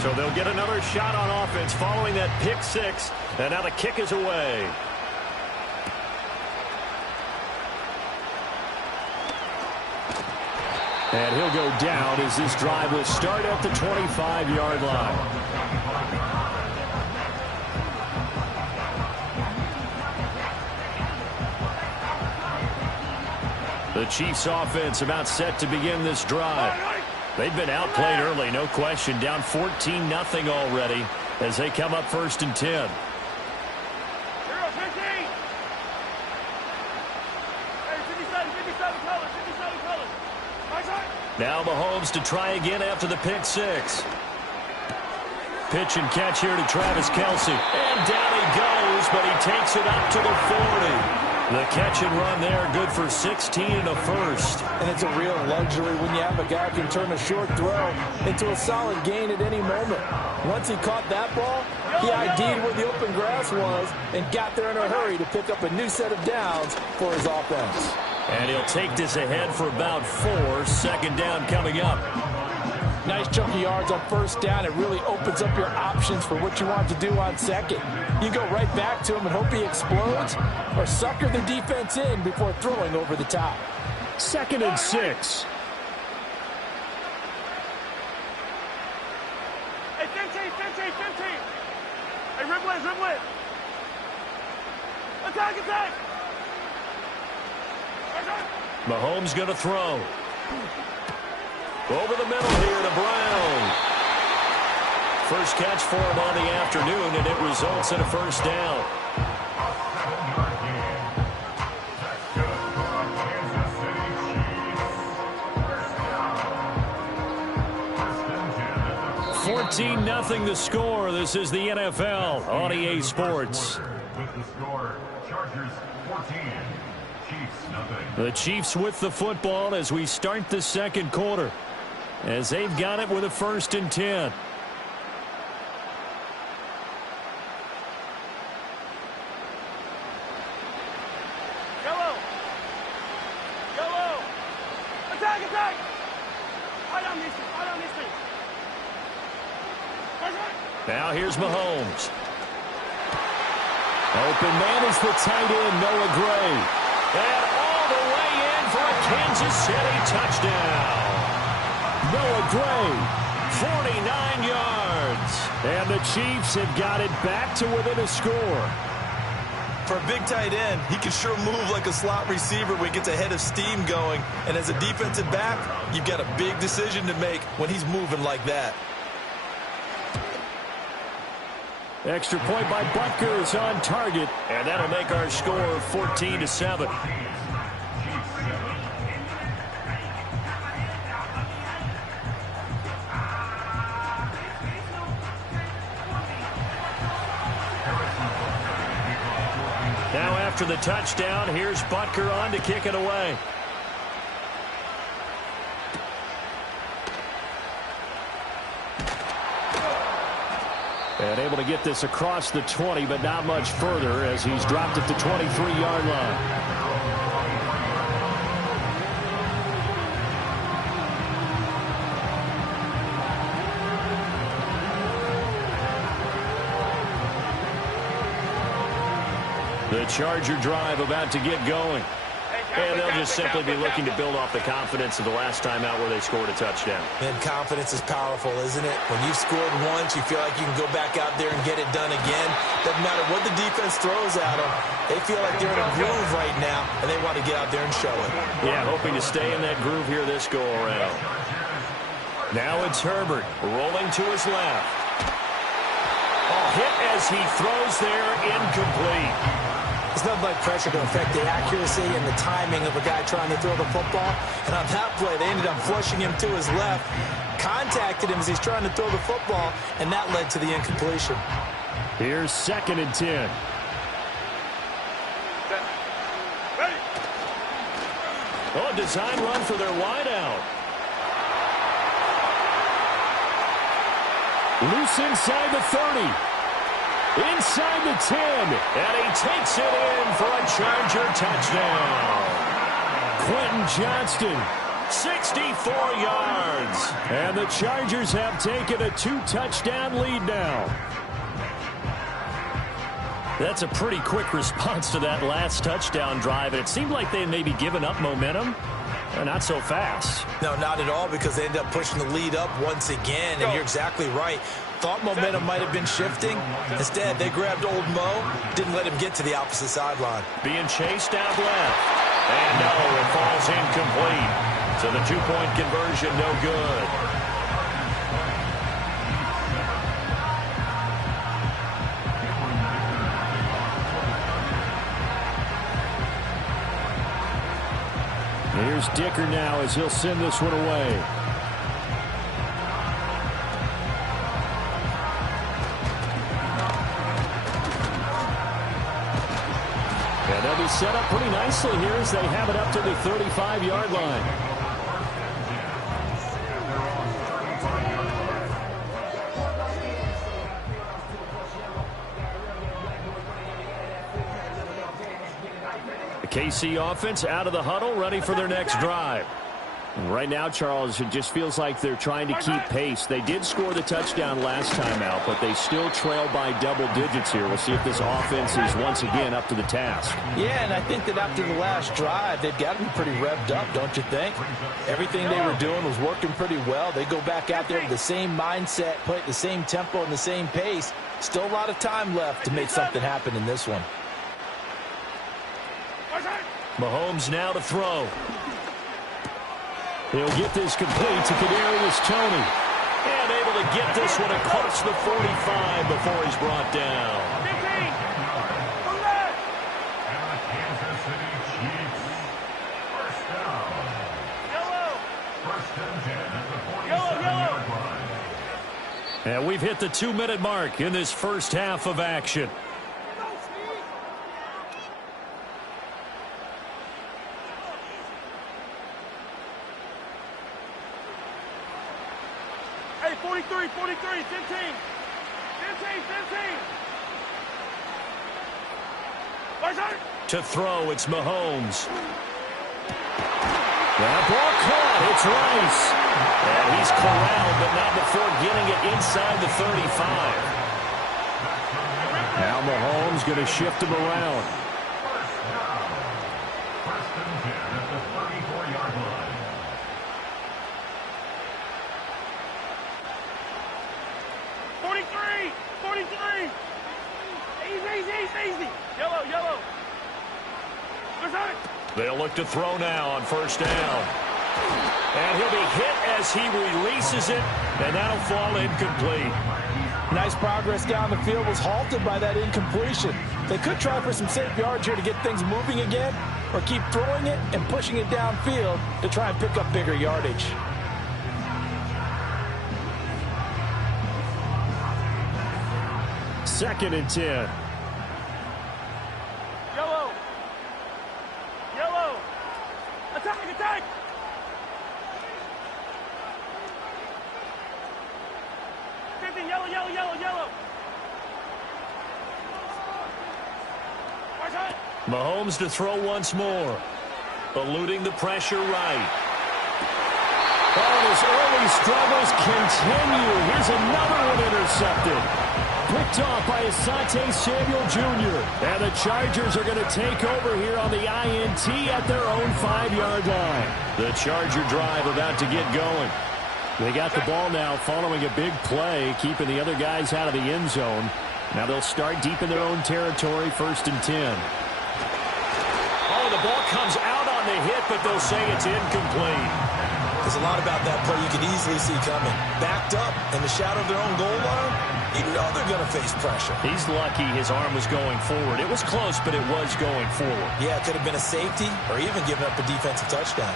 So they'll get another shot on offense following that pick six, and now the kick is away. And he'll go down as this drive will start at the 25-yard line. The Chiefs offense about set to begin this drive. They've been outplayed early, no question. Down 14-0 already as they come up 1st and 10. Now Mahomes to try again after the pick six. Pitch and catch here to Travis Kelce. And down he goes, but he takes it up to the 40. The catch and run there, good for 16 and a first. And it's a real luxury when you have a guy who can turn a short throw into a solid gain at any moment. Once he caught that ball, he ID'd where the open grass was and got there in a hurry to pick up a new set of downs for his offense. And he'll take this ahead for about 4. 2nd down coming up. Nice chunk of yards on 1st down. It really opens up your options for what you want to do on 2nd. You go right back to him and hope he explodes, or sucker the defense in before throwing over the top. 2nd and 6. Hey, 15. Hey, rip. Attack. Mahomes going to throw. Over the middle here to Brown. First catch for him on the afternoon, and it results in a 1st down. $14-0 the score. This is the NFL on EA Sports. With the score, Chargers 14. The Chiefs with the football as we start the 2nd quarter, as they've got it with a 1st and 10. Yellow. Attack. I don't miss it. Now here's Mahomes. Open man is the tight end, Noah Gray. And all the way in for a Kansas City touchdown. Noah Gray, 49 yards. And the Chiefs have got it back to within a score. For a big tight end, he can sure move like a slot receiver when he gets a head of steam going. And as a defensive back, you've got a big decision to make when he's moving like that. Extra point by Butker is on target, and that'll make our score 14-7. Now after the touchdown, here's Butker on to kick it away. And able to get this across the 20, but not much further as he's dropped at the 23-yard line. The Charger drive about to get going. Hey, And they'll just simply be looking to build off the confidence of the last time out where they scored a touchdown. And confidence is powerful, isn't it? When you've scored once, you feel like you can go back out there and get it done again. Doesn't matter what the defense throws at them. They feel like they're in a groove right now, and they want to get out there and show it. Yeah, hoping to stay in that groove here this go-around. Now it's Herbert rolling to his left. Oh, hit as he throws there, incomplete. There's nothing like pressure to affect the accuracy and the timing of a guy trying to throw the football. And on that play, they ended up flushing him to his left, contacted him as he's trying to throw the football, and that led to the incompletion. Here's 2nd and 10. Oh, a design run for their wideout. Loose inside the 30. Inside the 10. And he takes it in for a Charger touchdown. Quentin Johnston, 64 yards. and the Chargers have taken a 2-touchdown lead now. That's a pretty quick response to that last touchdown drive. And it seemed like they had maybe given up momentum. Not so fast. No, not at all, because they ended up pushing the lead up once again, and you're exactly right. Thought momentum might have been shifting. Instead, they grabbed old Mo, didn't let him get to the opposite sideline. Being chased out left. And no, it falls incomplete. So the 2-point conversion, no good. Here's Dicker now as he'll send this one away. And they'll be set up pretty nicely here as they have it up to the 35-yard line. KC offense out of the huddle, ready for their next drive. Right now, Charles, it just feels like they're trying to keep pace. They did score the touchdown last time out, but they still trail by double digits here. We'll see if this offense is once again up to the task. Yeah, and I think that after the last drive, they've got to be pretty revved up, don't you think? Everything they were doing was working pretty well. They go back out there with the same mindset, play at the same tempo and the same pace. Still a lot of time left to make something happen in this one. Mahomes now to throw. He'll get this complete to Kadarius Toney. And able to get this one across the 45 before he's brought down. And we've hit the 2-minute mark in this first half of action. Hey, 43, 15. 15. To throw, it's Mahomes. That ball caught. It's Rice. And he's corralled, but not before getting it inside the 35. Now Mahomes going to shift him around. First and 10 at the 34-yard line. Easy. Yellow. They'll look to throw now on first down. And he'll be hit as he releases it, and that'll fall incomplete. Nice progress down the field, was halted by that incompletion. They could try for some safe yards here to get things moving again, or keep throwing it and pushing it downfield to try and pick up bigger yardage. Second and 10. Yellow. Attack. 50, yellow. Mahomes to throw once more. Eluding the pressure right. Oh, his early struggles continue. Here's another one intercepted. Picked off by Asante Samuel Jr. And the Chargers are going to take over here on the INT at their own 5-yard line. The Charger drive about to get going. They got the ball now following a big play, keeping the other guys out of the end zone. Now they'll start deep in their own territory, 1st and 10. Oh, the ball comes out on the hit, but they'll say it's incomplete. There's a lot about that play you could easily see coming. Backed up in the shadow of their own goal line, you know they're going to face pressure. He's lucky his arm was going forward. It was close, but it was going forward. Yeah, it could have been a safety or even given up a defensive touchdown.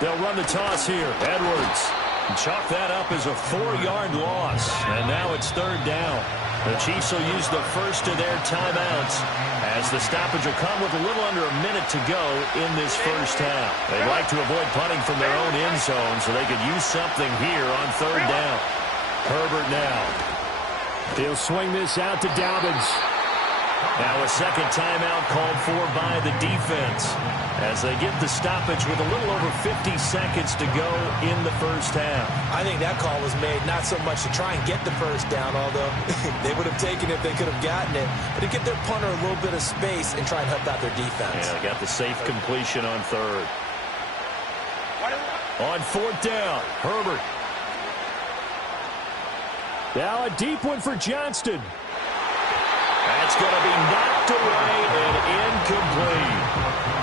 They'll run the toss here. Edwards. Chalk that up as a 4-yard loss. And now it's 3rd down. The Chiefs will use the first of their timeouts as the stoppage will come with a little under a minute to go in this first half. They'd like to avoid punting from their own end zone so they could use something here on 3rd down. Herbert now. He'll swing this out to Dobbins. Now a second timeout called for by the defense as they get the stoppage with a little over 50 seconds to go in the first half. I think that call was made not so much to try and get the first down, although they would have taken it if they could have gotten it, but to give their punter a little bit of space and try and help out their defense. Yeah, they got the safe completion on 3rd. On 4th down, Herbert. Now a deep one for Johnston. That's going to be knocked away and incomplete.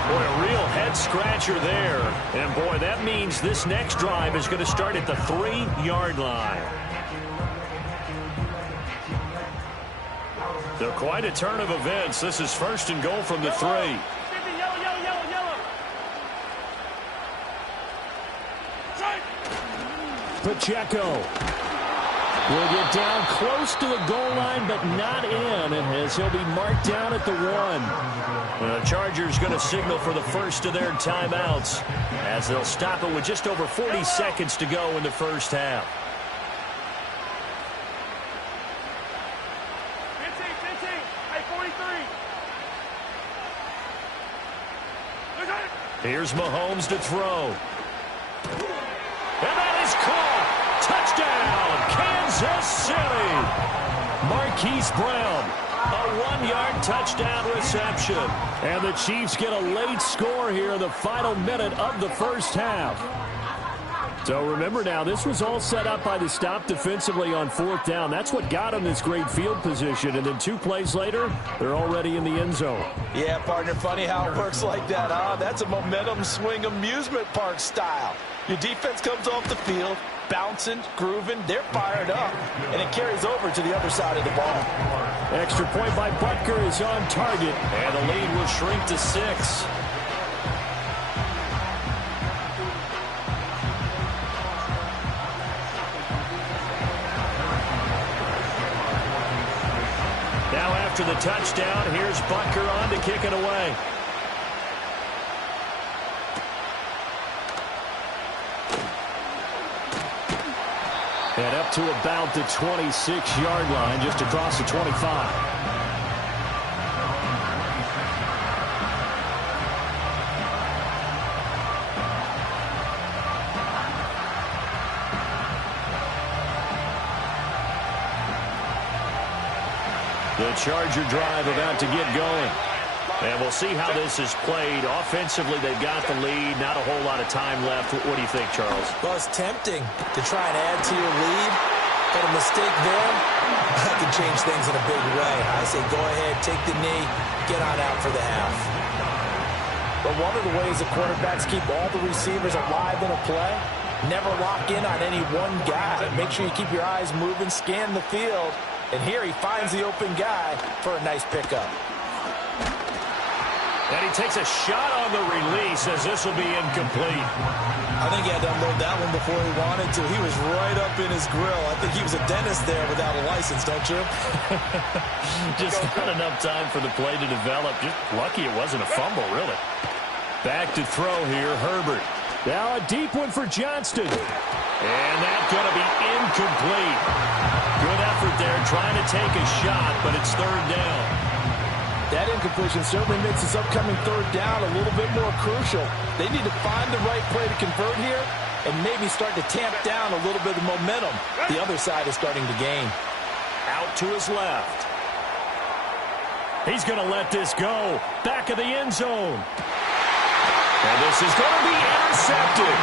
Boy, a real head-scratcher there. And, boy, that means this next drive is going to start at the 3-yard line. They're quite a turn of events. This is 1st and goal from the 3. Pacheco will get down close to the goal line, but not in, and as he'll be marked down at the 1. The Chargers going to signal for the first of their timeouts as they'll stop it with just over 40 seconds to go in the first half. 15, hey, 43. Here's Mahomes to throw. And that is caught. Touchdown, Kansas City. Marquise Brown, a 1-yard touchdown reception. And the Chiefs get a late score here in the final minute of the first half. So remember now, this was all set up by the stop defensively on 4th down. That's what got them this great field position. And then 2 plays later, they're already in the end zone. Yeah, partner, funny how it works like that, huh? That's a momentum swing amusement park style. Your defense comes off the field, bouncing, grooving, they're fired up, and it carries over to the other side of the ball. Extra point by Butker is on target. And the lead will shrink to 6. Now after the touchdown, here's Butker on to kick it away. And up to about the 26-yard line, just across the 25. The Charger drive about to get going. And we'll see how this is played. Offensively, they've got the lead. Not a whole lot of time left. What do you think, Charles? Well, it's tempting to try and add to your lead, but a mistake there, that can change things in a big way. I say go ahead, take the knee, get on out for the half. But one of the ways that quarterbacks keep all the receivers alive in a play, never lock in on any one guy. Make sure you keep your eyes moving, scan the field, and here he finds the open guy for a nice pickup. And he takes a shot on the release as this will be incomplete. I think he had to unload that one before he wanted to. He was right up in his grill. I think he was a dentist there without a license, don't you? Just not enough time for the play to develop. Just lucky it wasn't a fumble, really. Back to throw here, Herbert. Now a deep one for Johnston. And that's going to be incomplete. Good effort there trying to take a shot, but it's 3rd down. That incompletion certainly makes this upcoming 3rd down a little bit more crucial. They need to find the right play to convert here, and maybe start to tamp down a little bit of momentum the other side is starting to gain. Out to his left. He's going to let this go. Back of the end zone. And this is going to be intercepted.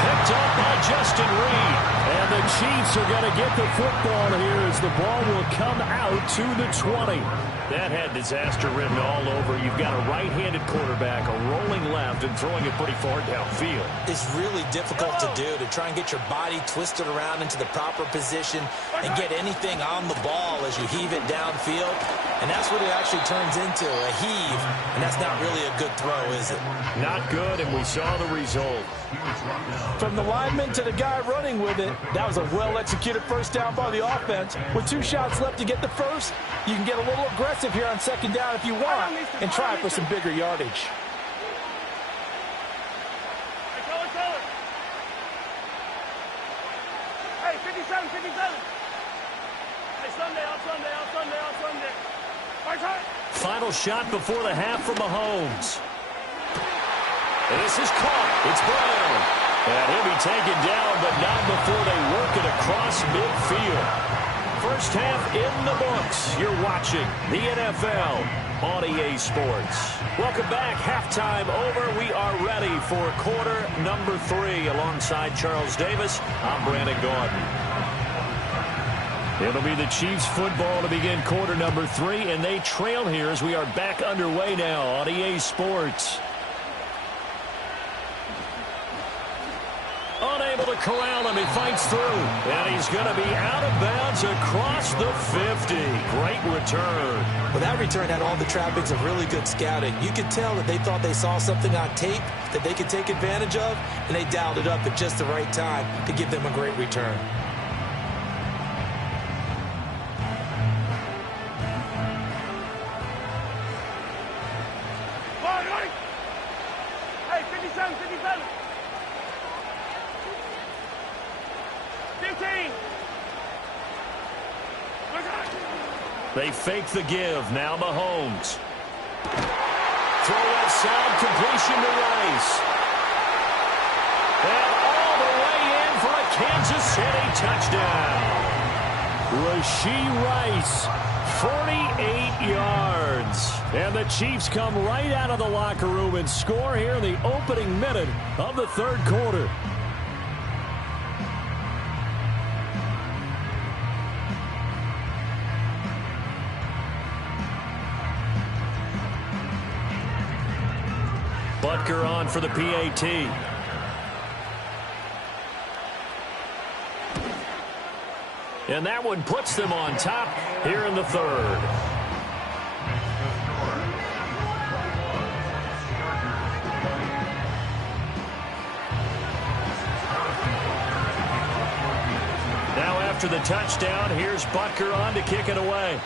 Picked up by Justin Reed. And the Chiefs are going to get the football here as the ball will come out to the 20. That had disaster written all over. You've got a right-handed quarterback, a rolling left, and throwing it pretty far downfield. It's really difficult to do, to try and get your body twisted around into the proper position and get anything on the ball as you heave it downfield. And that's what it actually turns into, a heave. And that's not really a good throw, is it? Not good, and we saw the result. From the lineman to the guy running with it, that was a well-executed first down by the offense. With 2 shots left to get the first, you can get a little aggressive here on second down if you want and try for some bigger yardage. Hey, 57, 57. Hey, Sunday, on Sunday, on Sunday, on Sunday. Final shot before the half from Mahomes. This is caught. It's Brown. And he'll be taken down, but not before they work it across midfield. First half in the books. You're watching the NFL on EA Sports. Welcome back. Halftime over. We are ready for quarter number 3. Alongside Charles Davis, I'm Brandon Gaudin. It'll be the Chiefs football to begin quarter number 3, and they trail here as we are back underway now on EA Sports. Unable to corral him. He fights through. And he's going to be out of bounds across the 50. Great return. Well, that return had all the trappings of really good scouting. You could tell that they thought they saw something on tape that they could take advantage of, and they dialed it up at just the right time to give them a great return. Hey, 57, 57. 15. They fake the give. Now Mahomes. Throw outside, completion to Rice. And all the way in for a Kansas City touchdown. Rashee Rice, 48 yards. And the Chiefs come right out of the locker room and score here in the opening minute of the third quarter. Butker on for the PAT. And that one puts them on top here in the third. Now after the touchdown, here's Butker on to kick it away.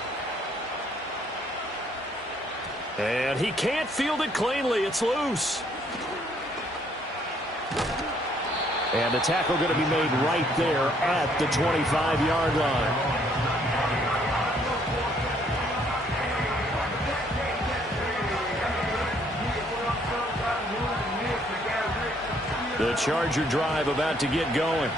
And he can't field it cleanly. It's loose. And the tackle going to be made right there at the 25-yard line. The Charger drive about to get going.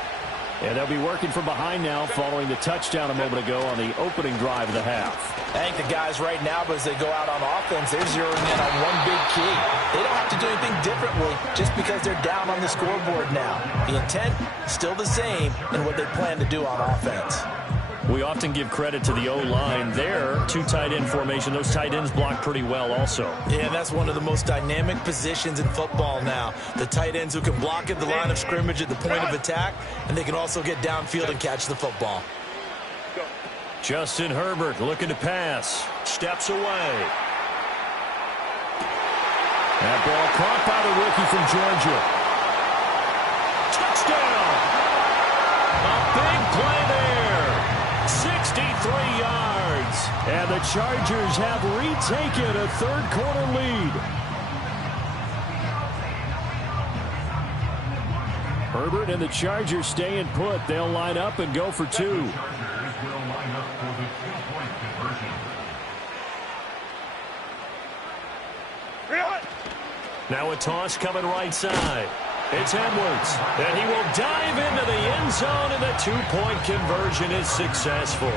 And they'll be working from behind now following the touchdown a moment ago on the opening drive of the half. I think the guys right now, as they go out on offense, they're zeroing in on one big key. They don't have to do anything differently just because they're down on the scoreboard now. The intent, still the same in what they plan to do on offense. We often give credit to the O-line there. 2 tight end formation. Those tight ends block pretty well also. Yeah, that's one of the most dynamic positions in football now. The tight ends who can block at the line of scrimmage at the point of attack, and they can also get downfield and catch the football. Justin Herbert looking to pass. Steps away. That ball caught by the rookie from Georgia. Touchdown! A big play there. 63 yards. And the Chargers have retaken a third-quarter lead. Herbert and the Chargers staying put. They'll line up and go for 2. Now a toss coming right side. It's Edwards, and he will dive into the end zone, and the two-point conversion is successful.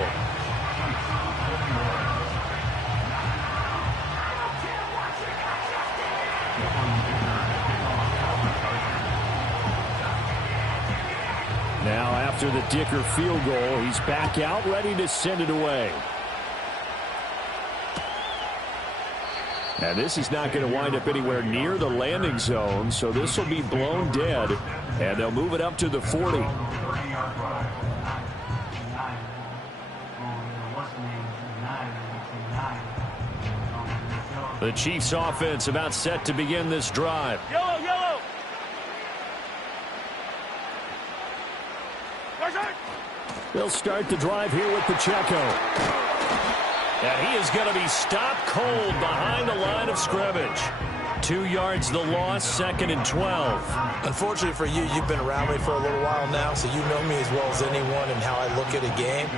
Now, after the Dicker field goal, he's back out, ready to send it away. And this is not going to wind up anywhere near the landing zone, so this will be blown dead, and they'll move it up to the 40. The Chiefs offense about set to begin this drive. Yellow, yellow. They'll start the drive here with Pacheco. And he is going to be stopped cold behind the line of scrimmage. 2 yards the loss, 2nd and 12. Unfortunately for you, you've been around me for a little while now, so you know me as well as anyone and how I look at a game.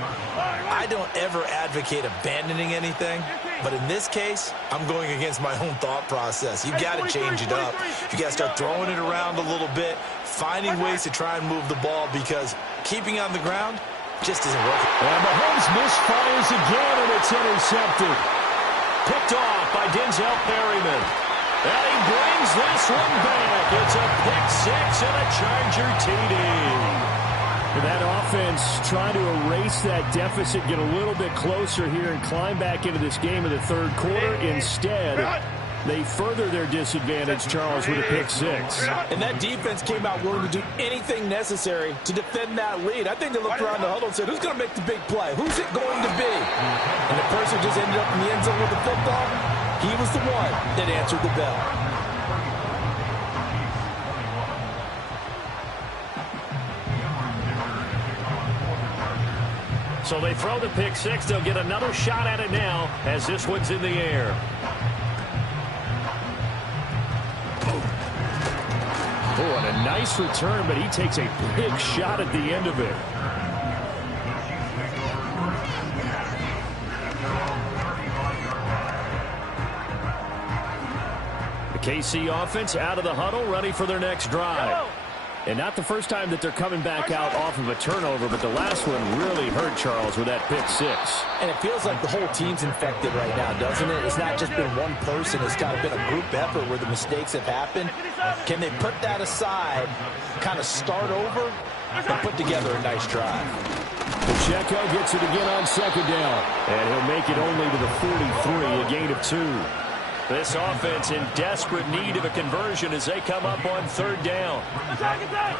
I don't ever advocate abandoning anything, but in this case, I'm going against my own thought process. You've got to change it up. You got to start throwing it around a little bit, finding ways to try and move the ball, because keeping on the ground just isn't working. And Mahomes misfires again, and it's intercepted. Picked off by Denzel Perryman. And he brings this one back. It's a pick-6 and a Charger TD. That offense trying to erase that deficit, get a little bit closer here, and climb back into this game in the third quarter. Instead, they further their disadvantage, Charles, with a pick-6. And that defense came out willing to do anything necessary to defend that lead. I think they looked around the huddle and said, who's going to make the big play? Who's it going to be? And the person just ended up in the end zone with the football. He was the one that answered the bell. So they throw the pick-6. They'll get another shot at it now as this one's in the air. Oh, and a nice return, but he takes a big shot at the end of it. The KC offense out of the huddle, ready for their next drive. And not the first time that they're coming back out off of a turnover, but the last one really hurt Charles with that pick-6. And it feels like the whole team's infected right now, doesn't it? It's not just been one person. It's kind of been a group effort where the mistakes have happened. Can they put that aside, kind of start over, and put together a nice drive? Pacheco gets it again on 2nd down. And he'll make it only to the 43, a gain of 2. This offense in desperate need of a conversion as they come up on 3rd down. Attack, attack.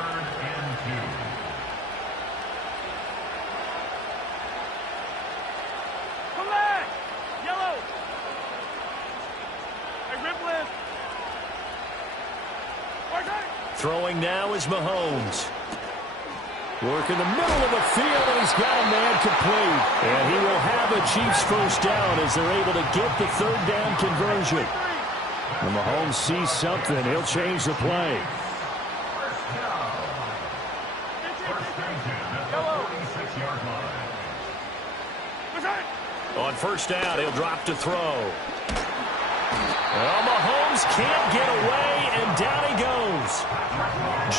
Come back. Yellow. Hey, Ripland. Throwing now is Mahomes. Work in the middle of the field, and he's got a man complete. And he will have a Chiefs first down as they're able to get the 3rd down conversion. When Mahomes sees something, he'll change the play. On 1st down, he'll drop to throw. Well, Mahomes can't get away, and down he goes.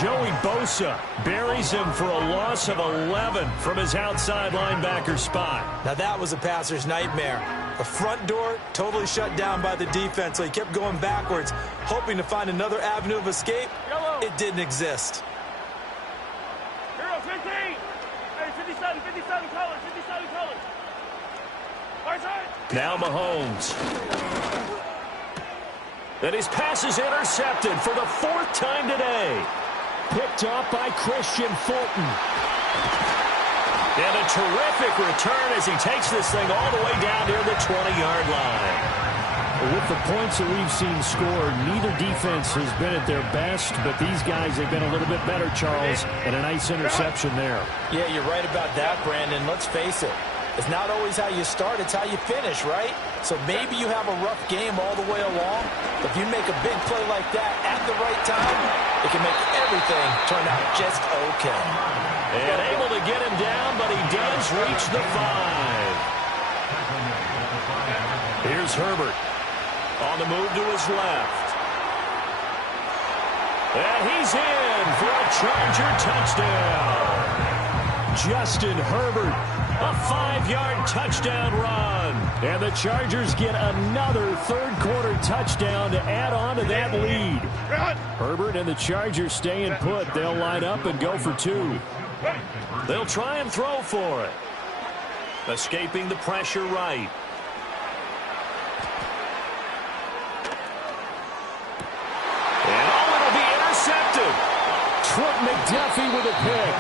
Joey Bosa buries him for a loss of 11 from his outside linebacker spot. Now that was a passer's nightmare. The front door totally shut down by the defense, so he kept going backwards, hoping to find another avenue of escape. It didn't exist. Hero 15. Hey, 57 colors, 57 colors. Right side. Now Mahomes. And his pass is intercepted for the 4th time today. Picked off by Christian Fulton. And a terrific return as he takes this thing all the way down near the 20-yard line. With the points that we've seen scored, neither defense has been at their best, but these guys have been a little bit better, Charles, and a nice interception there. Yeah, you're right about that, Brandon. Let's face it. It's not always how you start, it's how you finish, right? So maybe you have a rough game all the way along, but if you make a big play like that at the right time, it can make everything turn out just okay. And able to get him down, but he does reach the 5. Here's Herbert on the move to his left. And he's in for a Charger touchdown. Justin Herbert, a 5-yard touchdown run. And the Chargers get another third-quarter touchdown to add on to that lead. Herbert and the Chargers staying put. They'll line up and go for 2. They'll try and throw for it. Escaping the pressure right. And it'll be intercepted. Trent McDuffie with a pick.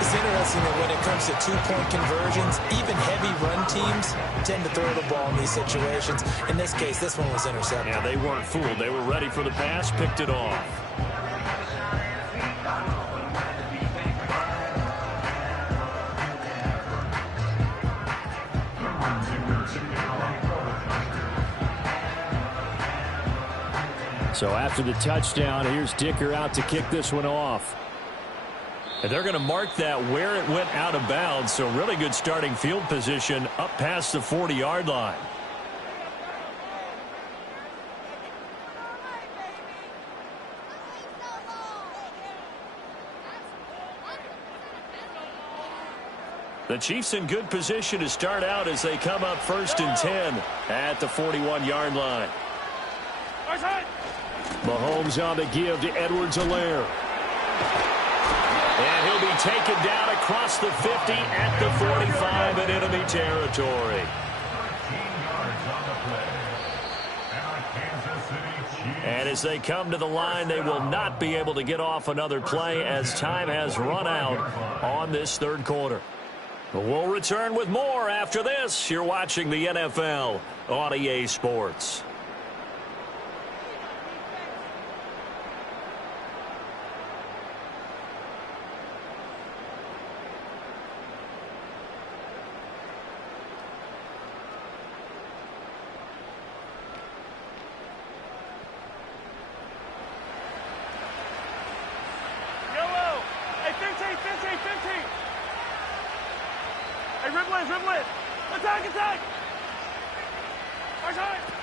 It's interesting that when it comes to two-point conversions, even heavy run teams tend to throw the ball in these situations. In this case, this one was intercepted. Yeah, they weren't fooled. They were ready for the pass, picked it off. So after the touchdown, here's Dicker out to kick this one off. And they're going to mark that where it went out of bounds. So really good starting field position up past the 40-yard line. The Chiefs in good position to start out as they come up 1st and 10 at the 41-yard line. Mahomes on the give to Edwards-Helaire. And he'll be taken down across the 50 at the 45 in enemy territory. And as they come to the line, they will not be able to get off another play as time has run out on this third quarter. We'll return with more after this. You're watching the NFL on EA Sports.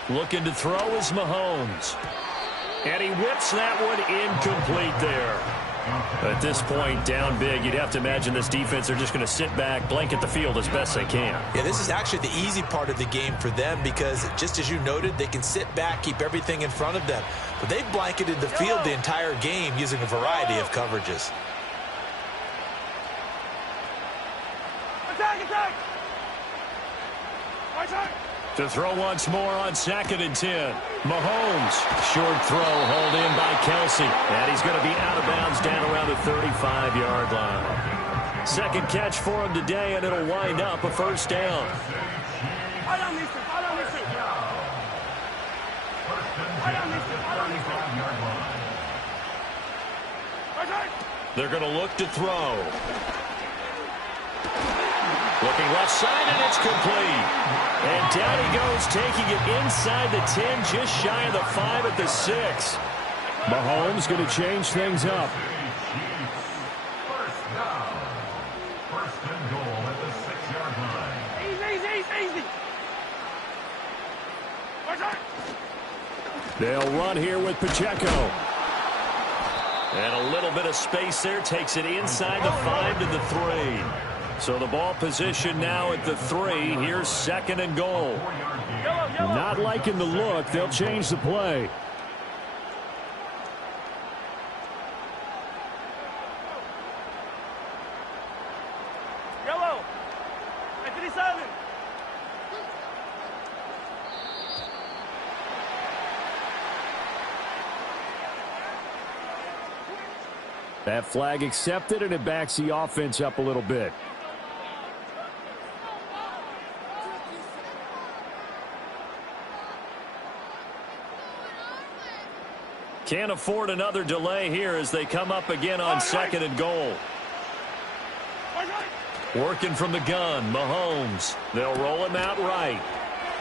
Looking to throw is Mahomes. And he whips that one incomplete there. At this point, down big, you'd have to imagine this defense are just going to sit back, blanket the field as best they can. Yeah, this is actually the easy part of the game for them because, just as you noted, they can sit back, keep everything in front of them. But they've blanketed the field the entire game using a variety of coverages. Attack, attack! To throw once more on 2nd and 10. Mahomes, short throw, hauled in by Kelsey. And he's going to be out of bounds down around the 35-yard line. Second catch for him today, and it'll wind up a 1st down. They're going to look to throw. Looking left side, and it's complete. And down he goes, taking it inside the 10, just shy of the 5 at the 6. Mahomes going to change things up. First down. 1st and goal at the 6-yard line. Easy. They'll run here with Pacheco. And a little bit of space there, takes it inside the 5 to the 3. So the ball position now at the 3. Here's 2nd and goal. Not liking the look. They'll change the play. Yellow. 57. That flag accepted, and it backs the offense up a little bit. Can't afford another delay here as they come up again on 2nd and goal. Working from the gun, Mahomes. They'll roll him out right.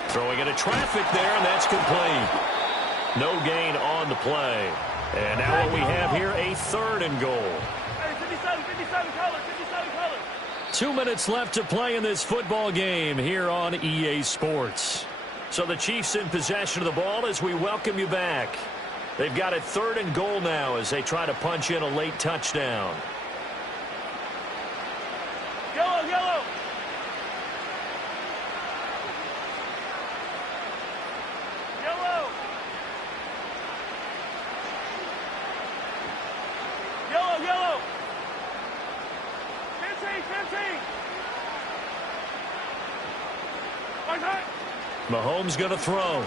Throwing into traffic there, and that's complete. No gain on the play. And now what we have here, a 3rd and goal. 57 color. 2 minutes left to play in this football game here on EA Sports. So the Chiefs in possession of the ball as we welcome you back. They've got it 3rd and goal now as they try to punch in a late touchdown. Yellow, yellow. Yellow. Yellow, yellow. 15, 15. Mahomes going to throw.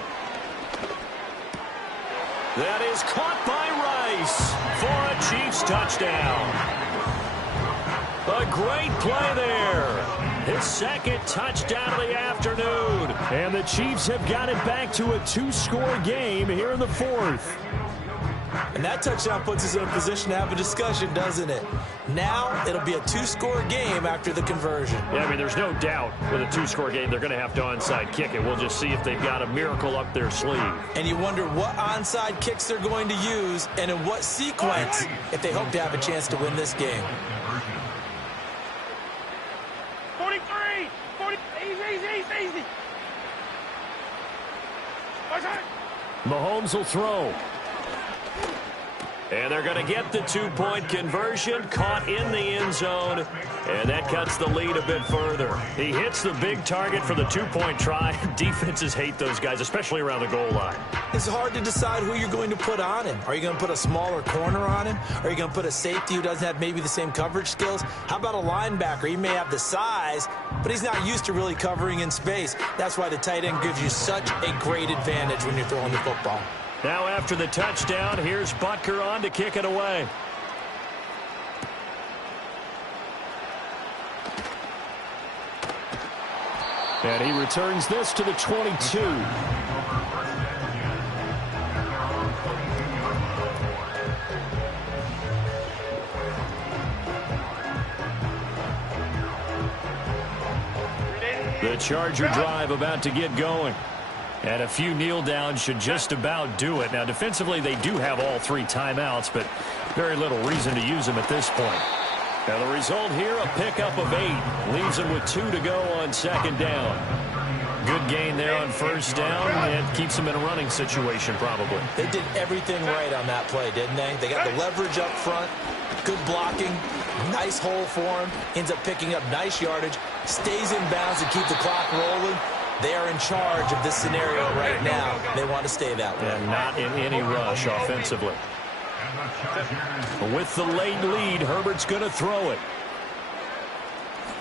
That is caught by Rice for a Chiefs touchdown. A great play there. His 2nd touchdown of the afternoon. And the Chiefs have got it back to a 2-score game here in the 4th. And that touchdown puts us in a position to have a discussion, doesn't it? Now it'll be a 2-score game after the conversion. Yeah, I mean, there's no doubt with a 2-score game they're going to have to onside kick it. We'll just see if they've got a miracle up their sleeve. And you wonder what onside kicks they're going to use and in what sequence if they hope to have a chance to win this game. 43, 40, easy. Mahomes will throw. And they're going to get the 2-point conversion, caught in the end zone, and that cuts the lead a bit further. He hits the big target for the 2-point try. Defenses hate those guys, especially around the goal line. It's hard to decide who you're going to put on him. Are you going to put a smaller corner on him? Are you going to put a safety who doesn't have maybe the same coverage skills? How about a linebacker? He may have the size, but he's not used to really covering in space. That's why the tight end gives you such a great advantage when you're throwing the football. Now after the touchdown, here's Butker on to kick it away. And he returns this to the 22. The Charger drive about to get going. And a few kneel downs should just about do it. Now, defensively, they do have all 3 timeouts, but very little reason to use them at this point. Now, the result here, a pickup of 8. Leaves them with 2 to go on 2nd down. Good gain there on 1st down, and keeps them in a running situation, probably. They did everything right on that play, didn't they? They got the leverage up front, good blocking, nice hole for him, ends up picking up nice yardage, stays in bounds to keep the clock rolling. They are in charge of this scenario right now. They want to stay that way. And not in any rush offensively. With the late lead, Herbert's going to throw it.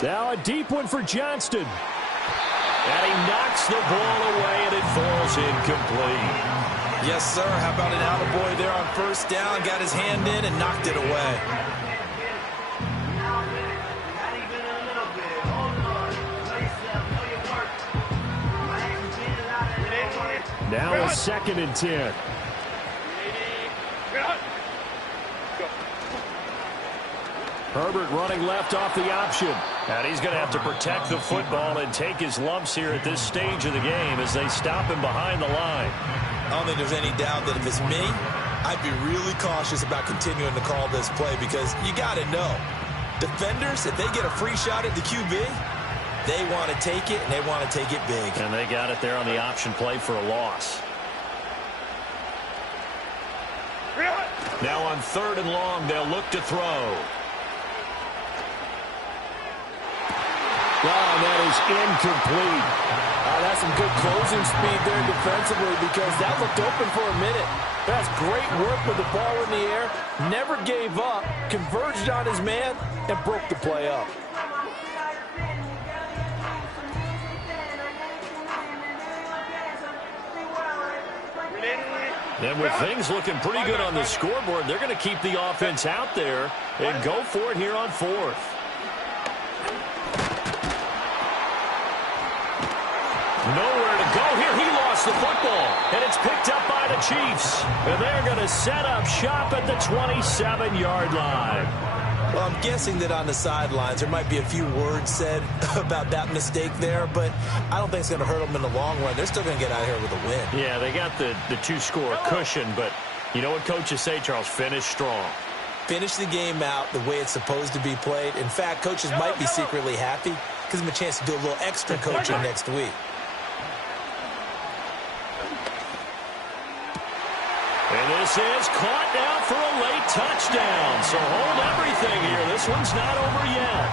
Now a deep one for Johnston. And he knocks the ball away, and it falls incomplete. Yes, sir. How about an attaboy there on 1st down? Got his hand in and knocked it away. Now a 2nd and 10. Herbert running left off the option. And he's going to have to protect the football and take his lumps here at this stage of the game as they stop him behind the line. I don't think there's any doubt that if it's me, I'd be really cautious about continuing to call this play because you got to know, defenders, if they get a free shot at the QB, they want to take it, and they want to take it big. And they got it there on the option play for a loss. Now on 3rd and long, they'll look to throw. Wow, that is incomplete. That's some good closing speed there defensively because that looked open for a minute. That's great work with the ball in the air. Never gave up, converged on his man, and broke the play up. And with things looking pretty good on the scoreboard, they're going to keep the offense out there and go for it here on 4th. Nowhere to go here. He lost the football, and it's picked up by the Chiefs. And they're going to set up shop at the 27-yard line. Well, I'm guessing that on the sidelines there might be a few words said about that mistake there, but I don't think it's going to hurt them in the long run. They're still going to get out here with a win. Yeah, they got the 2-score cushion, but you know what coaches say, Charles? Finish strong. Finish the game out the way it's supposed to be played. In fact, coaches might be secretly happy. Gives them a chance to do a little extra coaching next week. And this this is caught now for a late touchdown. So hold everything here. This one's not over yet.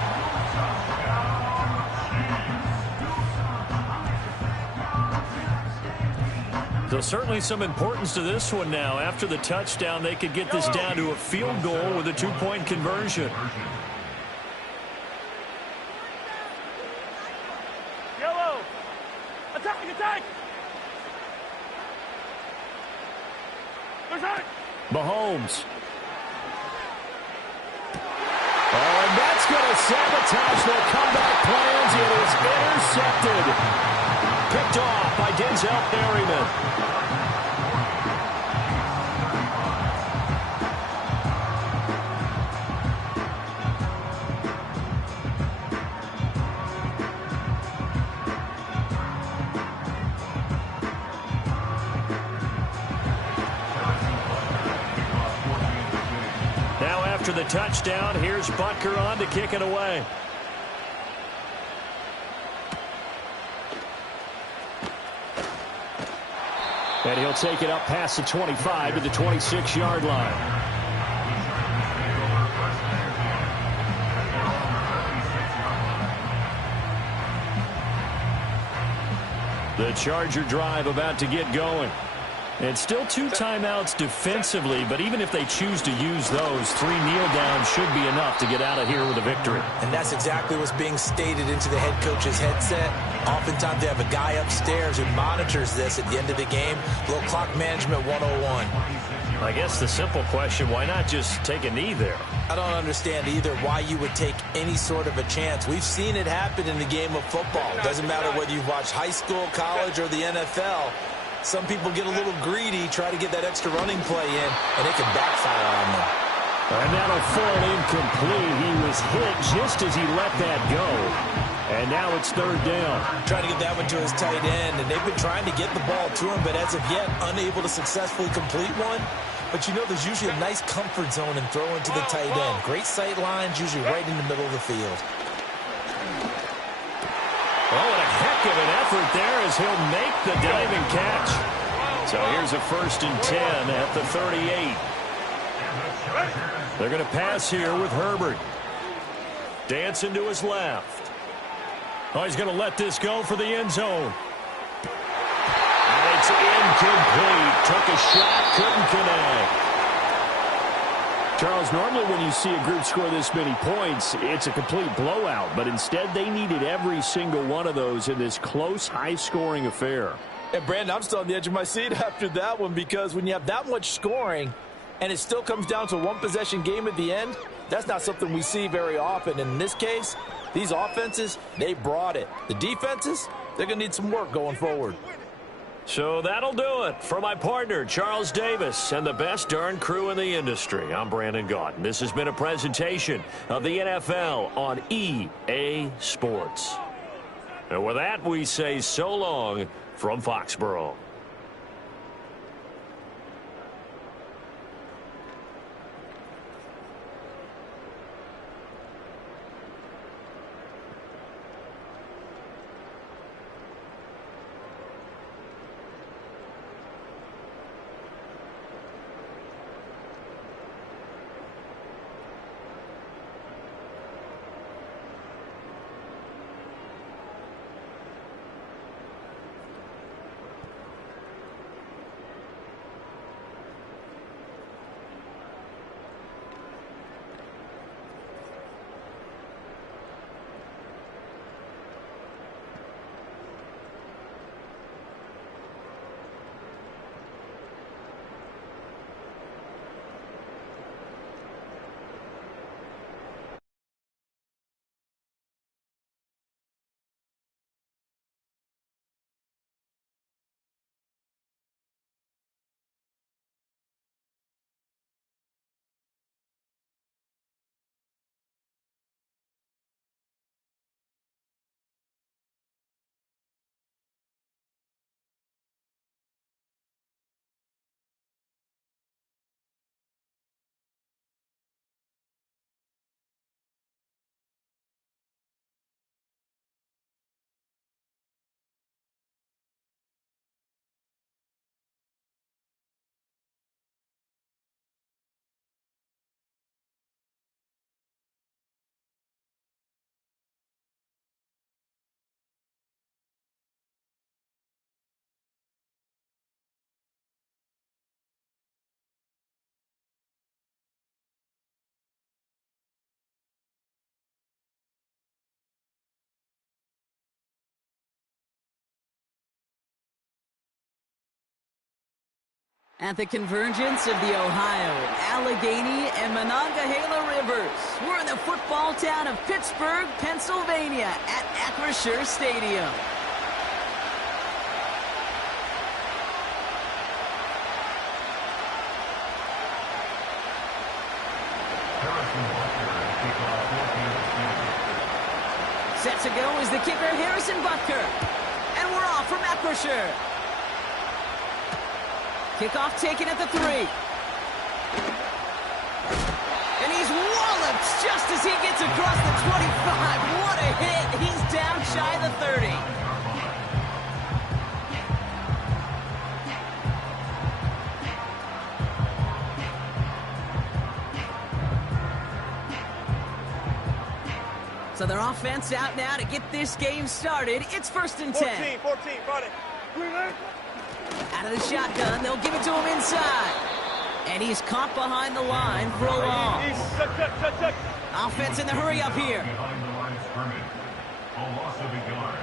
So certainly some importance to this one now. After the touchdown, they could get this down to a field goal with a 2-point conversion. Yellow. Attack, attack. Mahomes. Oh, and that's going to sabotage their comeback plans. It is intercepted. Picked off by Denzel Perryman. Now after the touchdown, here's Butker on to kick it away. And he'll take it up past the 25 to the 26-yard line. The Charger drive about to get going. And still 2 timeouts defensively, but even if they choose to use those, 3 kneel downs should be enough to get out of here with a victory. And that's exactly what's being stated into the head coach's headset. Oftentimes they have a guy upstairs who monitors this at the end of the game. Little clock management 101. I guess the simple question, why not just take a knee there? I don't understand either why you would take any sort of a chance. We've seen it happen in the game of football. It doesn't matter whether you've watched high school, college, or the NFL. Some people get a little greedy, try to get that extra running play in, and it can backfire on them. And that'll fall incomplete. He was hit just as he let that go. And now it's 3rd down. Trying to get that one to his tight end, and they've been trying to get the ball to him, but as of yet, unable to successfully complete one. But you know there's usually a nice comfort zone in throwing to the tight end. Great sight lines, usually right in the middle of the field. Oh, and a heck of an effort there as he'll make the diving catch. So here's a 1st and 10 at the 38. They're going to pass here with Herbert. Dancing to his left. Oh, he's going to let this go for the end zone. And it's incomplete. Took a shot, couldn't connect. Charles, normally when you see a group score this many points, it's a complete blowout. But instead, they needed every single one of those in this close, high-scoring affair. And, Brandon, I'm still on the edge of my seat after that one because when you have that much scoring and it still comes down to a one-possession game at the end, that's not something we see very often. And in this case, these offenses, they brought it. The defenses, they're going to need some work going forward. So that'll do it for my partner, Charles Davis, and the best darn crew in the industry. I'm Brandon Gaudin. This has been a presentation of the NFL on EA Sports. And with that, we say so long from Foxborough. At the convergence of the Ohio, Allegheny, and Monongahela Rivers, we're in the football town of Pittsburgh, Pennsylvania, at Acrisure Stadium. Set to go is the kicker, Harrison Butker. And we're off from Acrisure. Kickoff taken at the 3. And he's walloped just as he gets across the 25. What a hit. He's down shy of the 30. So their offense out now to get this game started. It's 1st and 10. 14, Friday. Out of the shotgun, they'll give it to him inside. And he's caught behind the line for a loss. Check. Offense in the hurry up here. Behind the line of scrimmage. A loss of a yard.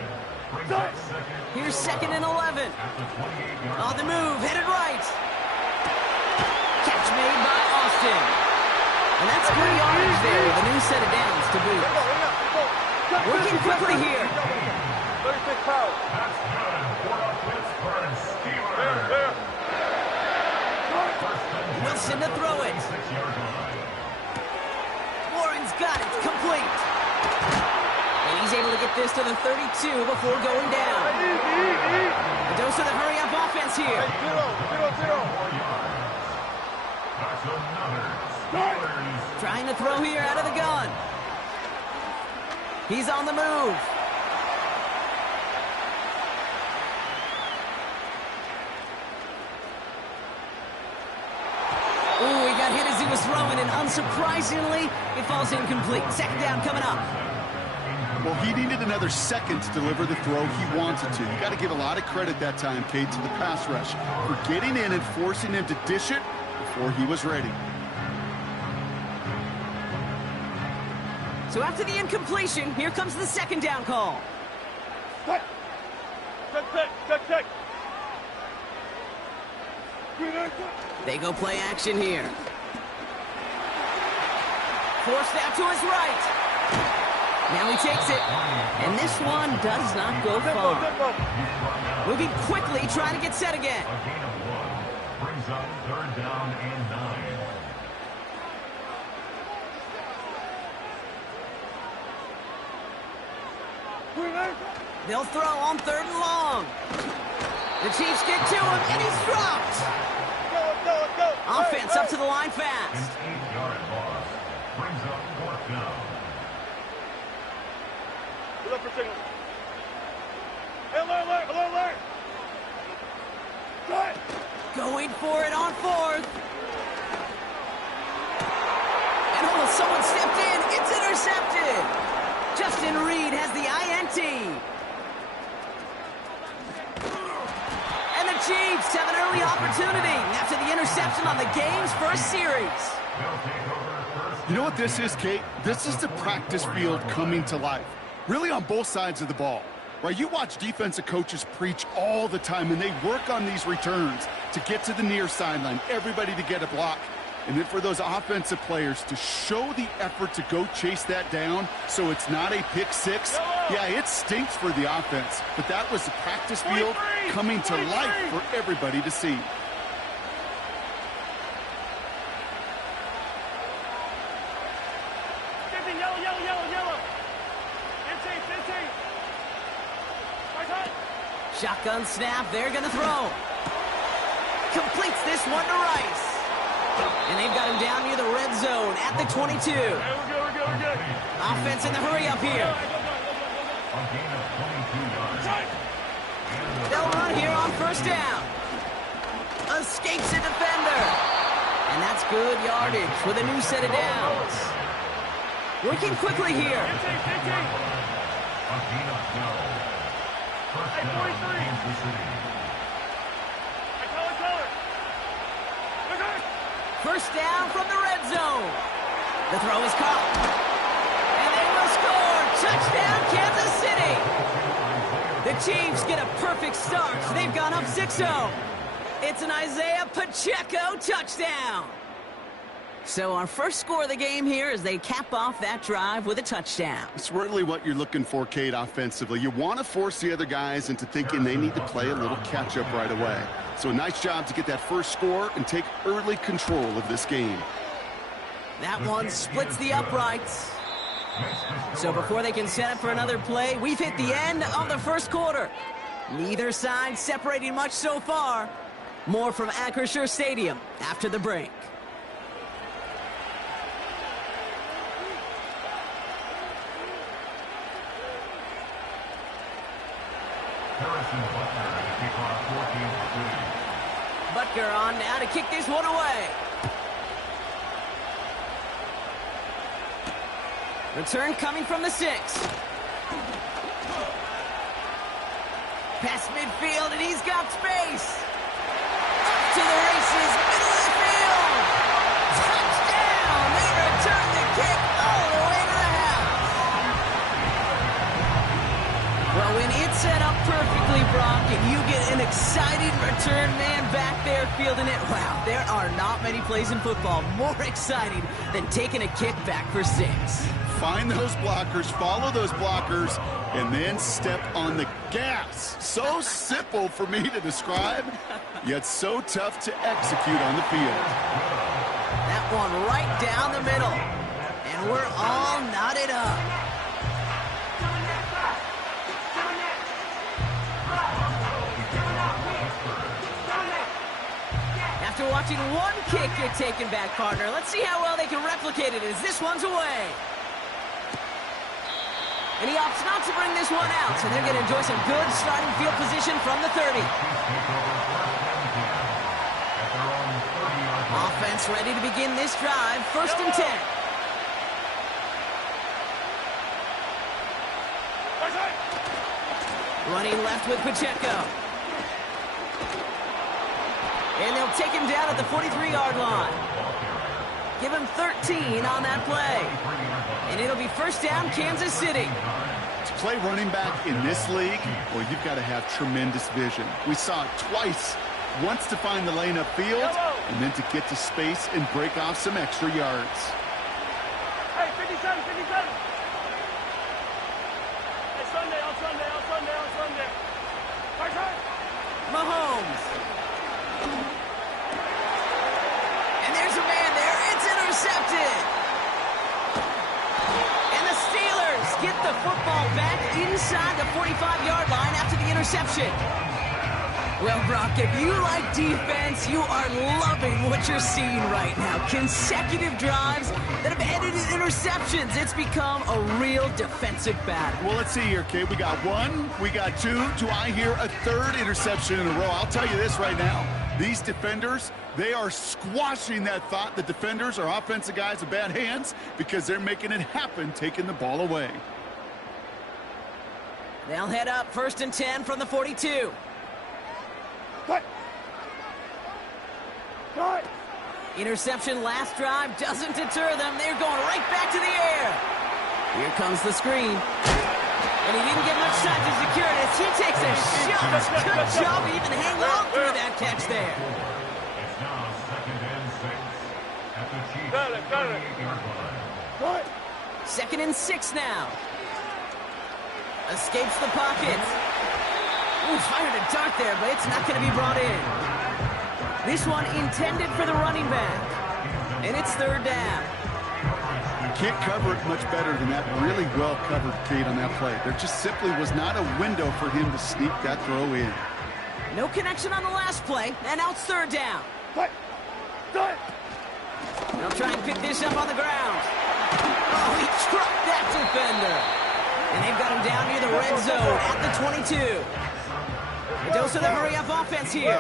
Brings up second. Here's 2nd and 11. At the 28-yard On the move, headed right. Catch made by Austin. And that's good yardage there with a new set of downs to boot. Working quickly here. 36 pounds. That's good for the Pittsburgh Steelers. Wilson to throw it. 6-yard line. Warren's got it, complete. And he's able to get this to the 32 before going down. A dose of the hurry-up offense here. 0. That's another Steelers. Trying to throw here out of the gun. He's on the move. Ooh, he got hit as he was throwing, and unsurprisingly, it falls incomplete. 2nd down coming up. Well, he needed another second to deliver the throw he wanted to. You got to give a lot of credit that time, Kate, to the pass rush for getting in and forcing him to dish it before he was ready. So after the incompletion, here comes the 2nd down call. Check. They go play action here. Forced out to his right. Now he takes it. And this one does not go far. Moving quickly, trying to get set again. A gain of 1. Brings up 3rd down and 9. They'll throw on 3rd and long. The Chiefs get to him, and he's dropped. Go. Offense up to the line fast. An 8-yard loss. Brings up 4th down. Look for signal. Hey, alert. Drive. Going for it on 4th. And almost someone stepped in. It's intercepted. Justin Reed has the INT. And the Chiefs have an early opportunity after the interception on the game's first series. You know what this is, Kate? This is the practice field coming to life. Really on both sides of the ball. Right? You watch defensive coaches preach all the time, and they work on these returns to get to the near sideline, everybody to get a block. And then for those offensive players to show the effort to go chase that down so it's not a pick six. Yeah, it stinks for the offense, but that was the practice field coming to life for everybody to see. Yellow. Insane. Shotgun snap, they're going to throw. Completes this one to Rice. And they've got him down near the red zone at the 22. We're good. Offense in the hurry up here. A gain of 22 yards. They'll run here on 1st down. Escapes a defender. And that's good yardage with a new set of downs. Working quickly here. A gain of 12. First down, Kansas City. First down from the red zone. The throw is caught. And they will score. Touchdown, Kansas City. The Chiefs get a perfect start. They've gone up 6-0. It's an Isaiah Pacheco touchdown. So our first score of the game here as they cap off that drive with a touchdown. It's really what you're looking for, Kate, offensively. You want to force the other guys into thinking they need to play a little catch-up right away. So a nice job to get that first score and take early control of this game. That one splits the uprights. So before they can set up for another play, we've hit the end of the first quarter. Neither side separating much so far. More from Acrisure Stadium after the break. Butker on now to kick this one away. Return coming from the 6. Past midfield, and he's got space. Up to the races, middle of the field. Touchdown! They return the kick all the way to the house. Well, when it's set up perfectly, Brock, and you get an exciting return man back there fielding it, wow, there are not many plays in football more exciting than taking a kick back for 6. Find those blockers, follow those blockers, and then step on the gas. So simple for me to describe, yet so tough to execute on the field. That one right down the middle. And we're all knotted up. After watching one kick get taken back, partner, let's see how well they can replicate it as this one's away. And he opts not to bring this one out, so they're going to enjoy some good starting field position from the 30. Offense ready to begin this drive, 1st and 10. Running left with Pacheco. And they'll take him down at the 43-yard line. Give him 13 on that play. And it'll be 1st down, Kansas City. To play running back in this league, well, you've got to have tremendous vision. We saw it twice. Once to find the lane upfield, and then to get to space and break off some extra yards. Hey, 57, 57. Hey, Sunday, on Sunday, on Sunday, on Sunday. Mahomes. And there's a man there. It's intercepted. And the Steelers get the football back inside the 45-yard line after the interception. Well, Brock, if you like defense, you are loving what you're seeing right now. Consecutive drives that have ended in interceptions. It's become a real defensive battle. Well, let's see here, Kate. We got 1, we got 2. Do I hear a 3rd interception in a row? I'll tell you this right now. These defenders, they are squashing that thought that defenders are offensive guys with bad hands because they're making it happen, taking the ball away. They'll head up 1st and 10 from the 42. Cut. Cut. Interception last drive doesn't deter them. They're going right back to the air. Here comes the screen. And he didn't get much time to secure it as he takes a shot. Good job to even hang on through that catch there. It's now 2nd and 6 at the Chiefs. Got it. 38-yard line. What? 2nd and 6 now. Escapes the pocket. Ooh, fired a dart there, but it's not going to be brought in. This one intended for the running back. And it's 3rd down. You can't cover it much better than that. Really well covered, Kate, on that play. There just simply was not a window for him to sneak that throw in. No connection on the last play, and now it's 3rd down. Cut. Cut. They'll try and pick this up on the ground. Oh, he trucked that defender. And they've got him down near the red zone at the 22. A dose of the hurry-up offense here.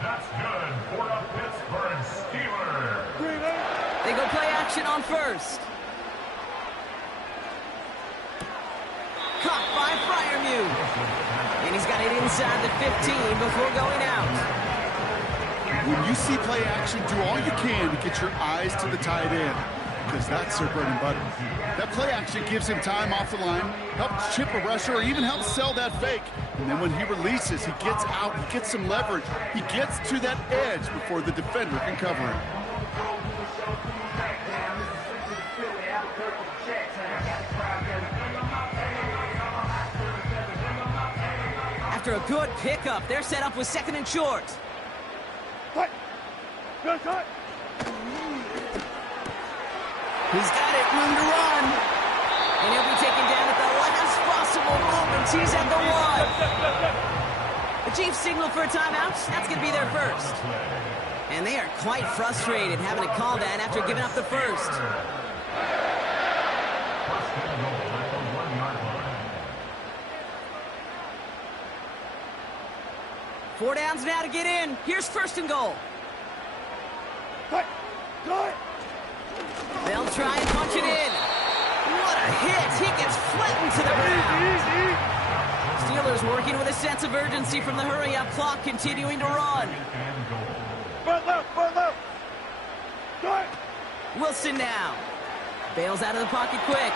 That's good for the Pittsburgh Steelers. They go play action on 1st. Caught by Freiermuth. And he's got it inside the 15 before going out. When you see play action, do all you can to get your eyes to the tight end, because that's their bread and butter. That that play action gives him time off the line, helps chip a rusher, or even helps sell that fake. And then when he releases, he gets out, he gets some leverage. He gets to that edge before the defender can cover him. After a good pickup, they're set up with 2nd and short. Cut! Good cut! He's got it, room to run. And he'll be taken down at the last possible moment. He's at the 1. The Chiefs signal for a timeout. That's going to be their first. And they are quite frustrated having to call that after giving up the first. Four downs now to get in. Here's 1st and goal. Cut! Cut! They'll try and punch it in. What a hit. He gets flattened to the ground. Steelers working with a sense of urgency from the hurry-up clock, continuing to run. Front left, front left. Cut! Wilson now. Bails out of the pocket quick.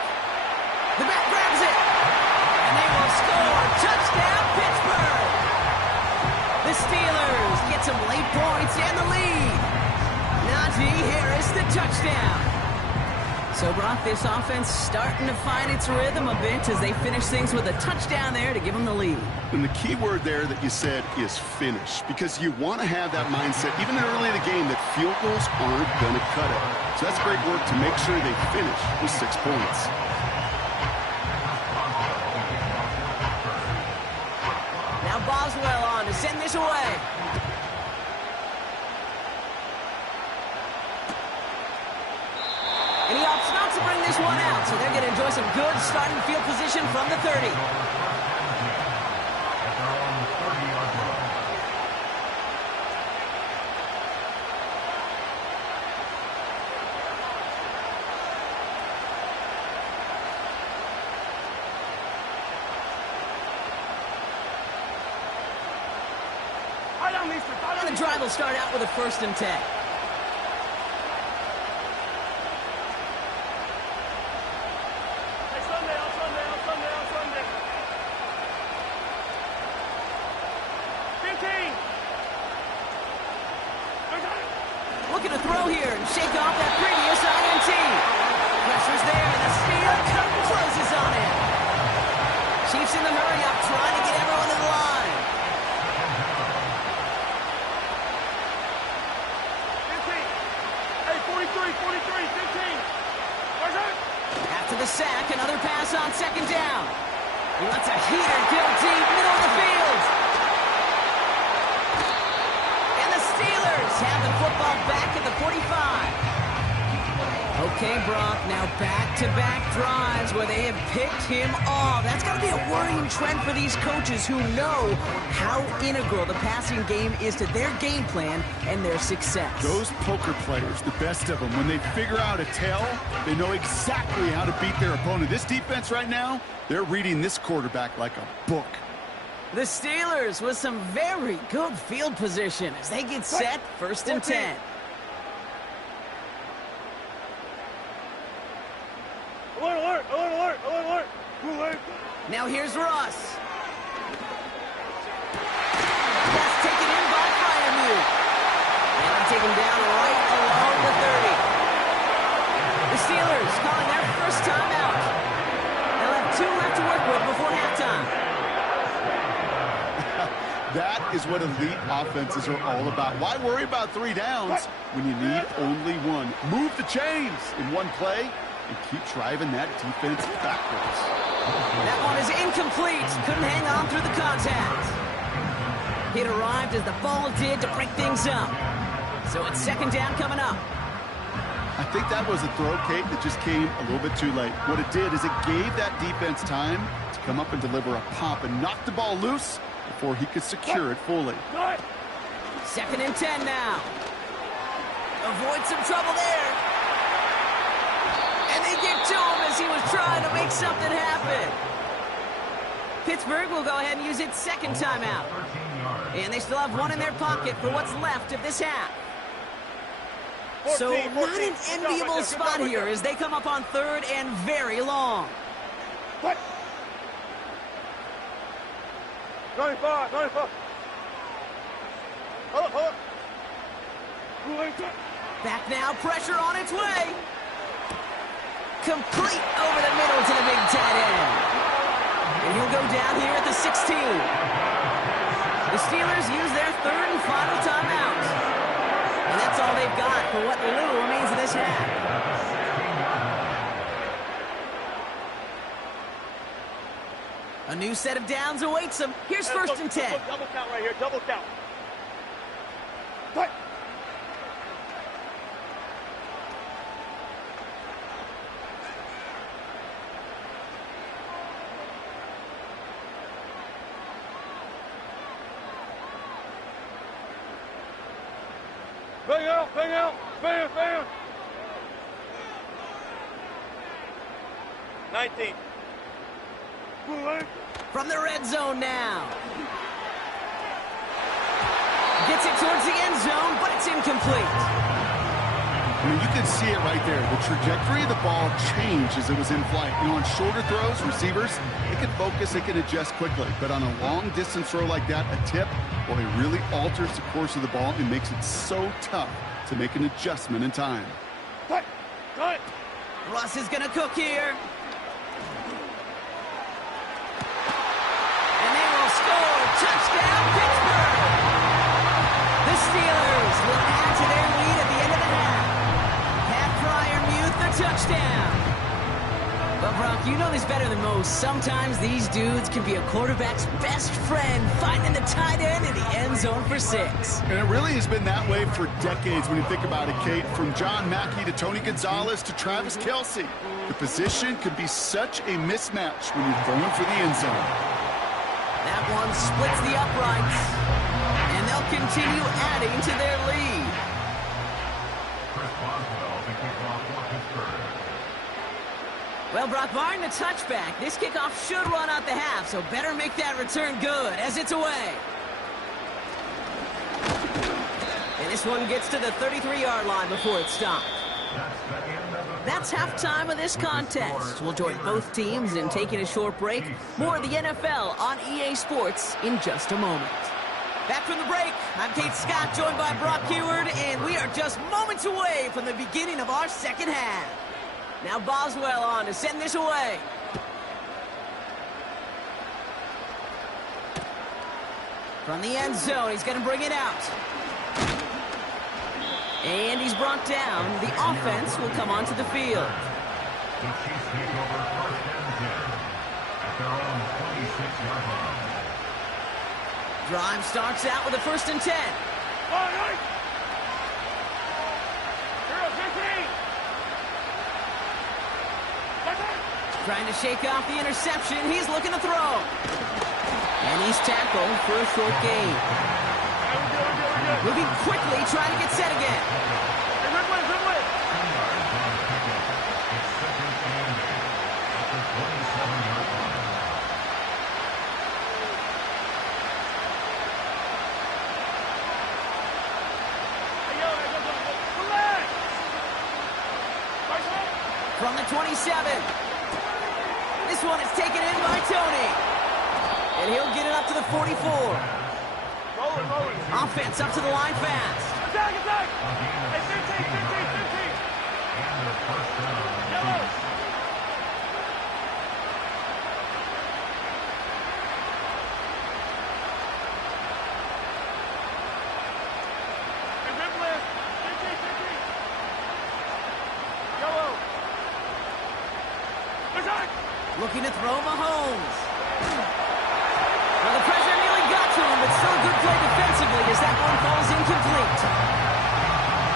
The back grabs it. And they will score. Touchdown, Pittsburgh. The Steelers get some late points and the lead. Najee Harris, the touchdown. So, Brock, this offense starting to find its rhythm a bit as they finish things with a touchdown there to give them the lead. And the key word there that you said is finish, because you want to have that mindset, even early in the game, that field goals aren't going to cut it. So that's great work to make sure they finish with 6 points. Now Boswell on to send this away. And he opts not to bring this one out, so they're going to enjoy some good starting field position from the 30. And the drive will start out with a 1st and 10. Looking to throw here and shake off that previous INT. Pressure's there, and the Steelers closes on it. Chiefs in the hurry-up, trying to get everyone to the line. 15. After the sack, another pass on 2nd down. He lets a heater go deep, middle of the field. And the Steelers have the football back at the 45. Okay, Brock, now back-to-back drives where they have picked him off. That's got to be a worrying trend for these coaches who know how integral the passing game is to their game plan and their success. Those poker players, the best of them, when they figure out a tell, they know exactly how to beat their opponent. This defense right now, they're reading this quarterback like a book. The Steelers with some very good field position as they get set, 1st and 10. Alert, alert, alert, alert, alert, alert. Now here's Russ. That's taken in by Freiermuth. And they're taken down right along the 30. The Steelers calling their first timeout. They'll have 2 left to work with before halftime. That is what elite offenses are all about. Why worry about 3 downs when you need only 1? Move the chains in one play and keep driving that defense backwards. That one is incomplete. Couldn't hang on through the contact. It arrived as the ball did to break things up. So it's 2nd down coming up. I think that was a throw, Kate, that just came a little bit too late. What it did is it gave that defense time to come up and deliver a pop and knock the ball loose before he could secure it fully. 2nd and 10 now. Avoid some trouble there. And they get to him as he was trying to make something happen. Pittsburgh will go ahead and use its 2nd timeout. And they still have 1 in their pocket for what's left of this half. So not an enviable spot here as they come up on third and very long. What? 95, 95. Hold up. Back now, pressure on its way. Complete over the middle to the big tight end. And he'll go down here at the 16. The Steelers use their third and final timeout. And that's all they've got for what little remains of this half. A new set of downs awaits them. Here's first and 10. Double count right here, double count. What? Bang out, bam. 19. From the red zone now. Gets it towards the end zone, but it's incomplete. I mean, you can see it right there. The trajectory of the ball changed as it was in flight. You know, on shorter throws, receivers, they can focus, they can adjust quickly. But on a long-distance throw like that, a tip, well, it really alters the course of the ball and makes it so tough to make an adjustment in time. Cut! Russ is going to cook here. And they will score. Touchdown, Pittsburgh! The Steelers will add to their lead at the end of the half. Pat Fryermuth, the touchdown. But, Brock, you know this better than most. Sometimes these dudes can be a quarterback's best friend, finding the tight end in the end zone for 6. And it really has been that way for decades when you think about it, Kate. From John Mackey to Tony Gonzalez to Travis Kelce. The position can be such a mismatch when you're throwing for the end zone. That one splits the uprights, and they'll continue adding to their lead. Well, Brock, barring the touchback, this kickoff should run out the half, so better make that return good as it's away. And this one gets to the 33-yard line before it's stopped. That's halftime of this contest. We'll join both teams in taking a short break. More of the NFL on EA Sports in just a moment. Back from the break, I'm Kate Scott, joined by Brock Heward, and we are just moments away from the beginning of our second half. Now Boswell on to send this away. From the end zone, he's going to bring it out. And he's brought down. The offense will come onto the field. Drive starts out with a first and 10. Trying to shake off the interception. He's looking to throw. And he's tackled for a short gain. Moving quickly, trying to get set again. From the 27. This one is taken in by Tony. And he'll get it up to the 44. Offense up to the line fast. Attack! Hey, 15! Yellow! Hey, red list! 15! Yellow! Attack! Looking to throw Mahomes. Well, the pressure nearly got to him, but still good play defensively as that one falls incomplete.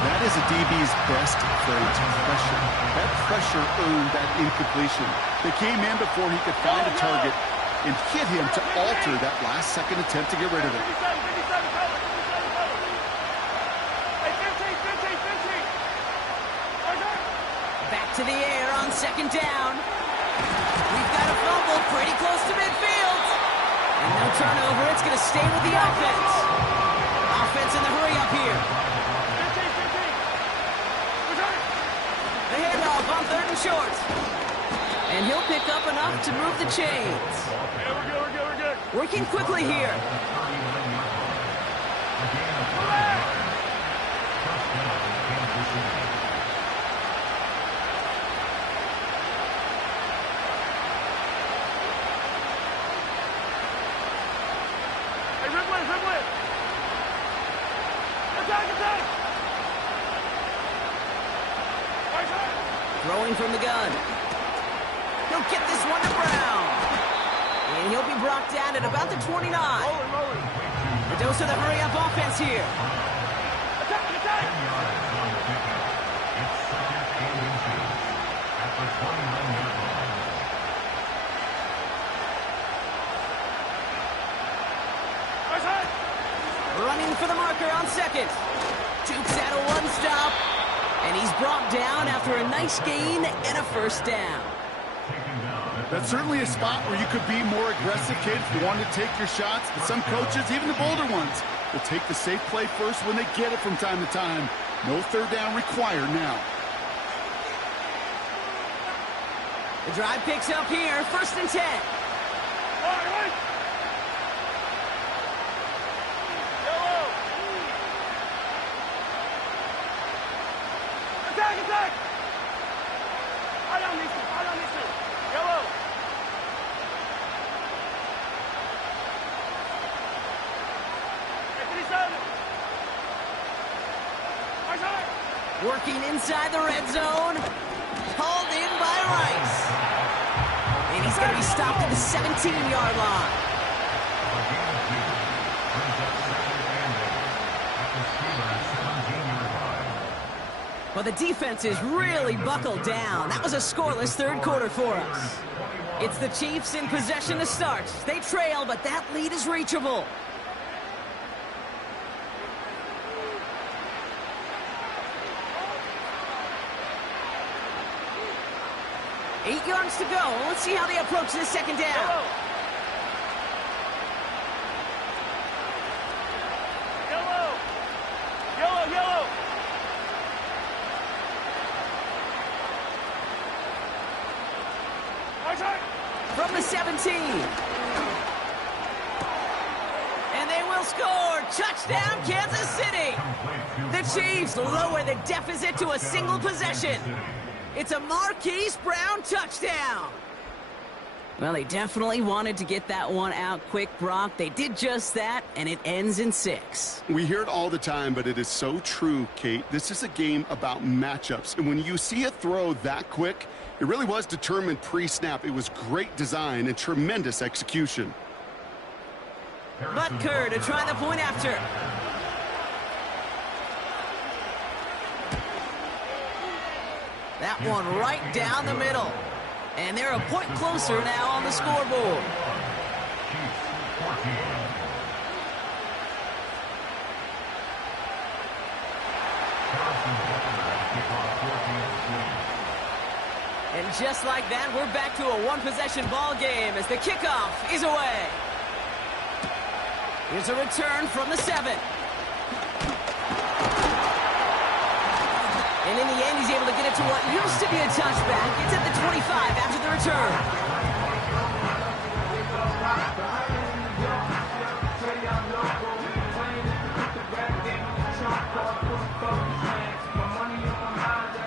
That is a DB's best friend, pressure. That pressure earned that incompletion. They came in before he could find a target and hit him to alter that last-second attempt to get rid of it. 57, cover. Hey, 15! Back to the air on second down. We've got a fumble pretty close to midfield. And no turnover. It's going to stay with the offense. Offense in the hurry up here. 15! And he'll pick up enough to move the chains. Yeah, we're good, we're good, we're good. Working quickly here. Hey, rip with, rip with. Attack, attack. Right side. Throwing from the gun. He'll get this one to Brown. And he'll be brought down at about the 29. Rolling, rolling. A dose of the hurry-up offense here. Attack, attack. Right side. Running for the marker on second. Dukes out a one stop. And he's brought down after a nice gain and a first down. That's certainly a spot where you could be more aggressive, kids. You want to take your shots, but some coaches, even the bolder ones, will take the safe play first when they get it from time to time. No third down required now. The drive picks up here, 1st and 10. All right. Yellow. Attack, attack. I don't need to, I don't need to. Yellow. Hey, 37. Right side. Working inside the red zone. Hauled in by Rice. And he's going to be stopped at the 17-yard line. Well, the defense is really buckled down. That was a scoreless third quarter for us. It's the Chiefs in possession to start. They trail, but that lead is reachable. Eight yards to go. Let's see how they approach this second down. Yellow. Yellow, yellow. Right side. From the 17. And they will score. Touchdown, Kansas City. The Chiefs lower the deficit to a single possession. It's a Marquise Brown touchdown. Well, they definitely wanted to get that one out quick, Brock. They did just that, and it ends in 6. We hear it all the time, but it is so true, Kate. This is a game about matchups. And when you see a throw that quick, it really was determined pre-snap. It was great design and tremendous execution. Butker to try the point after. That one right down the middle. And they're a point closer now on the scoreboard. And just like that, we're back to a one-possession ball game as the kickoff is away. Here's a return from the 7. And in the end, he's able to get it to what used to be a touchback. It's at the 25 after the return.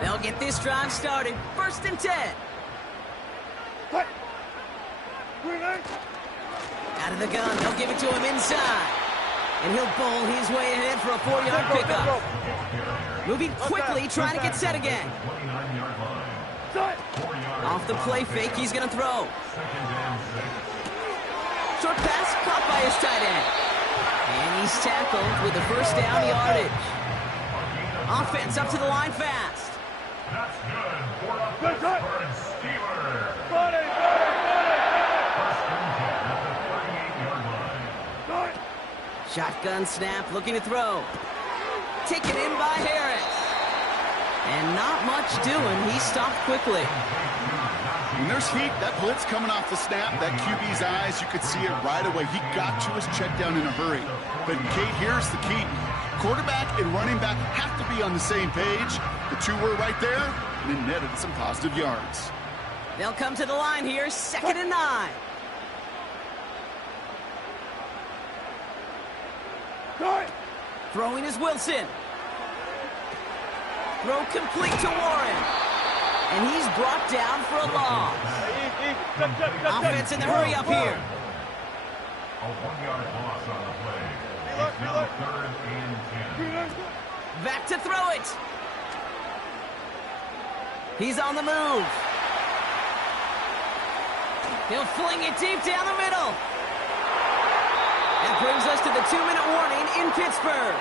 They'll get this drive started. 1st and 10. What? Green light. Out of the gun, they'll give it to him inside. And he'll bowl his way ahead for a 4-yard pickup. Moving quickly, trying to get set again. Off the play fake, he's going to throw. Short pass, caught by his tight end. And he's tackled with the first down yardage. Offense up to the line fast. That's good. For a Pittsburgh Steelers. Buddy, buddy, First and 10 at the 38-yard line. buddy. Shotgun snap, looking to throw. Taken in by Harris. And not much doing. He stopped quickly. When there's heat, that blitz coming off the snap, that QB's eyes, you could see it right away. He got to his check down in a hurry. But, Kate, here's the key. Quarterback and running back have to be on the same page. The two were right there, and it netted some positive yards. They'll come to the line here, 2nd and 9. Throwing is Wilson. Throw complete to Warren. And he's brought down for a loss. Offense in the hurry up here. A 1-yard loss on the play. It's now 3rd and 10. Back to throw it. He's on the move. He'll fling it deep down the middle. That brings us to the 2-minute warning in Pittsburgh.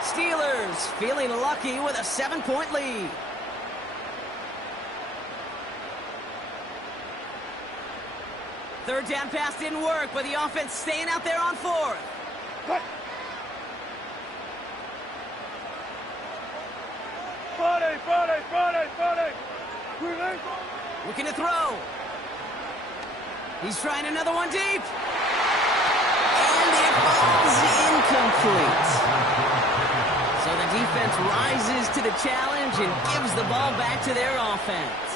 Steelers feeling lucky with a 7-point lead. Third down pass didn't work, but the offense staying out there on 4th. Friday. Looking to throw. He's trying another one deep. And it falls incomplete. So the defense rises to the challenge and gives the ball back to their offense.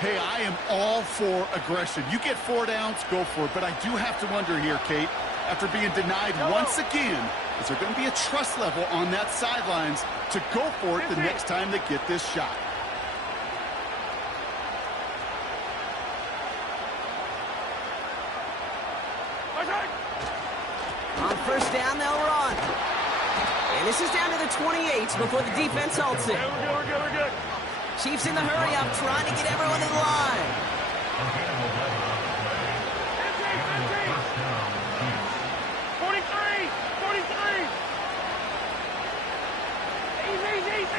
Hey, I am all for aggression. You get 4 downs, go for it. But I do have to wonder here, Kate, after being denied once again, is there going to be a trust level on that sidelines to go for it the next time they get this shot? On first down, they'll run. And this is down to the 28 before the defense halts it. We're good. Chiefs in the hurry up, trying to get everyone in line. 43.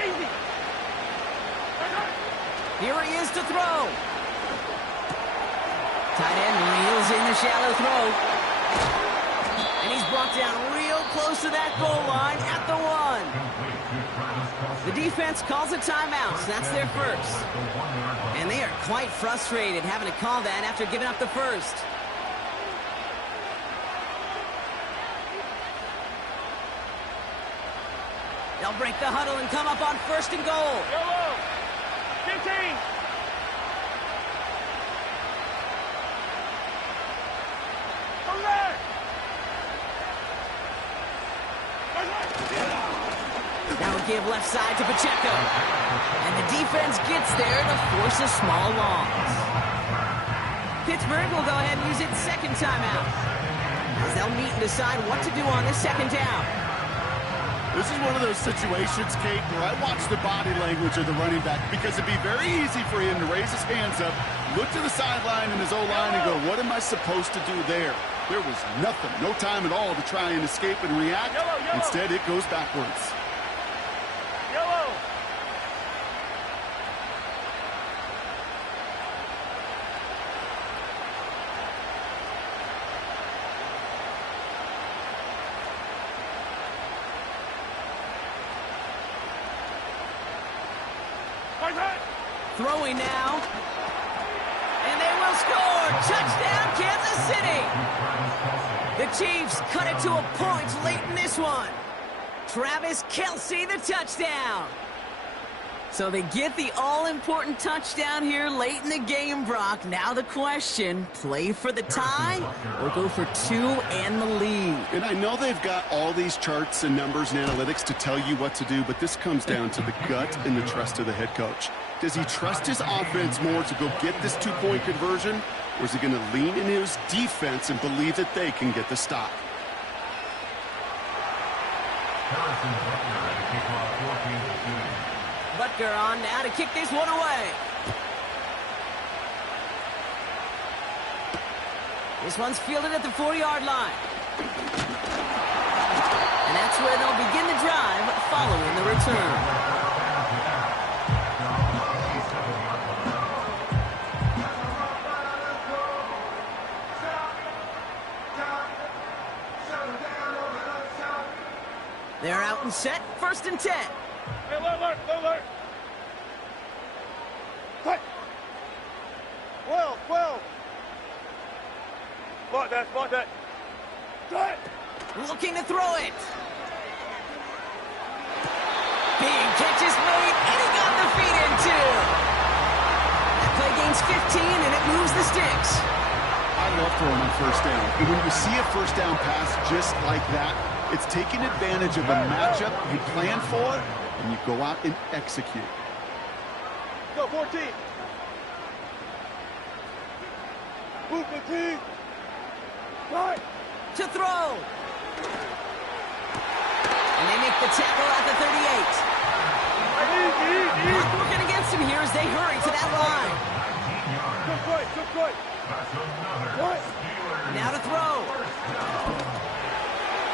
Easy. Here he is to throw. Tight end reels in the shallow throw. And he's brought down real close to that goal line at the 1. The defense calls a timeout, so that's their first. And they are quite frustrated having to call that after giving up the first. They'll break the huddle and come up on 1st and goal. 15. Now we give left side to Pacheco. And the defense gets there to force a small loss. Pittsburgh will go ahead and use its 2nd timeout, as they'll meet and decide what to do on this 2nd down. This is one of those situations, Kate, where I watch the body language of the running back, because it'd be very easy for him to raise his hands up, look to the sideline and his O-line and go, what am I supposed to do there? There was nothing, no time at all to try and escape and react. Instead, it goes backwards. Throwing now. And they will score. Touchdown, Kansas City. The Chiefs cut it to a point late in this one. Travis Kelce, the touchdown. So they get the all-important touchdown here late in the game, Brock. Now the question, play for the tie or go for 2 and the lead? And I know they've got all these charts and numbers and analytics to tell you what to do, but this comes down to the gut and the trust of the head coach. Does he trust his offense more to go get this 2-point conversion, or is he going to lean in his defense and believe that they can get the stop? Butker on now to kick this one away. This one's fielded at the 40-yard line. And that's where they'll begin the drive following the return. They're out and set, 1st and 10. Hey, alert. Cut. 12. Spot that. Cut. Looking to throw it. Big catch is made, and he got the feet in too. That play gains 15, and it moves the sticks. I love throwing on first down. And when you see a first down pass just like that, it's taking advantage of a matchup you plan for, and you go out and execute. Go, 14. Move 15. Right. To throw. And they make the tackle at the 38. Clock working against him here as they hurry to that line. Good right. Now to throw.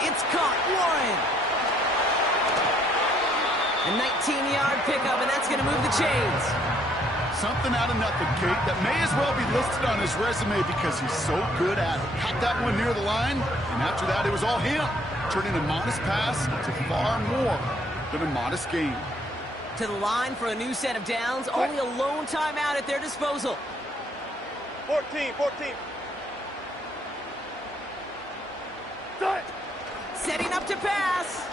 It's caught. Warren. A 19-yard pickup, and that's going to move the chains. Something out of nothing, Kate, that may as well be listed on his resume because he's so good at it. Caught that one near the line, and after that, it was all him, turning a modest pass to far more than a modest gain. To the line for a new set of downs. Only a lone timeout at their disposal. 14. Setting up to pass.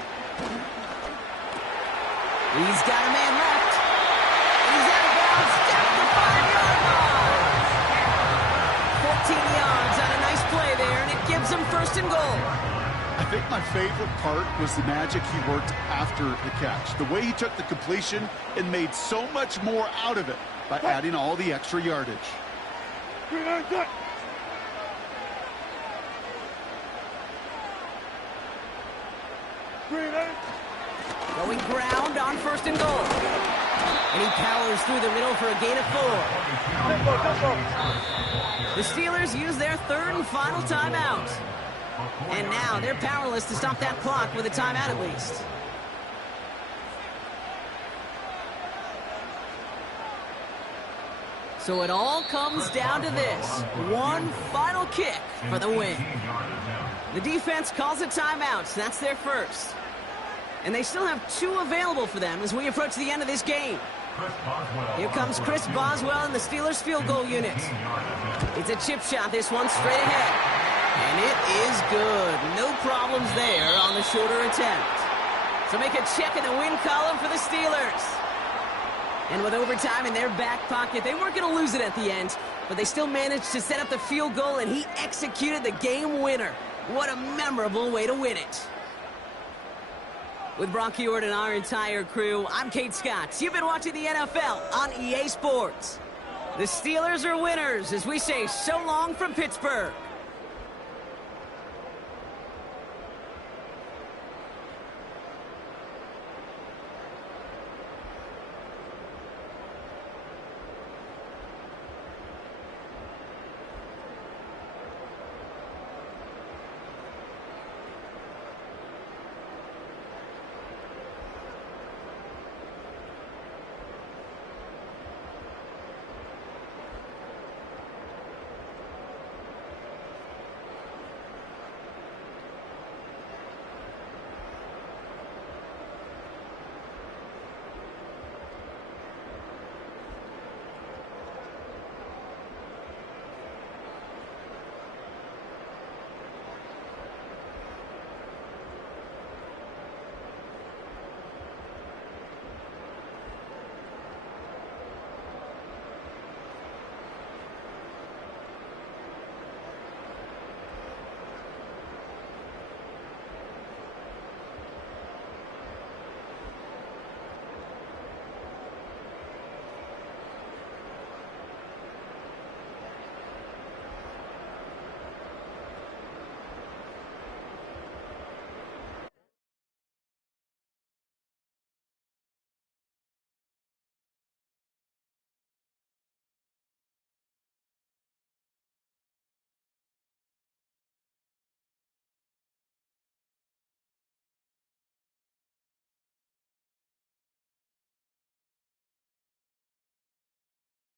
He's got a man left. He's out of bounds down the 5-yard line. 14 yards on a nice play there, and it gives him 1st and goal. I think my favorite part was the magic he worked after the catch. The way he took the completion and made so much more out of it by adding all the extra yardage. Going ground on 1st and goal. And he powers through the middle for a gain of 4. The Steelers use their 3rd and final timeout. And now they're powerless to stop that clock with a timeout at least. So it all comes down to this. One final kick for the win. The defense calls a timeout, so that's their first. And they still have 2 available for them as we approach the end of this game. Here comes Chris Boswell in the Steelers field goal unit. It's a chip shot, this one straight ahead. And it is good. No problems there on the shorter attempt. So make a check in the win column for the Steelers. And with overtime in their back pocket, they weren't going to lose it at the end, but they still managed to set up the field goal, and he executed the game winner. What a memorable way to win it. With Brock Ewart and our entire crew, I'm Kate Scott. You've been watching the NFL on EA Sports. The Steelers are winners as we say so long from Pittsburgh.